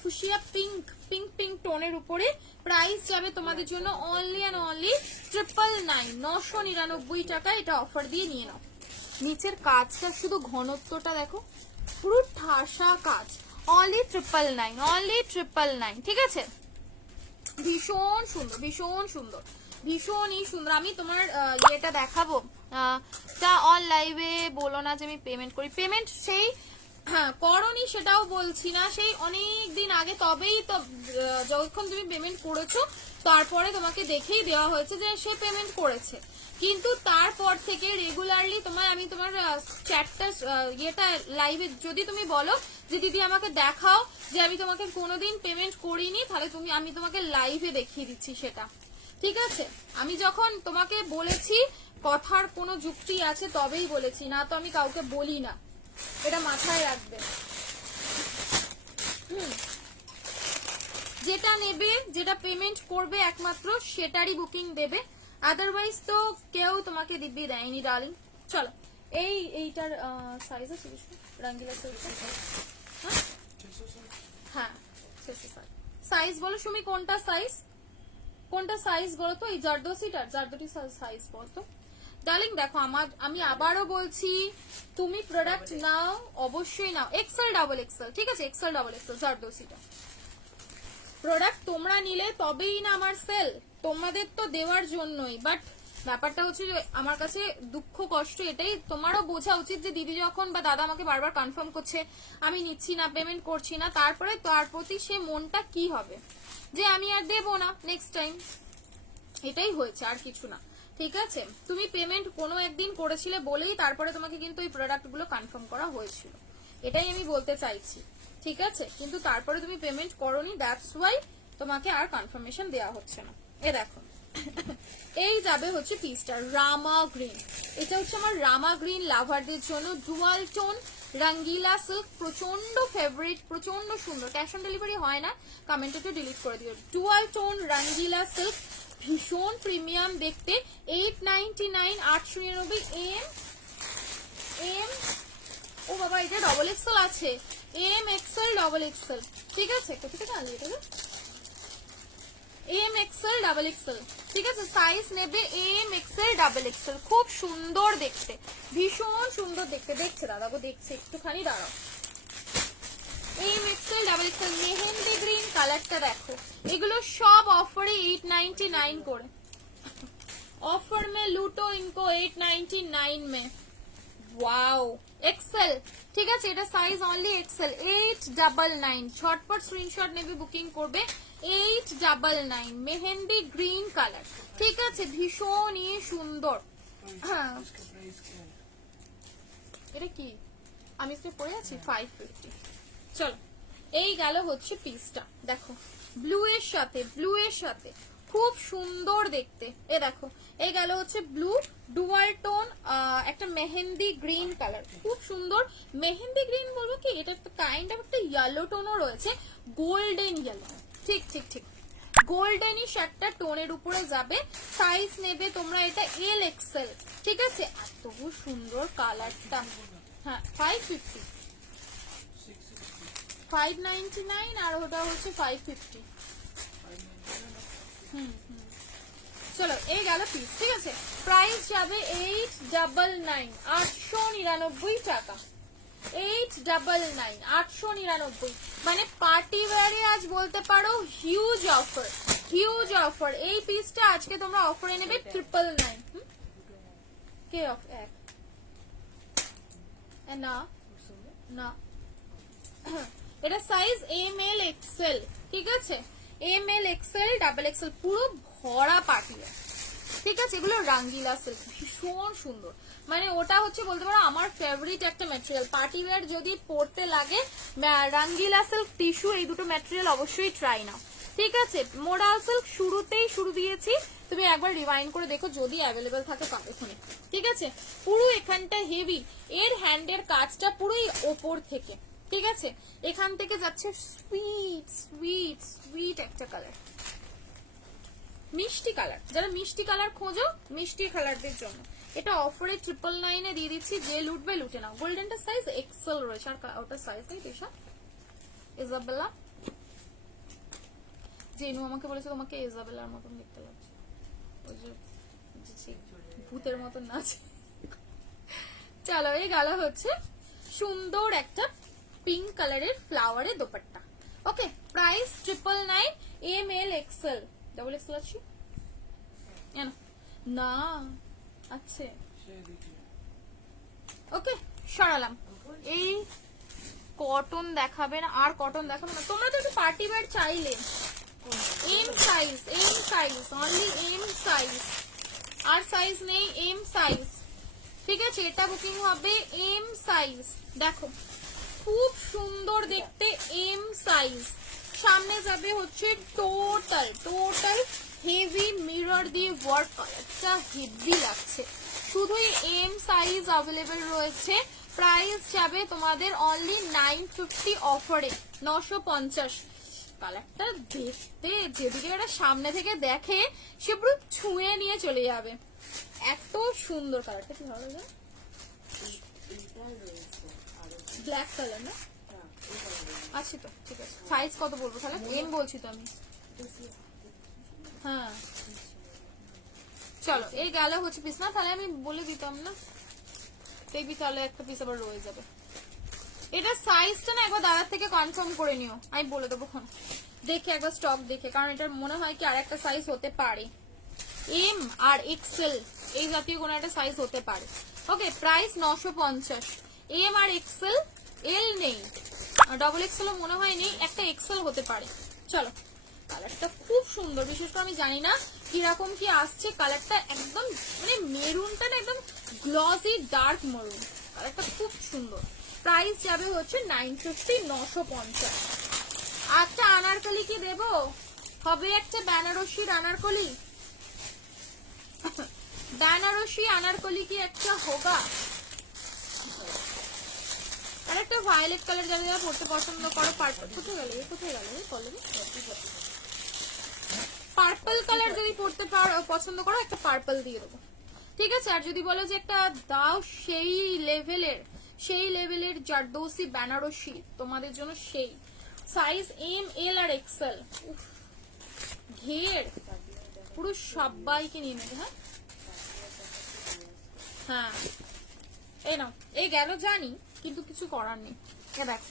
ফুশিয়া পিঙ্ক, পিঙ্ক পিঙ্ক টোনের উপরে। প্রাইস যাবে তোমাদের জন্য অনলি অ্যান্ড অনলি 999, 999 টাকা। এটা অফার দিয়ে নিয়ে নাও। নিচের কাজটা শুধু ঘনত্বটা দেখো, পুরো ঠাসা কাজ, অনলি 999, অনলি 999, ঠিক আছে? ভীষণ সুন্দর, ভীষণ সুন্দর, ভীষণই সুন্দর। আমি তোমার ইয়েটা দেখাবো, তা অন লাইভে বলো না যে আমি পেমেন্ট করি। পেমেন্ট সেই হ্যাঁ করনি সেটাও বলছি না, সেই অনেক দিন আগে, তবেই তো যখন তুমি পেমেন্ট করেছো তারপরে তোমাকে দেখেই দেওয়া হয়েছে যে সে পেমেন্ট করেছে। কিন্তু তারপর থেকে রেগুলারলি আমি তোমার চ্যাটটা ইয়েটা লাইভে যদি তুমি বলো যে দিদি আমাকে দেখাও যে আমি তোমাকে কোনোদিন পেমেন্ট করিনি, তাহলে আমি তোমাকে লাইভে দেখিয়ে দিচ্ছি সেটা, ঠিক আছে? আমি যখন তোমাকে বলেছি কথার কোনো যুক্তি আছে তবেই বলেছি, না তো আমি কাউকে বলি না, এটা মাথায় রাখবে। যেটা নেবে, যেটা পেমেন্ট করবে একমাত্র সেটারই বুকিং দেবে, আদারওয়াইজ তো কেউ তোমাকে দিব্যি দেয়নি ডার্লিং। চলো এইটার সাইজ আছে কিছু রঙ্গিলা সিল্ক, হ্যাঁ সাইজ বলো সুমি, কোনটা সাইজ, কোনটা সাইজ বলো তো? এই জারদোসিটার, জারদোটি সাইজ বলো তো ডার্লিং। দেখো আমি আবারও বলছি, তুমি প্রোডাক্ট নাও, অবশ্যই নাও এক্সেল ডাবল এক্সেল, ঠিক আছে? এক্সেল ডাবল এক্সেল জারদোসিটা প্রোডাক্ট তোমরা নিলে তবেই না আমার সেল, তোমাদের তো দেওয়ার জন্যই। বাট ব্যাপারটা হচ্ছে যে আমার কাছে দুঃখ কষ্ট এটাই, তোমারও বোঝা উচিত যে দিদি যখন বা দাদা আমাকে বারবার কনফার্ম করছে আমি নিচ্ছি না, পেমেন্ট করছি না, তারপরে তার প্রতি সে মনটা কি হবে যে আমি আর দেবো না নেক্সট টাইম, এটাই হয়েছে আর কিছু না, ঠিক আছে? তুমি পেমেন্ট কোনো একদিন করেছিলে বলেই তারপরে তোমাকে কিন্তু এই প্রোডাক্টগুলো কনফার্ম করা হয়েছিল, এটাই আমি বলতে চাইছি, ঠিক আছে? কিন্তু তারপরে তুমি পেমেন্ট করোনি, দ্যাটস ওয়াই তোমাকে আর কনফার্মেশন দেওয়া হচ্ছে না। এ দেখো এই যাবে হচ্ছে পিসটা রামা গ্রিন, এটা হচ্ছে আমার রামা গ্রিন লাভারদের জন্য, ডুয়াল টোন রঙ্গিলা সিল্ক, প্রচন্ড ফেভারিট, প্রচন্ড সুন্দর। ক্যাশ অন ডেলিভারি হয় না, কমেন্টে তো ডিলিট করে দিও। ডুয়াল টোন রঙ্গিলা সিল্ক, ভীষণ প্রিমিয়াম দেখতে, 899, 899 এম। ও বাবা এটা ডবল এক্সেল আছে, এম এক্সেল ডবল এক্সেল, ঠিক আছে? কোথা থেকে আনলি এটা? এম এক্সেল ডাবল এক্সেল, ঠিক আছে? সাইজ নেবে এম এক্সেল ডাবল এক্সেল, খুব সুন্দর দেখতে, ভীষণ সুন্দর দেখতে। দেখছে দাদা গো, দেখছে, একটুখানি দাঁড়াও। M XL double XL mehendi green কালারটা দেখো, এগুলো সব অফারে 899 করে, ऑफर में लूटो इनको 899 में। वाओ एक्सेल, ঠিক আছে? এটা সাইজ অনলি এক্সেল, 899, ঝটপট স্ক্রিনশট নেবে, বুকিং করবে। 899 মেহেন্দি গ্রিন কালার, ঠিক আছে? ভীষণই সুন্দর। হ্যাঁ এটা কি আমি ইসে পরে আছি 550। চলো এই গেল হচ্ছে পিসটা, দেখো ব্লু এর সাথে, ব্লু এর সাথে খুব সুন্দর দেখতে। এ দেখো এই গেল হচ্ছে ব্লু, ডুয়াল টোন একটা মেহেন্দি গ্রিন কালার, খুব সুন্দর মেহেন্দি গ্রিন বলবো কি, এটা একটা কাইন্ড অফ একটা ইয়েলো টোনও রয়েছে, গোল্ডেন ইয়েলো, ঠিক ঠিক ঠিক গোল্ডেনিশ একটা টোনের উপরে যাবে। সাইজ নেবে তোমরা এটা এল এক্সেল, ঠিক আছে? এত সুন্দর কালারটা, হ্যাঁ 550, 599 আর ওটা হচ্ছে 550। চলো এই গেল পিস, ঠিক আছে? প্রাইস যাবে 899, 899 টাকা, 899, 899, মানে পার্টি ওয়্যারে আজ বলতে পারো হিউজ অফার, হিউজ অফার। এই পিসটা আজকে তোমরা অফারে নেবে 999। কে অফ এক না না এটা সাইজ এম এল এক্সেল, ঠিক আছে? M L XL double XL, পুরো ভরা পার্টি, ঠিক আছে? এগুলো রঙ্গিলা সিল্ক, ভীষণ সুন্দর, মানে ওটা হচ্ছে বলতে পারো আমার ফেভারিট একটা ম্যাটেরিয়াল। পার্টি ওয়্যার যদি পরতে লাগে রঙ্গিলা সিল্ক, টিস্যু, এই দুটো ম্যাটেরিয়াল অবশ্যই ট্রাই নাও, ঠিক আছে? মোডাল সিল্ক শুরুতেই শুরু দিয়েছি, তুমি একবার রিভাইন্ড করে দেখো, যদি অ্যাভেলেবেল থাকে পাবে এখানে, ঠিক আছে? পুরো এখানটা হেভি, এর হ্যান্ডের কাজটা পুরোই ওপর থেকে, ঠিক আছে? এখান থেকে যাচ্ছে সুইট সুইট সুইট একটা কালার, মিষ্টি কালার, যারা মিষ্টি কালার খোঁজো মিষ্টি কালারদের জন্য এটা অফারে 999 দিয়ে দিচ্ছি, যে লুটবে লুটে নাও। গোল্ডেনটা সাইজ এক্সেল রয়েছে, আর ওটা সাইজ নেই পেশা। ইজাবেলা জেনু আমাকে বলেছে তোমাকে ইজাবেলার মতন দেখতে লাগছে, ওই যে ভূতের মতন নাচ। চলো এই গেল হচ্ছে সুন্দর একটা পিঙ্ক কালারের ফ্লাওয়ারের dupatta. Okay, price 999, M L XL, double XL আছে না? আচ্ছা ওকে, সরালাম। এই কটন দেখাবে না, আর কটন দেখাবে না। তোমরা তো একটু পার্টি ওয়্যার চাইলে, M size, only M size, আর সাইজ নেই, এম সাইজ। ঠিক আছে, এটা বুকিং হবে এম সাইজ। দেখো খুব সুন্দর দেখতে, এম সাইজ। সামনে যাবে হচ্ছে টোটাল হেভি মিরর দিয়ে ওয়ার্ক, কালারটা হেভি লাগছে। শুধুই এম সাইজ অ্যাভেলেবেল রয়েছে। প্রাইস যাবে তোমাদের অনলি 950 অফারে, 950। কালারটা দেখতে যেদিকে এটা সামনে থেকে দেখে সে পুরো ছুঁয়ে নিয়ে চলে যাবে, এত সুন্দর। কালারটা কি ভালো লাগে, ব্ল্যাক কালার না? আচ্ছা তো ঠিক আছে, সাইজ কত বলবো তাহলে? এম বলছি তো আমি। হ্যাঁ চলো, এই গেল হচ্ছে পিস না, তাহলে আমি বলে দিতাম না, দেখবি তাহলে একটা পিস আবার রয়ে যাবে। এটা সাইজটা না একবার দাদার থেকে কনফার্ম করে নিও, আমি বলে দেবো এখন দেখে, একবার স্টক দেখে, কারণ এটার মনে হয় কি আর একটা সাইজ হতে পারে, এম আর এক্সেল এই জাতীয় কোনো একটা সাইজ হতে পারে। ওকে, প্রাইস 950, এম আর এক্সেল, এল নেই, ডবল এক্সেল মনে হয় নেই, একটা এক্সেল হতে পারে। চলো, কালারটা খুব সুন্দর, বিশেষ করে আমি জানি না কিরকম কি আসছে, কালারটা একদম মানে মেরুনটা না একদম গ্লসি ডার্ক মেরুন, কালারটা খুব সুন্দর। প্রাইস যাবে হচ্ছে 950, 950। আচ্ছা আনারকলি কি দেবো? হবে একটা বেনারসির আনারকলি, বেনারসি আনারকলি কি একটা হোগা? আর একটা ভায়োলেট কালার যারা যারা পড়তে পছন্দ করো, পার্পল, কোথায় গেল পার্পল কালার যদি পড়তে পছন্দ করো, একটা পার্পল দিয়ে দেবো। ঠিক আছে, আর যদি বলো যে একটা দাও সেই লেভেলের জারদৌসি বেনারসি, তোমাদের জন্য সেই সাইজ এম, এল আর এক্সেল, ঘের পুরো সবাইকে নিয়ে নেবে। হ্যাঁ এই নাও, এই গেল জানি, কিন্তু কিছু করার নেই। দেখ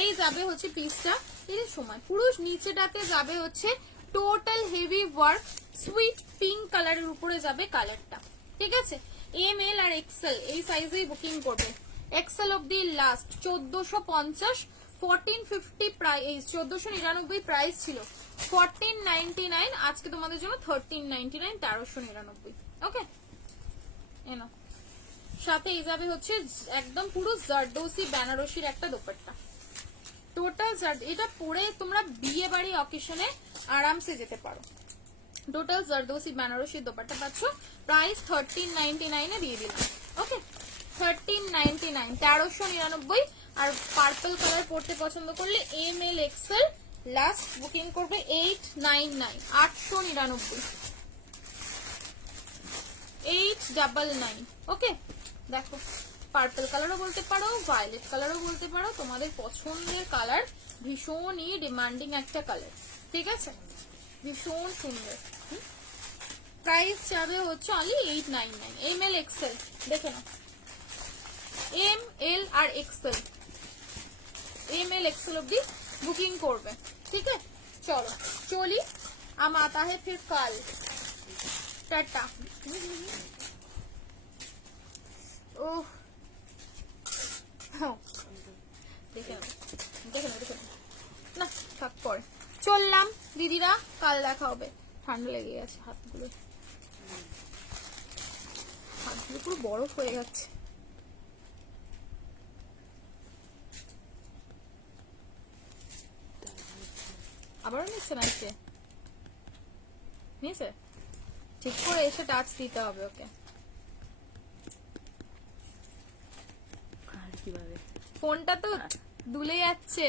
এই যাবে হচ্ছে পিসটা, এর সময় পুরো নিচেটাতে যাবে হচ্ছে total heavy work, sweet pink কালারের উপরে যাবে কালারটা। ঠিক আছে, এম এল আর এক্সেল এই সাইজেই বুকিং করবে। XL of the last 1450, 1450 price, 1499 price ছিল, 1499 আজকে তোমাদের জন্য 1399, 1399। ওকে, এনো সাথে এই যাবে হচ্ছে একদম পুরো জারদৌসি বেনারসির একটা দোপাট্টা, টোটাল এটা পরে তোমরা বিয়ে বাড়ি অকেশনে আরামসে যেতে পারো। টোটাল জারদৌসি বেনারসির দোপাট্টা পাচ্ছ, প্রাইস 1399 এ দিয়ে দিলাম। ওকে, 1399, 1399। আর পার্পল কালার পড়তে পছন্দ করলে M L XL last booking করবে 899, 899, 899। ওকে, দেখো পার্পল কালারও বলতে পারো, ভায়োলেট কালারও বলতে পারো, তোমাদের পছন্দের কালার, ভীষণই ডিমান্ডিং একটা কালার। ঠিক আছে, ভীষণ সুন্দর। প্রাইস যাবে হচ্ছে অনলি 899, এম এল এক্সেল দেখে নাও, এম এল আর এক্সেল, এম এল এক্সেল অব্দি বুকিং করবে। ঠিক আছে, চলো চলি, हम आता है फिर कल, टाटा। ওহ দেখে না থাক, পরে চললাম দিদিরা, কাল দেখা হবে। ঠান্ডা লেগে গেছে, হাতগুলো পুরো বরফ হয়ে যাচ্ছে। আবারও নিচ্ছে না, নিয়েছে ঠিক করে, এসে টাচ দিতে হবে ওকে। ফোনটা তো দুলে যাচ্ছে।